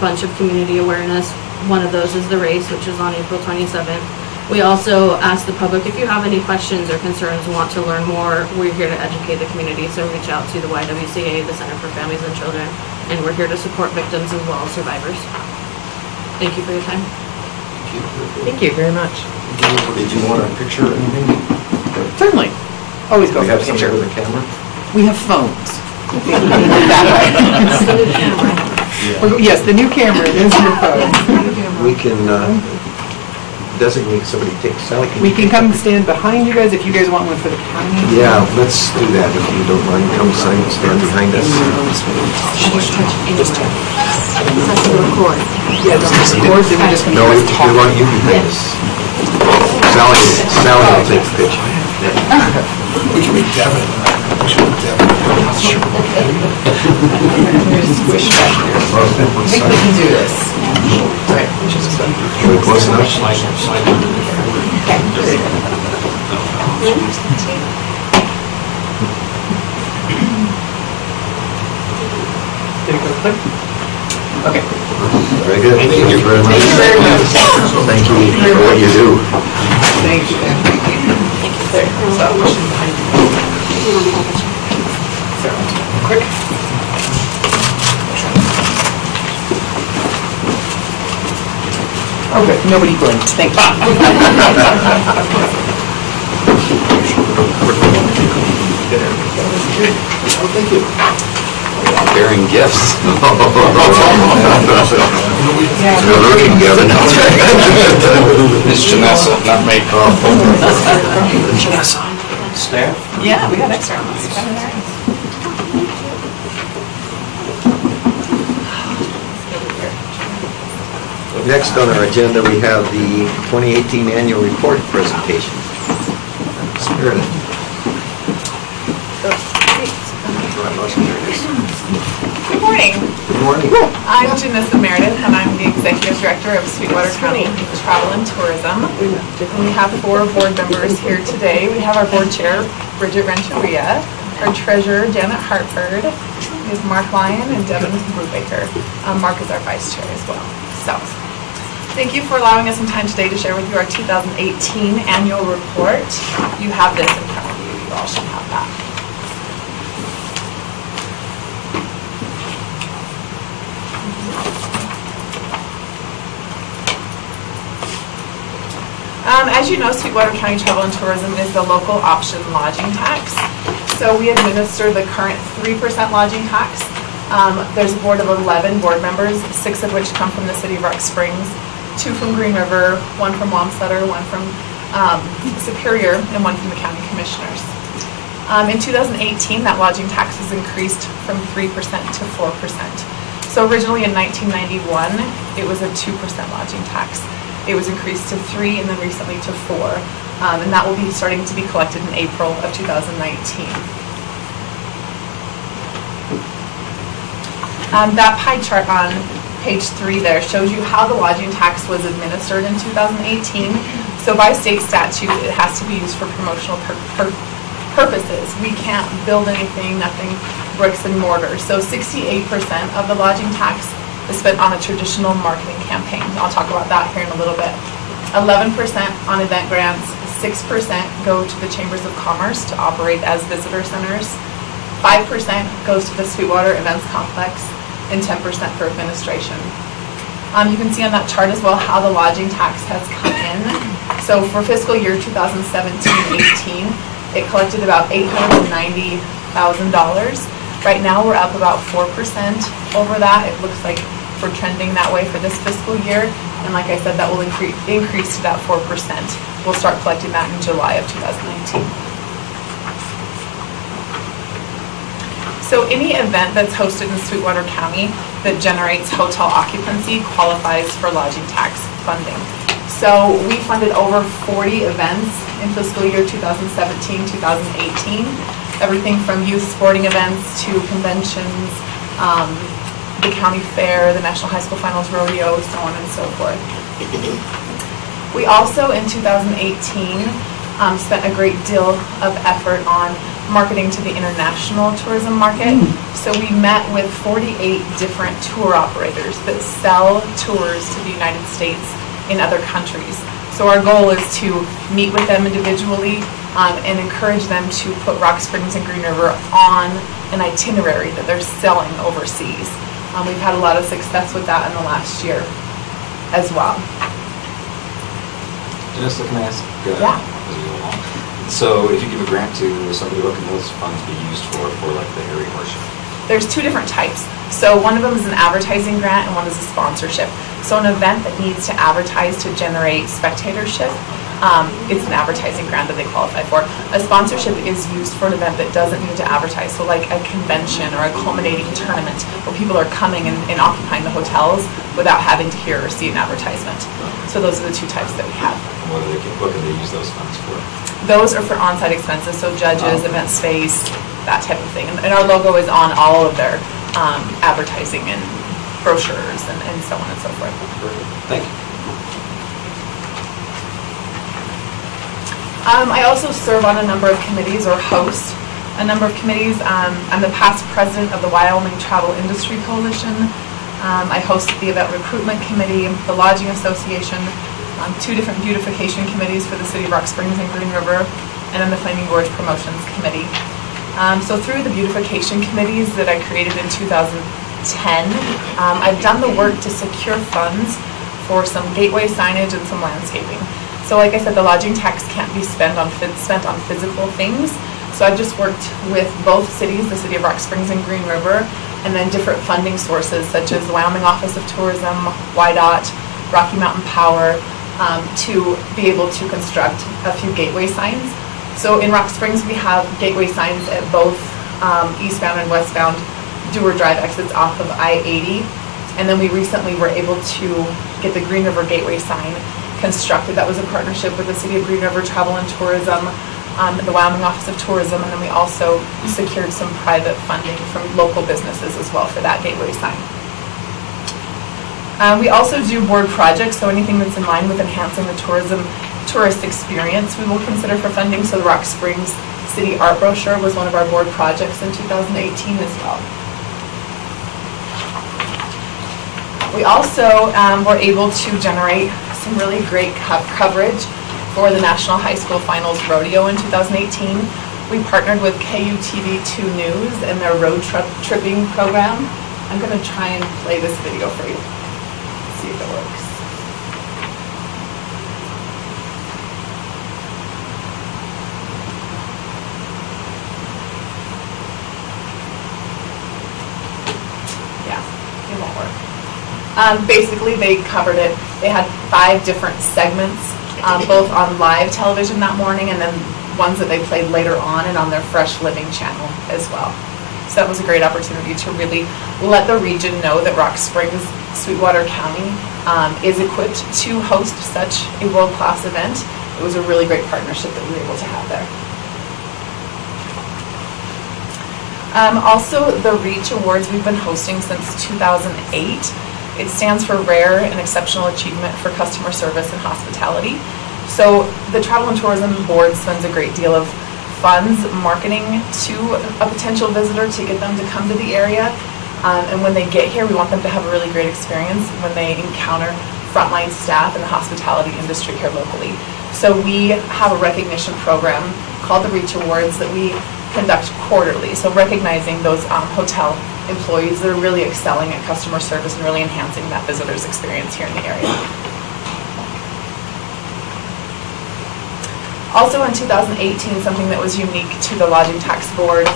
bunch of community awareness. One of those is the race, which is on April 27th. We also ask the public, if you have any questions or concerns and want to learn more, we're here to educate the community, so reach out to the YWCA, the Center for Families and Children, and we're here to support victims as well as survivors. Thank you for your time. Thank you very much. Did you want a picture or anything? Certainly. Always go We for have a something picture. with a camera? We have phones. Yes, the new camera is your phone. We can designate somebody to take Sally. We can come stand behind you guys if you guys want one for the county. Yeah, let's do that if you don't mind. Come stand behind us. Yeah, just record, then we just No, we want you behind us. Sally will take the picture. We should be Devin. We should be Devin. Squish back here. I think we can do this. Right. Are we close enough? Did it go quick? Okay. Very good. Thank you very much. Thank you very much. Thank you for what you do. Thank you. There. So, behind you. So, quick. Okay, nobody blinked. Thank you. Oh, thank you. Bearing gifts. Good looking, Gavin. It's Janessa, not me. Janessa. Staff? Yeah, we got extra. Next on our agenda, we have the 2018 annual report presentation. Spirit. Good morning. Good morning. I'm Janessa Meredith, and I'm the Executive Director of Sweetwater County Travel and Tourism. We have 4 board members here today. We have our board chair, Bridget Renteria, our treasurer, Janet Hartford, we have Mark Lyon, and Devin Brubaker. Mark is our vice chair as well. So, thank you for allowing us some time today to share with you our 2018 annual report. You have this in front of you. You all should have that. As you know, Sweetwater County Travel and Tourism is the local option lodging tax. So we administer the current 3% lodging tax. There's a board of 11 board members, 6 of which come from the city of Rock Springs, 2 from Green River, 1 from Wamsutter, 1 from Superior, and 1 from the county commissioners. In 2018, that lodging tax was increased from 3% to 4%. So originally in 1991, it was a 2% lodging tax. It was increased to 3 and then recently to 4. And that will be starting to be collected in April of 2019. That pie chart on page 3 there shows you how the lodging tax was administered in 2018. So by state statute, it has to be used for promotional purposes. We can't build anything, nothing bricks and mortar. So 68% of the lodging tax is spent on a traditional marketing campaign. I'll talk about that here in a little bit. 11% on event grants, 6% go to the Chambers of Commerce to operate as visitor centers, 5% goes to the Sweetwater Events Complex, and 10% for administration. You can see on that chart as well how the lodging tax has come in. So for fiscal year 2017-18, it collected about $890,000. Right now we're up about 4% over that. It looks like we're trending that way for this fiscal year. And like I said, that will increase to that 4%. We'll start collecting that in July of 2019. So any event that's hosted in Sweetwater County that generates hotel occupancy qualifies for lodging tax funding. So we funded over 40 events in fiscal year 2017-2018. Everything from youth sporting events to conventions, the county fair, the National High School Finals Rodeo, so on and so forth. We also, in 2018, spent a great deal of effort on marketing to the international tourism market. So we met with 48 different tour operators that sell tours to the United States in other countries. So our goal is to meet with them individually and encourage them to put Rock Springs and Green River on an itinerary that they're selling overseas. We've had a lot of success with that in the last year as well. Janessa, can I ask? Yeah. As we go along. So if you give a grant to somebody, what can those funds be used for like the Harry Horse Show? There's 2 different types. So one of them is an advertising grant and one is a sponsorship. So an event that needs to advertise to generate spectatorship, it's an advertising grant that they qualify for. A sponsorship is used for an event that doesn't need to advertise. So like a convention or a culminating tournament where people are coming and occupying the hotels without having to hear or see an advertisement. So those are the 2 types that we have. What can they use those funds for? Those are for on-site expenses, so judges, event space, that type of thing. And our logo is on all of their advertising and brochures and so on and so forth. Thank you. I also serve on a number of committees or host a number of committees. I'm the past president of the Wyoming Travel Industry Coalition. I host the Event Recruitment Committee, the Lodging Association, 2 different beautification committees for the City of Rock Springs and Green River, and then the Flaming Gorge Promotions Committee. So through the beautification committees that I created in 2010, I've done the work to secure funds for some gateway signage and some landscaping. So like I said, the lodging tax can't be spent on physical things. So I've just worked with both cities, the City of Rock Springs and Green River, and then different funding sources such as the Wyoming Office of Tourism, WYDOT, Rocky Mountain Power, to be able to construct a few gateway signs. So in Rock Springs, we have gateway signs at both eastbound and westbound Dewar Drive exits off of I-80. And then we recently were able to get the Green River Gateway sign constructed. That was a partnership with the City of Green River Travel and Tourism, the Wyoming Office of Tourism, and then we also secured some private funding from local businesses as well for that gateway sign. We also do board projects, so anything that's in line with enhancing the tourist experience we will consider for funding. So the Rock Springs City Art Brochure was one of our board projects in 2018 as well. We also were able to generate some really great coverage for the National High School Finals Rodeo in 2018. We partnered with KUTV2 News and their road tripping program. I'm going to try and play this video for you. See if it works. Yeah, it won't work. Basically, they covered it. They had 5 different segments, both on live television that morning and then ones that they played later on and on their Fresh Living channel as well. So that was a great opportunity to really let the region know that Rock Springs, Sweetwater County is equipped to host such a world-class event. It was a really great partnership that we were able to have there. Also, the REACH Awards we've been hosting since 2008. It stands for Rare and Exceptional Achievement for Customer Service and Hospitality. So the Travel and Tourism Board spends a great deal of funds marketing to a potential visitor to get them to come to the area. And when they get here, we want them to have a really great experience when they encounter frontline staff in the hospitality industry here locally. So we have a recognition program called the Reach Awards that we conduct quarterly. So recognizing those hotel employees that are really excelling at customer service and really enhancing that visitor's experience here in the area. Also in 2018, something that was unique to the Lodging Tax Board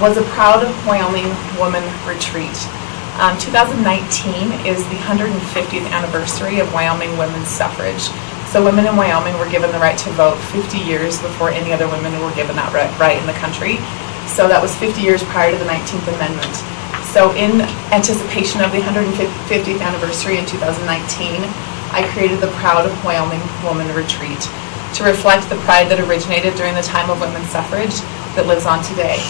was a Proud Wyoming Woman Retreat. 2019 is the 150th anniversary of Wyoming women's suffrage. So women in Wyoming were given the right to vote 50 years before any other women were given that right in the country. So that was 50 years prior to the 19th Amendment. So in anticipation of the 150th anniversary in 2019, I created the Proud Wyoming Woman Retreat to reflect the pride that originated during the time of women's suffrage that lives on today.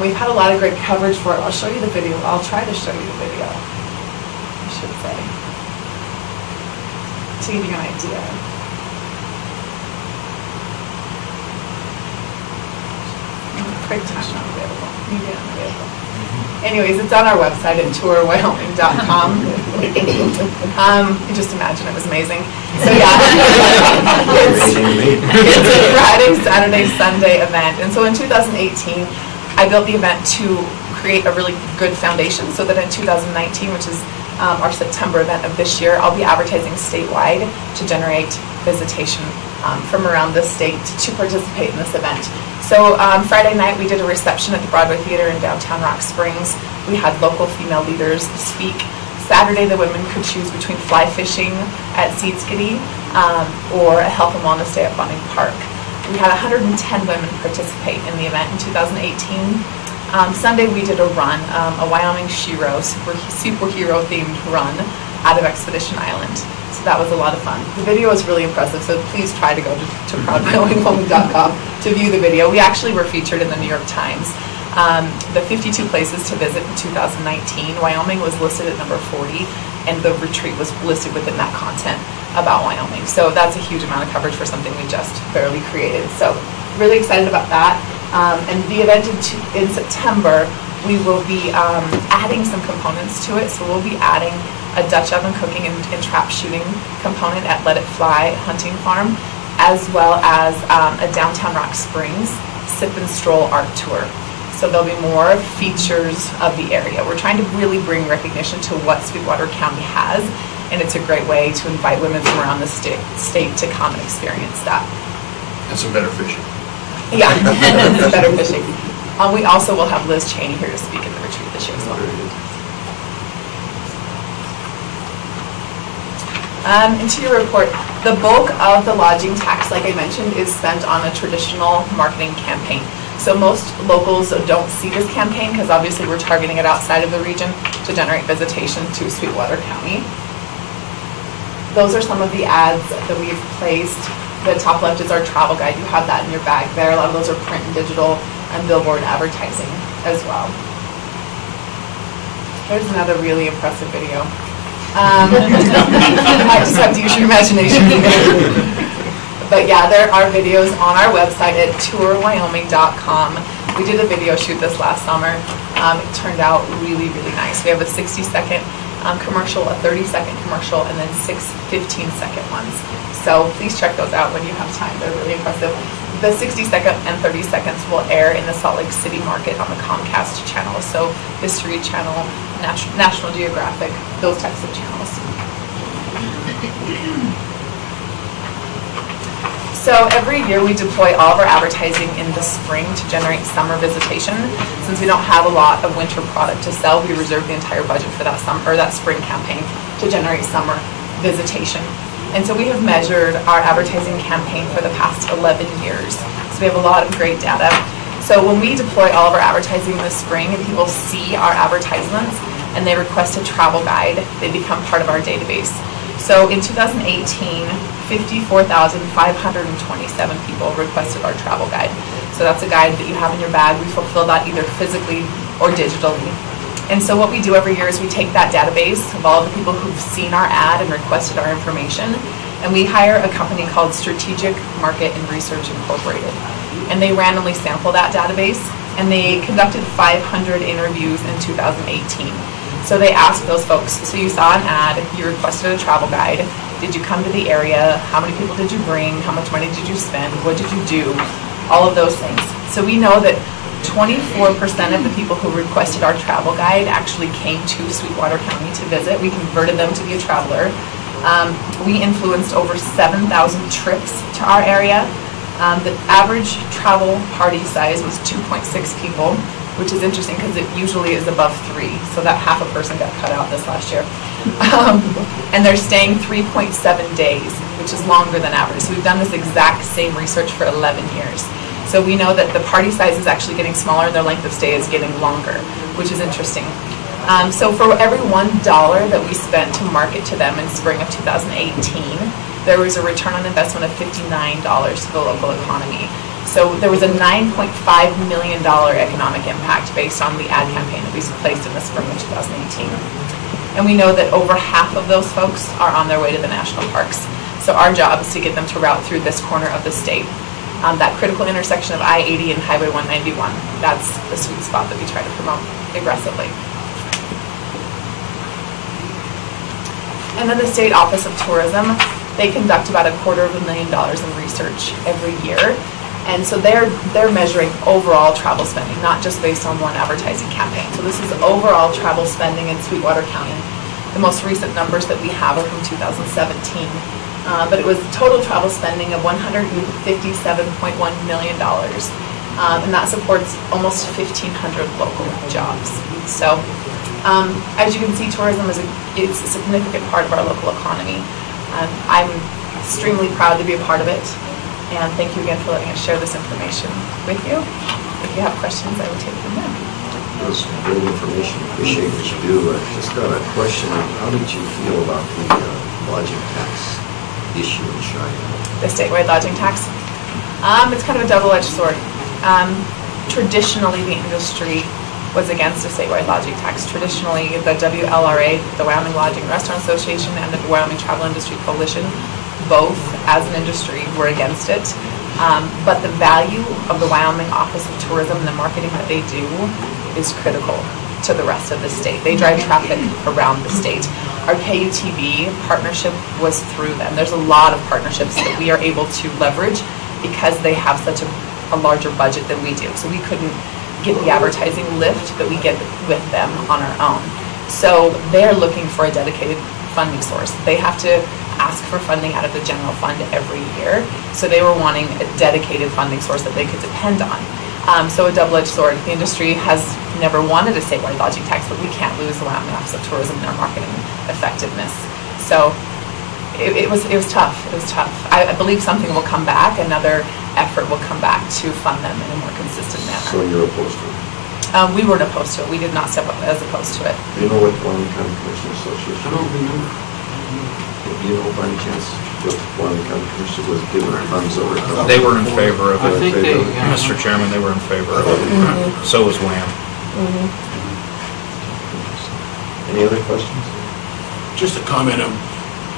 We've had a lot of great coverage for it. I'll show you the video. I'll try to show you the video, I should say, to give you an idea. Quick time not available. Media unavailable. Anyways, it's on our website at tourwyoming.com. Just imagine, it was amazing. So yeah, it's a Friday, Saturday, Sunday event. And so in 2018, I built the event to create a really good foundation so that in 2019, which is our September event of this year, I'll be advertising statewide to generate visitation from around the state to participate in this event. So Friday night we did a reception at the Broadway Theater in downtown Rock Springs. We had local female leaders speak. Saturday the women could choose between fly fishing at Seedskitty or a health and wellness day at Bunning Park. We had 110 women participate in the event in 2018. Sunday we did a run, a Wyoming Shiro superhero themed run out of Expedition Island. So that was a lot of fun. The video is really impressive, so please try to go to proudwyomingwoman.com to view the video. We actually were featured in the New York Times. The 52 places to visit in 2019, Wyoming was listed at number 40, and the retreat was listed within that content about Wyoming. So that's a huge amount of coverage for something we just barely created. So really excited about that. And the event in September, we will be adding some components to it. So we'll be adding a Dutch oven cooking and trap shooting component at Let It Fly Hunting Farm, as well as a downtown Rock Springs sip and stroll art tour. So there'll be more features of the area. We're trying to really bring recognition to what Sweetwater County has, and it's a great way to invite women from around the state to come and experience that. And some better fishing. Yeah, and some better fishing. We also will have Liz Cheney here to speak at the retreat this year as well. Into your report, the bulk of the lodging tax, like I mentioned, is spent on a traditional marketing campaign. So most locals don't see this campaign because obviously we're targeting it outside of the region to generate visitation to Sweetwater County. Those are some of the ads that we've placed. The top left is our travel guide. You have that in your bag there. A lot of those are print and digital and billboard advertising as well. There's another really impressive video. You might just have to use your imagination. But yeah, there are videos on our website at tourwyoming.com. We did a video shoot this last summer. It turned out really, really nice. We have a 60-second commercial, a 30-second commercial, and then 6 15-second ones. So please check those out when you have time. They're really impressive. The 60-second and 30 seconds will air in the Salt Lake City market on the Comcast channel. So History Channel, National Geographic, those types of channels. So every year we deploy all of our advertising in the spring to generate summer visitation. Since we don't have a lot of winter product to sell, we reserve the entire budget for that summer or that spring campaign to generate summer visitation. And so we have measured our advertising campaign for the past 11 years. So we have a lot of great data. So when we deploy all of our advertising in the spring and people see our advertisements and they request a travel guide, they become part of our database. So in 2018, 54,527 people requested our travel guide. So that's a guide that you have in your bag. We fulfill that either physically or digitally. And so what we do every year is we take that database of all the people who've seen our ad and requested our information, and we hire a company called Strategic Market and Research Incorporated. And they randomly sample that database, and they conducted 500 interviews in 2018. So they asked those folks, so you saw an ad, you requested a travel guide, did you come to the area, how many people did you bring, how much money did you spend, what did you do, all of those things. So we know that 24% of the people who requested our travel guide actually came to Sweetwater County to visit. We converted them to be a traveler. We influenced over 7,000 trips to our area. The average travel party size was 2.6 people, which is interesting because it usually is above 3, so that half a person got cut out this last year. And they're staying 3.7 days, which is longer than average. So we've done this exact same research for 11 years. So we know that the party size is actually getting smaller, their length of stay is getting longer, which is interesting. So for every $1 that we spent to market to them in spring of 2018, there was a return on investment of $59 to the local economy. So there was a $9.5 million economic impact based on the ad campaign that we placed in the spring of 2018. And we know that over half of those folks are on their way to the national parks. So our job is to get them to route through this corner of the state. That critical intersection of I-80 and Highway 191. That's the sweet spot that we try to promote aggressively. And then the State Office of Tourism, they conduct about $250,000 in research every year. And so they're measuring overall travel spending, not just based on one advertising campaign. So this is overall travel spending in Sweetwater County. The most recent numbers that we have are from 2017. But it was total travel spending of $157.1 million. And that supports almost 1,500 local jobs. So as you can see, tourism is it's a significant part of our local economy. I'm extremely proud to be a part of it. And thank you again for letting us share this information with you. If you have questions, I will take them then. That's great information. Appreciate what you do. I just got a question. How did you feel about the lodging tax issue in Cheyenne? The statewide lodging tax? It's kind of a double-edged sword. Traditionally, the industry was against a statewide lodging tax. Traditionally, the WLRA, the Wyoming Lodging and Restaurant Association, and the Wyoming Travel Industry Coalition, both as an industry were against it. But the value of the Wyoming Office of Tourism and the marketing that they do is critical to the rest of the state. They drive traffic around the state. Our KUTV partnership was through them. There's a lot of partnerships that we are able to leverage because they have such a larger budget than we do. So we couldn't get the advertising lift that we get with them on our own. So they're looking for a dedicated funding source. They have to ask for funding out of the general fund every year. So they were wanting a dedicated funding source that they could depend on. So a double-edged sword. The industry has never wanted a statewide lodging tax, but we can't lose the Wyoming Office of Tourism and their marketing effectiveness. So it was tough. It was tough. I believe something will come back. Another effort will come back to fund them in a more consistent manner. So you're opposed to it? We weren't opposed to it. We did not step up as opposed to it. Do you know what Wyoming County Commission Association? I don't remember. Do you know by any chance what Wyoming County Commission was giving funds over? They were in favor of it. I think they, Mr. Chairman, they were in favor of it. Mm-hmm. So was WAM. Mm-hmm. Any other questions? Just a comment,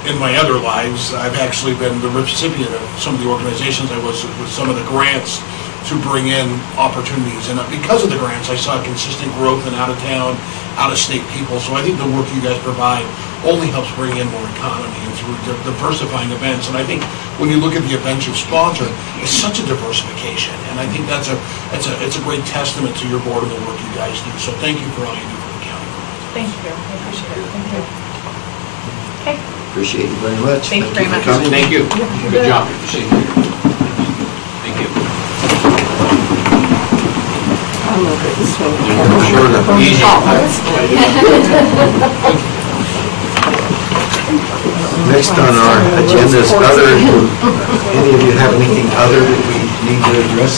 in my other lives, I've actually been the recipient of some of the organizations I was with some of the grants to bring in opportunities. And because of the grants, I saw consistent growth in out-of-town, out-of-state people. So I think the work you guys provide only helps bring in more economy and through diversifying events. And I think when you look at the events you sponsor, it's such a diversification. And I think it's a great testament to your board and the work you guys do. So thank you for all you do for the county. Thank you. I appreciate it. Thank you. Okay. Appreciate you very much. Thank you very much. for coming. Thank you. Good job. Thank you. Next on our agenda is other. Any of you have anything other that we need to address?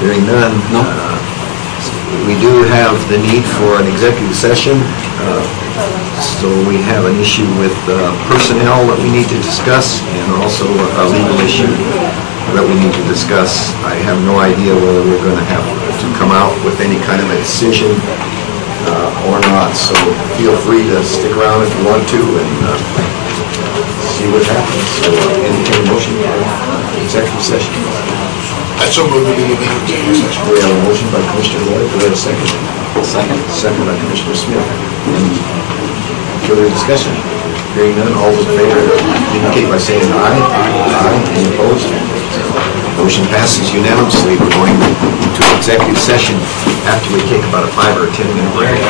Hearing none. We do have the need for an executive session. So we have an issue with personnel that we need to discuss and also a legal issue. that we need to discuss. I have no idea whether we're going to have to come out with any kind of a decision or not, so feel free to stick around if you want to and see what happens. So entertain a motion for executive session. I so moved to the executive session. We have a motion by Commissioner Lloyd, do we have a second? Second. Second by Commissioner Smith. Any further discussion? Hearing none, all those in favor indicate by saying aye. Aye. Any opposed? Motion passes unanimously. We're going to executive session after we take about a 5 or 10 minute break.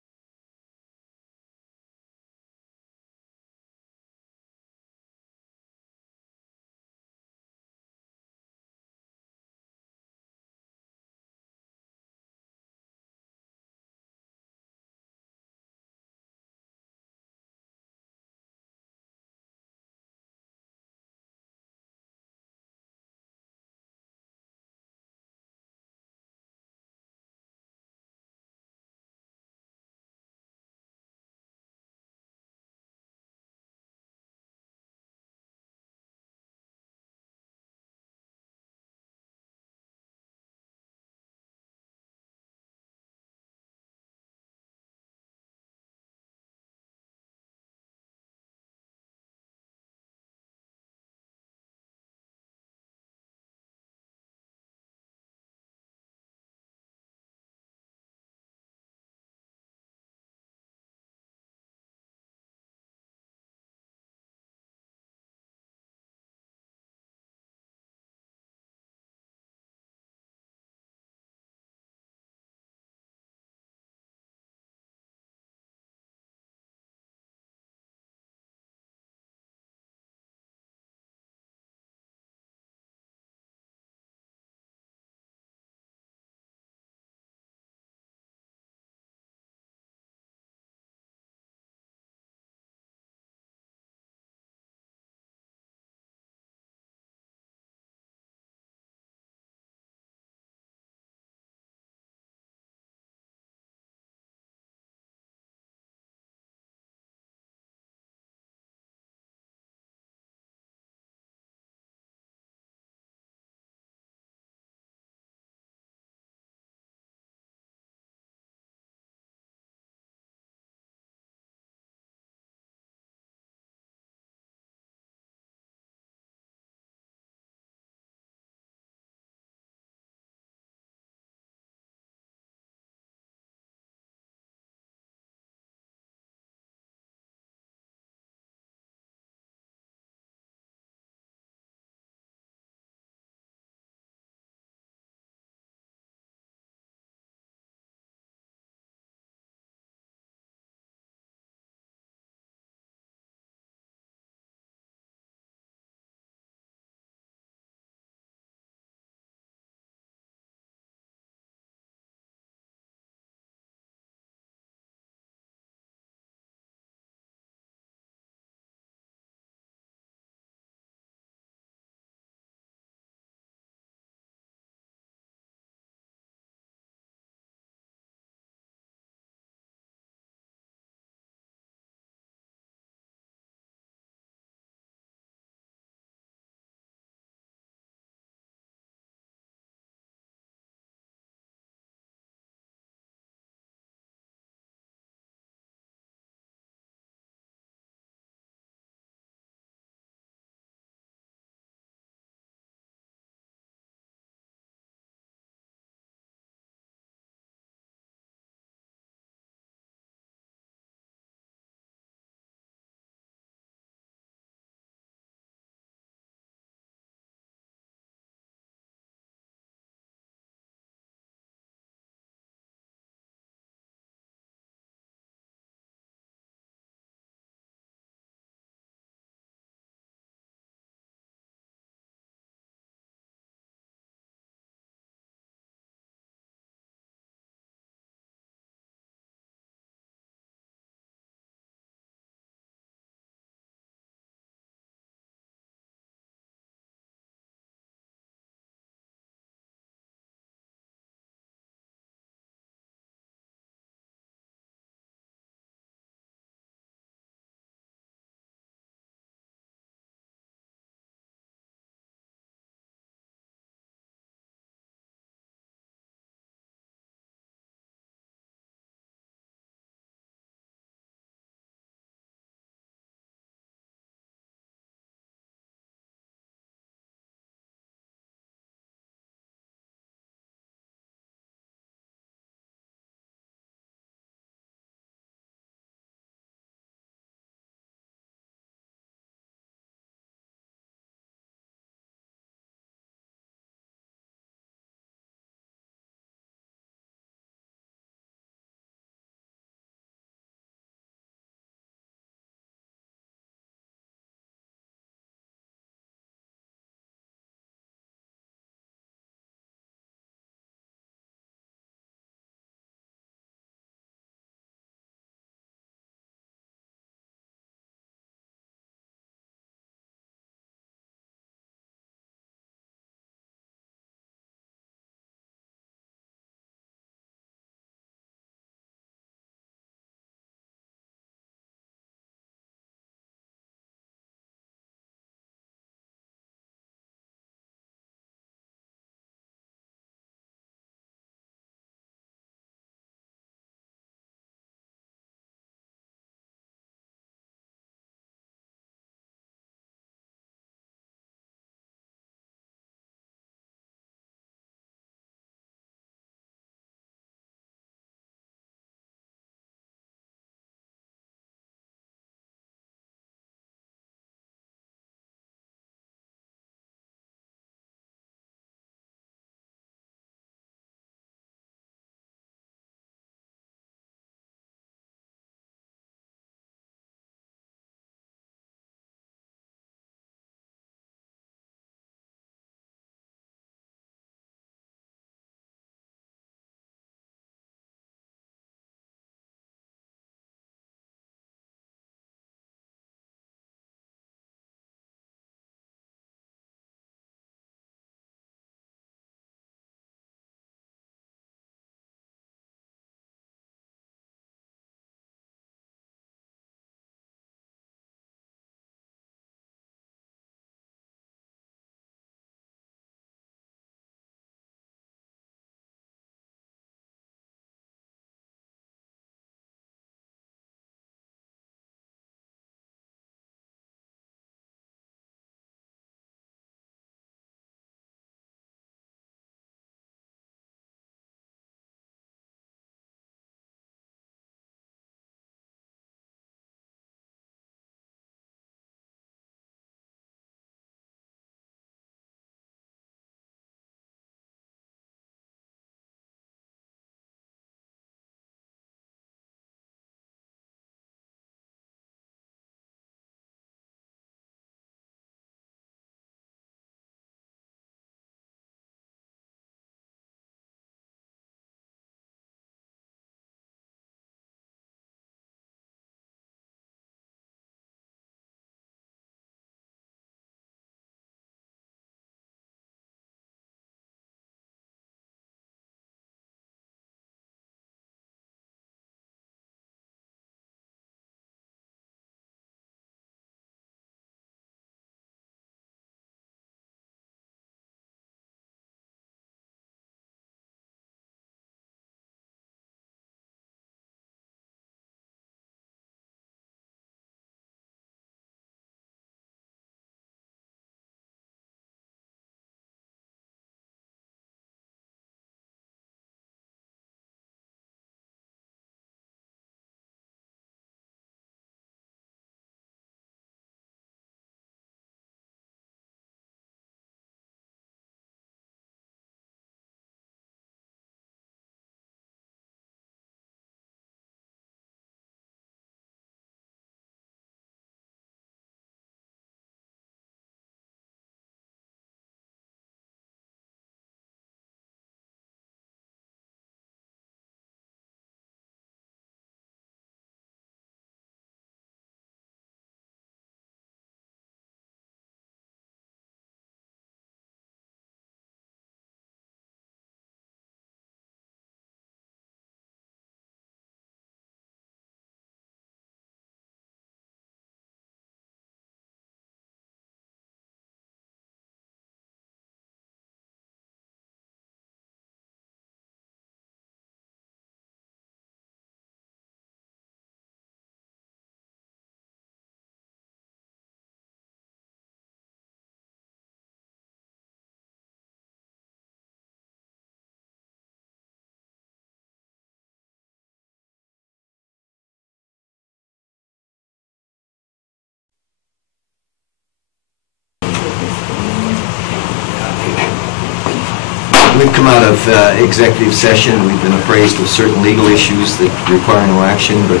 We've come out of executive session. We've been appraised of certain legal issues that require no action, but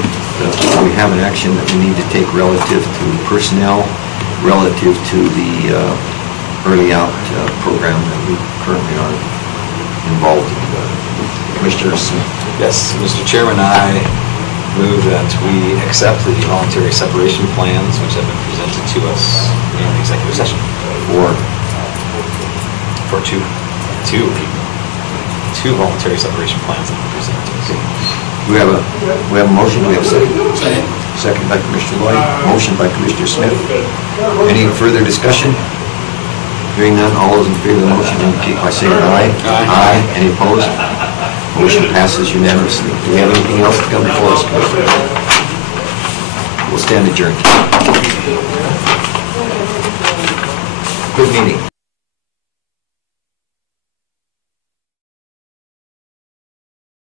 we have an action that we need to take relative to personnel, relative to the early out program that we currently are involved in. Commissioner Smith. Yes, Mr. Chairman, I move that we accept the voluntary separation plans which have been presented to us in executive session for two voluntary separation plans that have been presented to us. We have a motion, we have a second. Second by Commissioner Lloyd, motion by Commissioner Smith. Any further discussion? Hearing none, all those in favor of the motion indicate by saying aye. Aye. Any opposed? Motion passes unanimously. Do we have anything else to come before us, Commissioner? We'll stand adjourned. Good meeting.